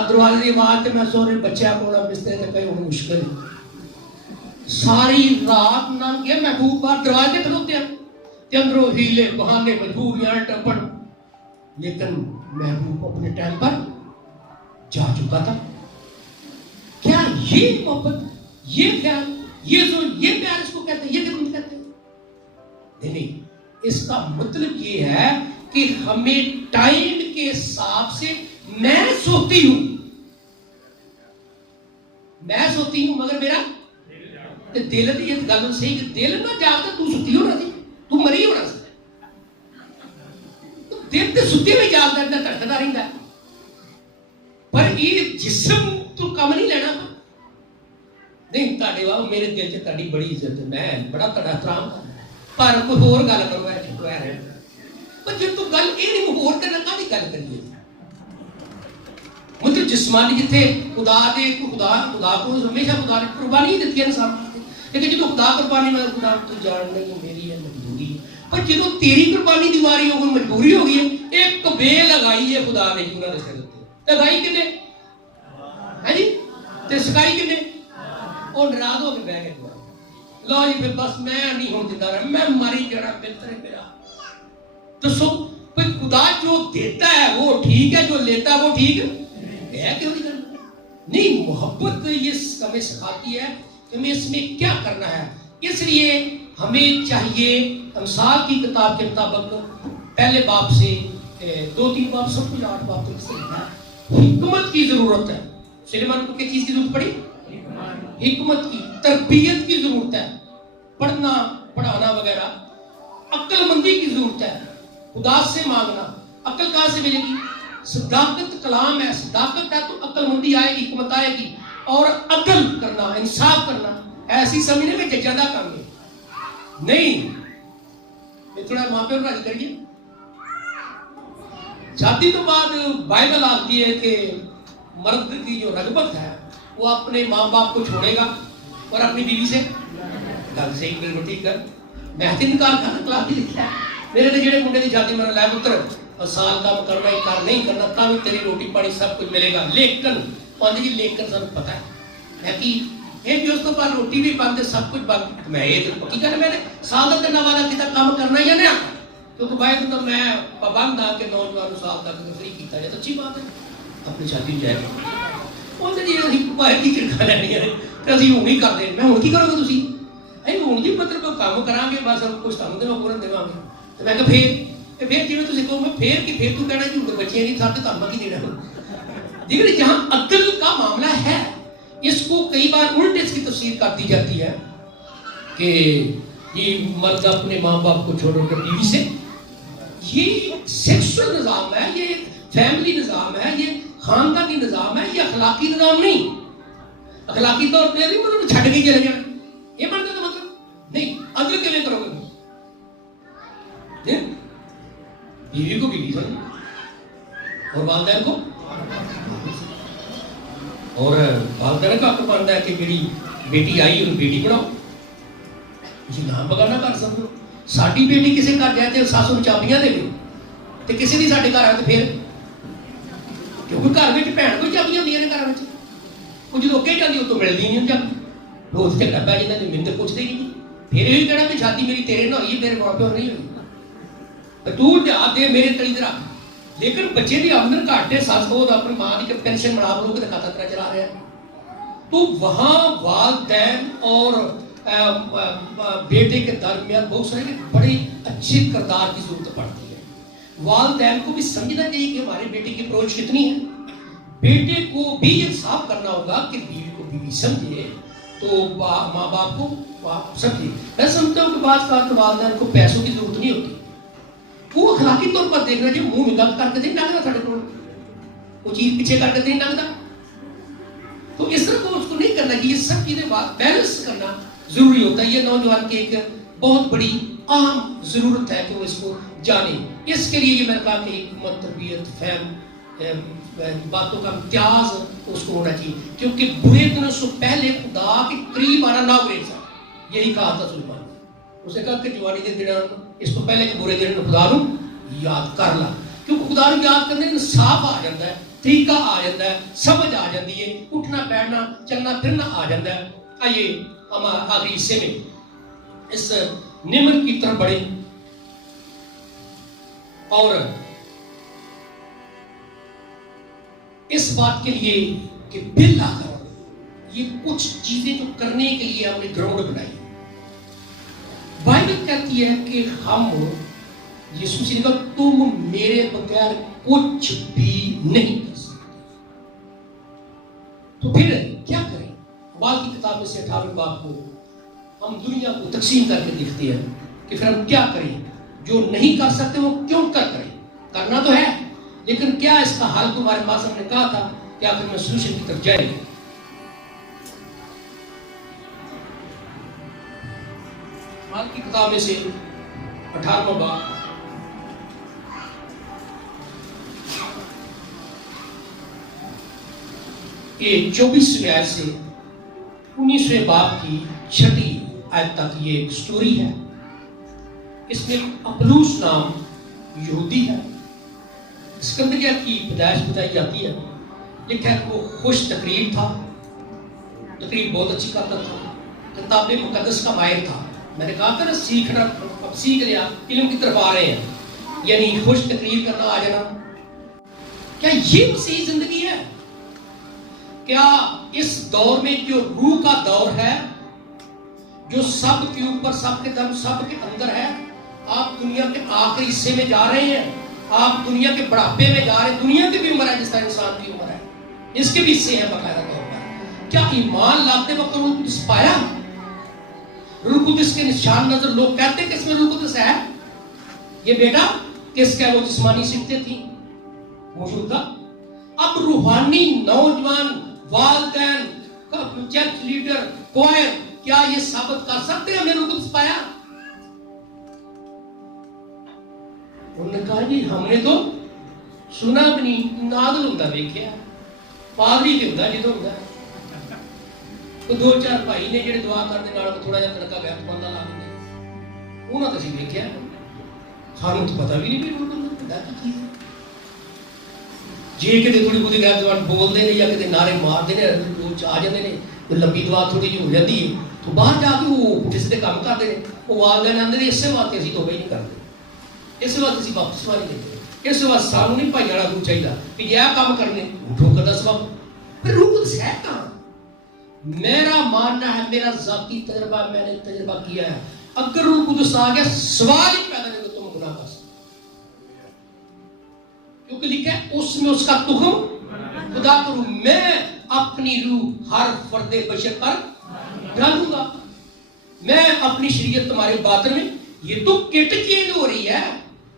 دروازے کی آواز میں سو رہے بچے کو بسترے سے کہیں ہونا مشکل ہے، ساری رات نہ گیا محبوب بار دروازے کھلوتے ہیں تے اندروں ہیلے بہانے مجبوریاں ٹپڑ، لیکن محبوب اپنے ٹائم پر جا چکا تھا۔ کیا یہ محبت، یہ خیال، یہ پیار اس کو کہتے ہیں، یہ خدمت کہتے ہیں؟ نہیں، اس کا مطلب یہ ہے کہ ہمیں ٹائم کے حساب سے، میں سوتی ہوں مگر میرا دل، یہ گل صحیح کہ دل نہ جاگتا، تو ستی ہونا سی، تو مری ہونا سی، دل تے ستی ہوئی جاگتا ہے، دھڑکتا رہتا ہے، پر یہ جسم تو کم نہیں لینا۔ نہیں تاڑے واہ میرے دل سے تاڑی بڑی عزت ہے، میں بڑا تڑا احترام کرنا ہے، پر کوئی ہور گل کرو ہے چھٹو ہے رہے، پر جب تو گل یہ نہیں ہور کرنا کہاں دی گل کریے، مطلب جسمانی جتھے خدا دے خدا کو ہمیشہ خدا نے قربانی دیتی ہے انسان، لیکن جب خدا قربانی میں خدا تو جان نہیں میری ہے مجبوری ہے، پر جب تیری قربانی دیواری ہو گئی مجبوری ہو گئی ہے، ایک کبے لگائی ہے خدا نے کیوں نہ دے سکتے، لگائی کنے ہے جی تے سکائی کنے، اور ناراض ہو کے بہ گئے، لو جی پھر بس میں نہیں ہوں زندہ رہا، میں ماری جڑا بہتر ہے میرا۔ تو سو خدا جو دیتا ہے وہ ٹھیک ہے، جو لیتا ہے وہ ٹھیک ہے کہ نہیں۔ محبت یہ ہمیں سکھاتی ہے کہ ہمیں اس میں کیا کرنا ہے، اس لیے ہمیں چاہیے امثال کی کتاب کے مطابق پہلے باب سے 2-3 باب سب کچھ 8 باب تک سے حکمت کی ضرورت ہے. سلیمان کو کس چیز کی ضرورت پڑی؟ حکمت کی، تربیت کی ضرورت ہے، پڑھنا پڑھانا وغیرہ، عقل مندی کی ضرورت ہے، خدا سے مانگنا. عقل کہاں سے ملے گی؟ صداقت کلام ہے، صداقت ہے تو عقل مندی آئے گی، حکمت آئے گی. اور عدل کرنا، انصاف کرنا، ایسی سمجھنے میں ججادہ کام ہے نہیں. یہ تھوڑا ماں پہ راضی کریے. شادی تو بعد بائبل آتی ہے کہ مرد کی جو رغبت ہے وہ اپنے ماں باپ کو چھوڑے گا اور اپنی بیوی سے گل سے بالکل ٹھیک کر. میں انکار کرنا کلاس بھی لکھا ہے میرے تو جڑے منڈے کی شادی میں لے پتر اور سال کام کرنا ہی کام نہیں کرنا تا بھی تیری روٹی پانی سب کچھ ملے گا. لیکن پانی جی لیکن سب پتہ ہے کہ یہ بھی اس کو بعد روٹی بھی بنتے سب کچھ بند. میں یہ تو پکی گل میں نے سال کرنے والا کتا کام کرنا یا نہیں آتا کیونکہ بھائی تو میں پابند آ کے نوجوان سال تک فری کیتا جائے تو اچھی بات ہے اپنی شادی جائے. وہ جی ابھی باہر کی چڑکا لینی ہے تو ابھی ہوں ہی کرتے میں ہوں کی کرو گے تھی اے ہوں جی مطلب کام کرا گے بس کچھ کام تو میں پورن دے گا تو میں کہ پھر جی تھی کہو میں پھر تو کہنا جی بچے نہیں ساتھ کام کی دینا. دیکھیں جہاں عقل کا معاملہ ہے اس کو کئی بار الٹ اس کی تفسیر کر دی جاتی ہے کہ یہ مرد اپنے ماں باپ کو چھوڑ کر بیوی سے. یہ سیکسول نظام ہے، یہ فیملی نظام ہے، یہ خاندانی نظام ہے، یہ اخلاقی نظام نہیں. اخلاقی طور پہ نہیں مطلب چھٹ کے چلے جانا یہ بنتا تو مطلب نہیں. عدل کے لیے کرو گے بیوی کو بیوی سمجھو اور والدین کو اور والدین کا حق بنتا ہے کہ میری بیٹی آئی اور بیٹی پڑھاؤ. جی نام بگانا کر سکو. ساری بیٹی کسی گھر جائے تو ساسو چابیاں دے گی تو کسی بھی سارے گھر آئے تو پھر کیونکہ گھر میں بھن کو چابیاں ہوتی ہیں گھر میں وہ جب اگے جاتی وہ تو ملتی نہیں چابی روز جھگڑا پہ جاتا تو منت پوچھتے ہی نہیں. پھر یہ کہنا کہ شادی میری تیرے نہ ہوئی میرے ماں پیو نہیں ہوئی تو دیہات دے میرے تلی درا. لیکن بچے کی آمدن گھٹ ہے ساس بہت اپنی ماں کی پینشن بنا لوگ تو کھاتا طرح چلا رہے ہیں تو وہاں والدین اور بیٹے کے درمیان بہت سارے بڑے اچھے کردار کی ضرورت پڑتی ہے. والدین کو بھی سمجھنا چاہیے کہ ہمارے بیٹے کی اپروچ کتنی ہے. بیٹے کو بھی انصاف کرنا ہوگا کہ بیوی کو بیوی سمجھے تو ماں باپ کو باپ سمجھے. میں سمجھتا ہوں کہ بعض بات والدین کو پیسوں کی ضرورت نہیں ہوتی. وہ اخلاقی طور پر دیکھنا چاہیے منہ نگاہ کر کے نہیں لگتا سارے کو وہ چیز پیچھے کر کے نہیں لگتا تو اس طرح کو اس کو نہیں کرنا کہ یہ سب چیزیں بات بیلنس کرنا ضروری ہوتا ہے. یہ نوجوان کی ایک بہت بڑی اہم ضرورت ہے کہ وہ اس کو جانے. اس کے لیے یہ میں نے کہا کہ حکمت تربیت فہم باتوں کا امتیاز اس کو ہونا چاہیے کیونکہ برے دنوں سے پہلے خدا کے قریب آنا نہ گریز ہے. یہی کہا تھا سلیمان اس نے کہا کہ جوانی کے دن اس کو پہلے کہ برے دن خدا نو یاد کر لا کیونکہ خدا نو یاد کرنے انصاف آ جاتا ہے، طریقہ آ جاتا ہے، سمجھ آ جاتی ہے، اٹھنا بیٹھنا چلنا پھرنا آ جاتا ہے. آئیے ہم آخری حصے میں اس نعمت کی طرف بڑھیں اور اس بات کے لیے کہ بالآخر یہ کچھ چیزیں جو کرنے کے لیے ہم نے گراؤنڈ بنائی. بائبل کہتی ہے کہ ہم یسوع مسیح نے کہا تم میرے بغیر کچھ بھی نہیں کر سکتے. تو پھر کیا کریں؟ بعد کی کتاب میں سے 18 باب کو ہم دنیا کو تقسیم کر کے دیکھتے ہیں کہ پھر ہم کیا کریں. جو نہیں کر سکتے وہ کیوں کریں؟ کرنا تو ہے لیکن کیا اس کا حل تمہارے پاس ہم نے کہا تھا کہ آخر میں سولوشن کی طرف جائیں گے. بعد کی کتاب میں سے 18 باب یہ 24ویں آیت سے 19ویں باب کی 6 آیت تک یہ ایک سٹوری ہے. اس میں اپلوس نام یہودی ہے. اسکندریہ کی پیدائش بتائی جاتی ہے. لکھا ہے کہ وہ خوش تقریر تھا، تقریر بہت اچھی کرتا تھا، کتاب مقدس کا ماہر تھا. میں نے کہا تھا نا سیکھنا اب سیکھ لیا علم کی طرف آ رہے ہیں یعنی خوش تقریر کرنا آ جانا. کیا یہ مسیحی زندگی ہے؟ کیا اس دور میں جو روح کا دور ہے جو سب کے اوپر، سب کے دم، سب کے اندر ہے. آپ دنیا کے آخری حصے میں جا رہے ہیں، آپ دنیا کے بڑھاپے میں جا رہے ہیں. دنیا کی بھی عمر ہے جس طرح انسان کی عمر ہے، اس کے بھی حصے ہیں باقاعدہ طور پر. کیا ایمان لاتے وقت روح القدس پایا؟ روح القدس کے نشان نظر، لوگ کہتے ہیں کہ اس میں روح القدس ہے. یہ بیٹا کس کا؟ وہ جسمانی صفتیں تھیں، موجود تھا. اب روحانی نوجوان، والدین، چرچ لیڈر، کوائر، کیا یہ ثابت کر سکتے ہیں ہمیں روح القدس پایا؟ انہوں نے کہا جی ہم نے تو سنا بھی نہیں، نازل ہوتا دیکھا، پادری کے ہوتا جدو ہوتا. تو 2-4 بھائی نے جڑے دعا کرنے نال تھوڑا جہا تڑکا گیا تو بندہ لا دیں، انہوں نے تو دیکھا، سانوں تو پتا بھی نہیں بھی روح القدس کی. جی کہ تھوڑی بہت غیر زبان بولتے ہیں یا کسی نعرے مارتے ہیں، آ جاتے ہیں، لمبی دعا تھوڑی جی ہو جاتی ہے تو باہر جا کے وہ کسی سے کام کرتے ہیں. وہ والدین آتے ہیں اسے واسطے اسی توبہ ہی نہیں کرتے، اس واسطے اسی واپس نہیں دیتے، اس واسطے سانوں نہیں بھائی والا روح چاہیے کہ یہ کام کرنے ٹھوکر کا سبب. پھر روح القدس ہے کہاں؟ میرا ماننا ہے، میرا ذاتی تجربہ، میں نے تجربہ کیا ہے، اگر روح القدس آ گیا سوال ہی پیدا نہیں تو تم گناہ کر سکتے، کیونکہ لکھا ہے اس میں اس کا تخم خدا کروں، میں اپنی روح ہر فرد بشر پر ڈالوں گا. میں اپنی شریعت تمہارے باطن میں، یہ تو کٹ چینج ہو رہی ہے،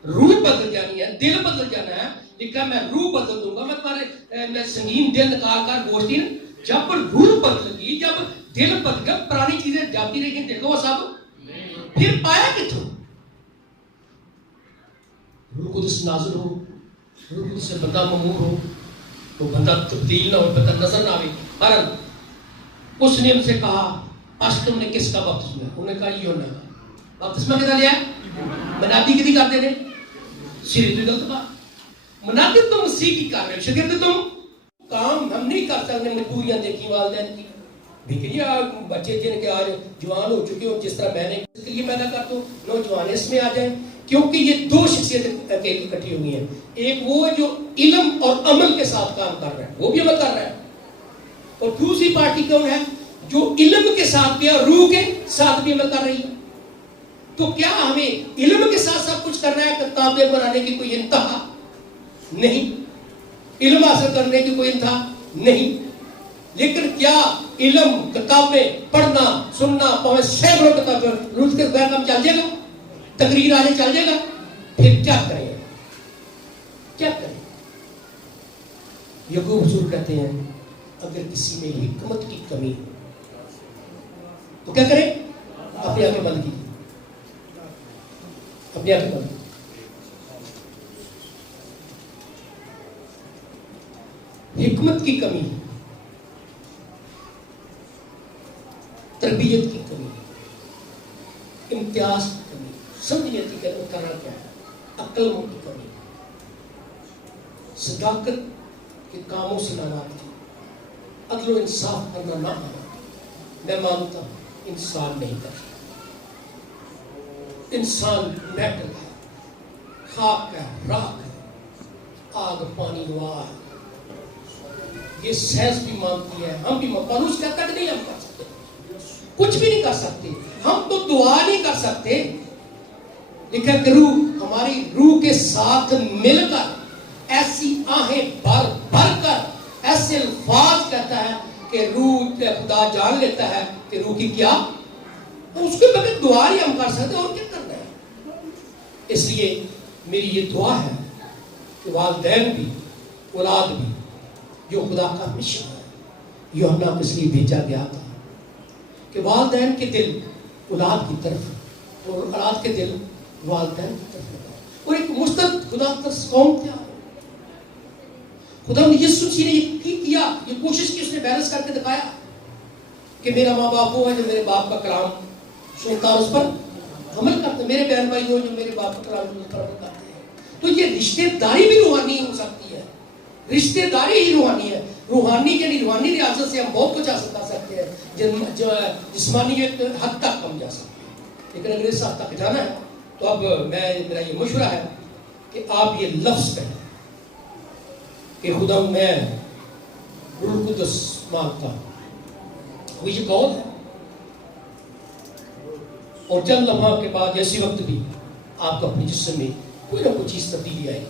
روح بدل جانی ہے، دل بدل جانا ہے. لکھا میں روح بدل دوں گا، میں تمہارے میں سنگین دل نکال کر گوشتی، جب روح بدل گئی، جب دل بدل گیا، پرانی چیزیں جاتی رہی، دیکھو وہ سب پھر پایا کتوں؟ روح القدس نازل ہو، روح القدس سے بندہ ممور ہو تو بندہ تبدیل نہ ہو، بندہ نظر نہ آئے. پر اس نے ان سے کہا آج تم نے کس کا بپتسمہ؟ انہوں نے کہا یونا کا. بپتسمہ کدھر لیا؟ منادی کدی کرتے ہیں؟ شریعت غلط بات. منادی تو مسیح کی کر رہے، شریعت تم کام ہم نہیں کر سکتے. مجبوریاں دیکھی والدین کی، دیکھیے بچے جن کے آج جوان ہو چکے ہو، جس طرح میں نے اس لیے پیدا کرتا ہوں نوجوان اس میں آ جائیں، کیونکہ یہ 2 شخصیتیں اکٹھی ہوئی ہیں. ایک وہ جو علم اور عمل کے ساتھ کام کر رہا ہے، وہ بھی عمل کر رہا ہے، اور دوسری پارٹی کون ہے جو علم کے ساتھ بھی اور روح کے ساتھ بھی عمل کر رہی ہے. تو کیا ہمیں علم کے ساتھ سب کچھ کرنا ہے؟ کتابیں بنانے کی کوئی انتہا نہیں، علم حاصل کرنے کی کوئی انتہا نہیں، لیکن کیا علم، کتابیں پڑھنا، سننا، پہنچ سینکڑوں کتابیں، روز کے بغیر کام چل جائے گا؟ تقریر آنے چل جائے گا؟ پھر کیا کریں؟ کیا کریں؟ یعقوب حضور کہتے ہیں اگر کسی میں حکمت کی کمی تو کیا کریں؟ اپنی آنکھیں بند کیجیے، اپنی آنکھیں بند. حکمت کی کمی، تربیت کی کمی، امتیاز کی کمی، سمجھنے کی کرنا کیا ہے، عقل کی کمی، صداقت کے کاموں سے ناراضگی، عدل و انصاف کرنا نہ آنا. میں مانتا ہوں انسان نہیں کر سکتا. انسان میٹل ہے، خاک ہے، راکھ ہے، آگ پانی ہوا ہے. یہ سائنس بھی مانتی ہے، ہم بھی مانتے ہیں. پالوس کہتا ہے کہ نہیں ہم کر سکتے، کچھ بھی نہیں کر سکتے، ہم تو دعا نہیں کر سکتے. لکھا کہ روح ہماری روح کے ساتھ مل کر ایسی آہیں بھر بھر کر ایسے الفاظ کہتا ہے کہ روح خدا جان لیتا ہے کہ روح کی کیا، اس کے بغیر دعا ہی ہم کر سکتے اور کیا کرنا ہے. اس لیے میری یہ دعا ہے کہ والدین بھی، اولاد بھی، جو خدا کا مشن ہے، یوحنا کو اس لیے بھیجا گیا تھا کہ والدین کے دل اولاد کی طرف اور اولاد کے دل والدین کی طرف لگا. اور ایک مستقل خدا ترس قوم تھا. خدا نے یسوع نے یہ کیا، یہ کوشش کی، اس نے بیلنس کر کے دکھایا کہ میرا ماں باپ وہ ہے جو میرے باپ کا کلام سنتا اور اس پر عمل کرتے، میرے بہن بھائی وہ جو میرے باپ کا کلام سنتا اور عمل کرتے ہیں. تو یہ رشتے داری بھی روحانی ہو سکتی ہے، رشتے داری ہی روحانی ہے. روحانی یعنی روحانی ریاضت سے ہم بہت کچھ حاصل کر سکتے ہیں، جو جسمانی حد تک ہم جا سکتے ہیں، لیکن اگر اس حد تک جانا ہے تو اب میرا یہ مشورہ ہے کہ آپ یہ لفظ کہیں کہ خدا میں روح القدس مانگتا ہوں. وہ یہ قول ہے اور چند لمحہ کے بعد اسی وقت بھی آپ کو اپنے جسم میں کوئی نہ کوئی چیز تبدیلی آئے گی.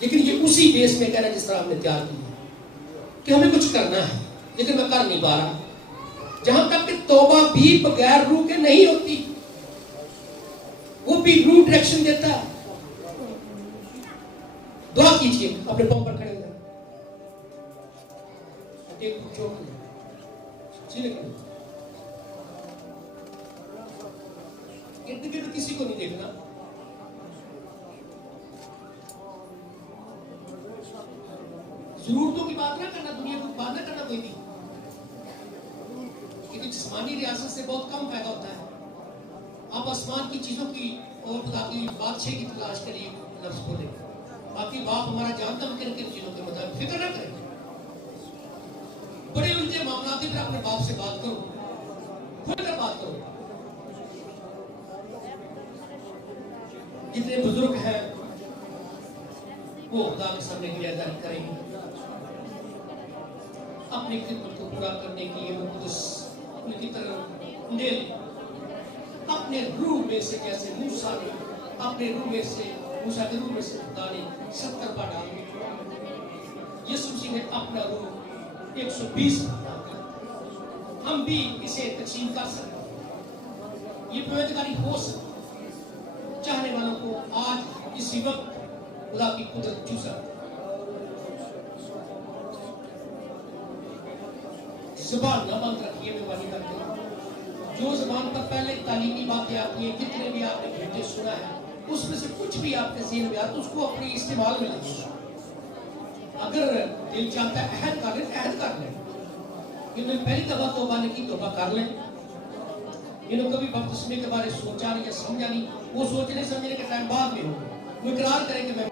لیکن یہ اسی بیس میں کہنا جس طرح ہم نے تیار کی ہے کہ ہمیں کچھ کرنا ہے لیکن میں کر نہیں پا رہا. جہاں تک کہ توبہ بھی بغیر روح کے نہیں ہوتی، وہ بھی روح ڈائریکشن دیتا ہے. دعا کیجئے اپنے پاؤں پر کھڑے ہوئے. ارد گرد کسی کو نہیں دیکھنا. ضرورتوں کی بات نہ کرنا، دنیا کی بات نہ کرنا کوئی بھی، کیونکہ جسمانی ریاست سے بہت کم فائدہ ہوتا ہے. آپ آسمان کی چیزوں کی اور خدا کی بادشاہی کی تلاش کریے. لفظ بولے باقی باپ ہمارا جانتا ہے کن چیزوں کے مطابق فکر نہ کریں. بڑے الجھے معاملات پھر اپنے باپ سے بات کرو، کھل کر بات کرو. جتنے بزرگ ہیں وہ خدا کے سامنے کی ادائیگی کریں گے. اپنی خدمت کو پورا کرنے کے لیے وہ قدس ان کی طرف لے لیں. اپنے روح میں سے جیسے موسیٰ نے اپنے روح میں سے موسیٰ کے روح میں سے خدا نے 70 بار ڈالا، یسوع مسیح نے اپنا روح 120 بار ڈالا. ہم بھی اسے تقسیم کر سکتے ہیں. یہ پروردگاری ہو سکتی. چاہنے والوں کو آج اسی وقت خدا کی قدرت چھو سکتی. زبان نہ بند رکھیے مہربانی کر کے. جو زبان پر پہلے تعلیمی باتیں آتی ہیں، جتنے بھی آپ نے گھنٹے سنا ہے، اس میں سے کچھ بھی آپ کے ذہن میں آتا ہے اس کو اپنی استعمال میں لائیے. اگر دل چاہتا ہے عہد کر لیں، عہد کر لیں. انہوں نے پہلی دفعہ توبہ نے کی، توبہ کر لیں. انہوں نے کبھی بپتسمے کے بارے سوچا نہیں یا سمجھا نہیں، وہ سوچنے سمجھنے کے ٹائم بعد میں ہو. وہ اقرار کریں کہ میں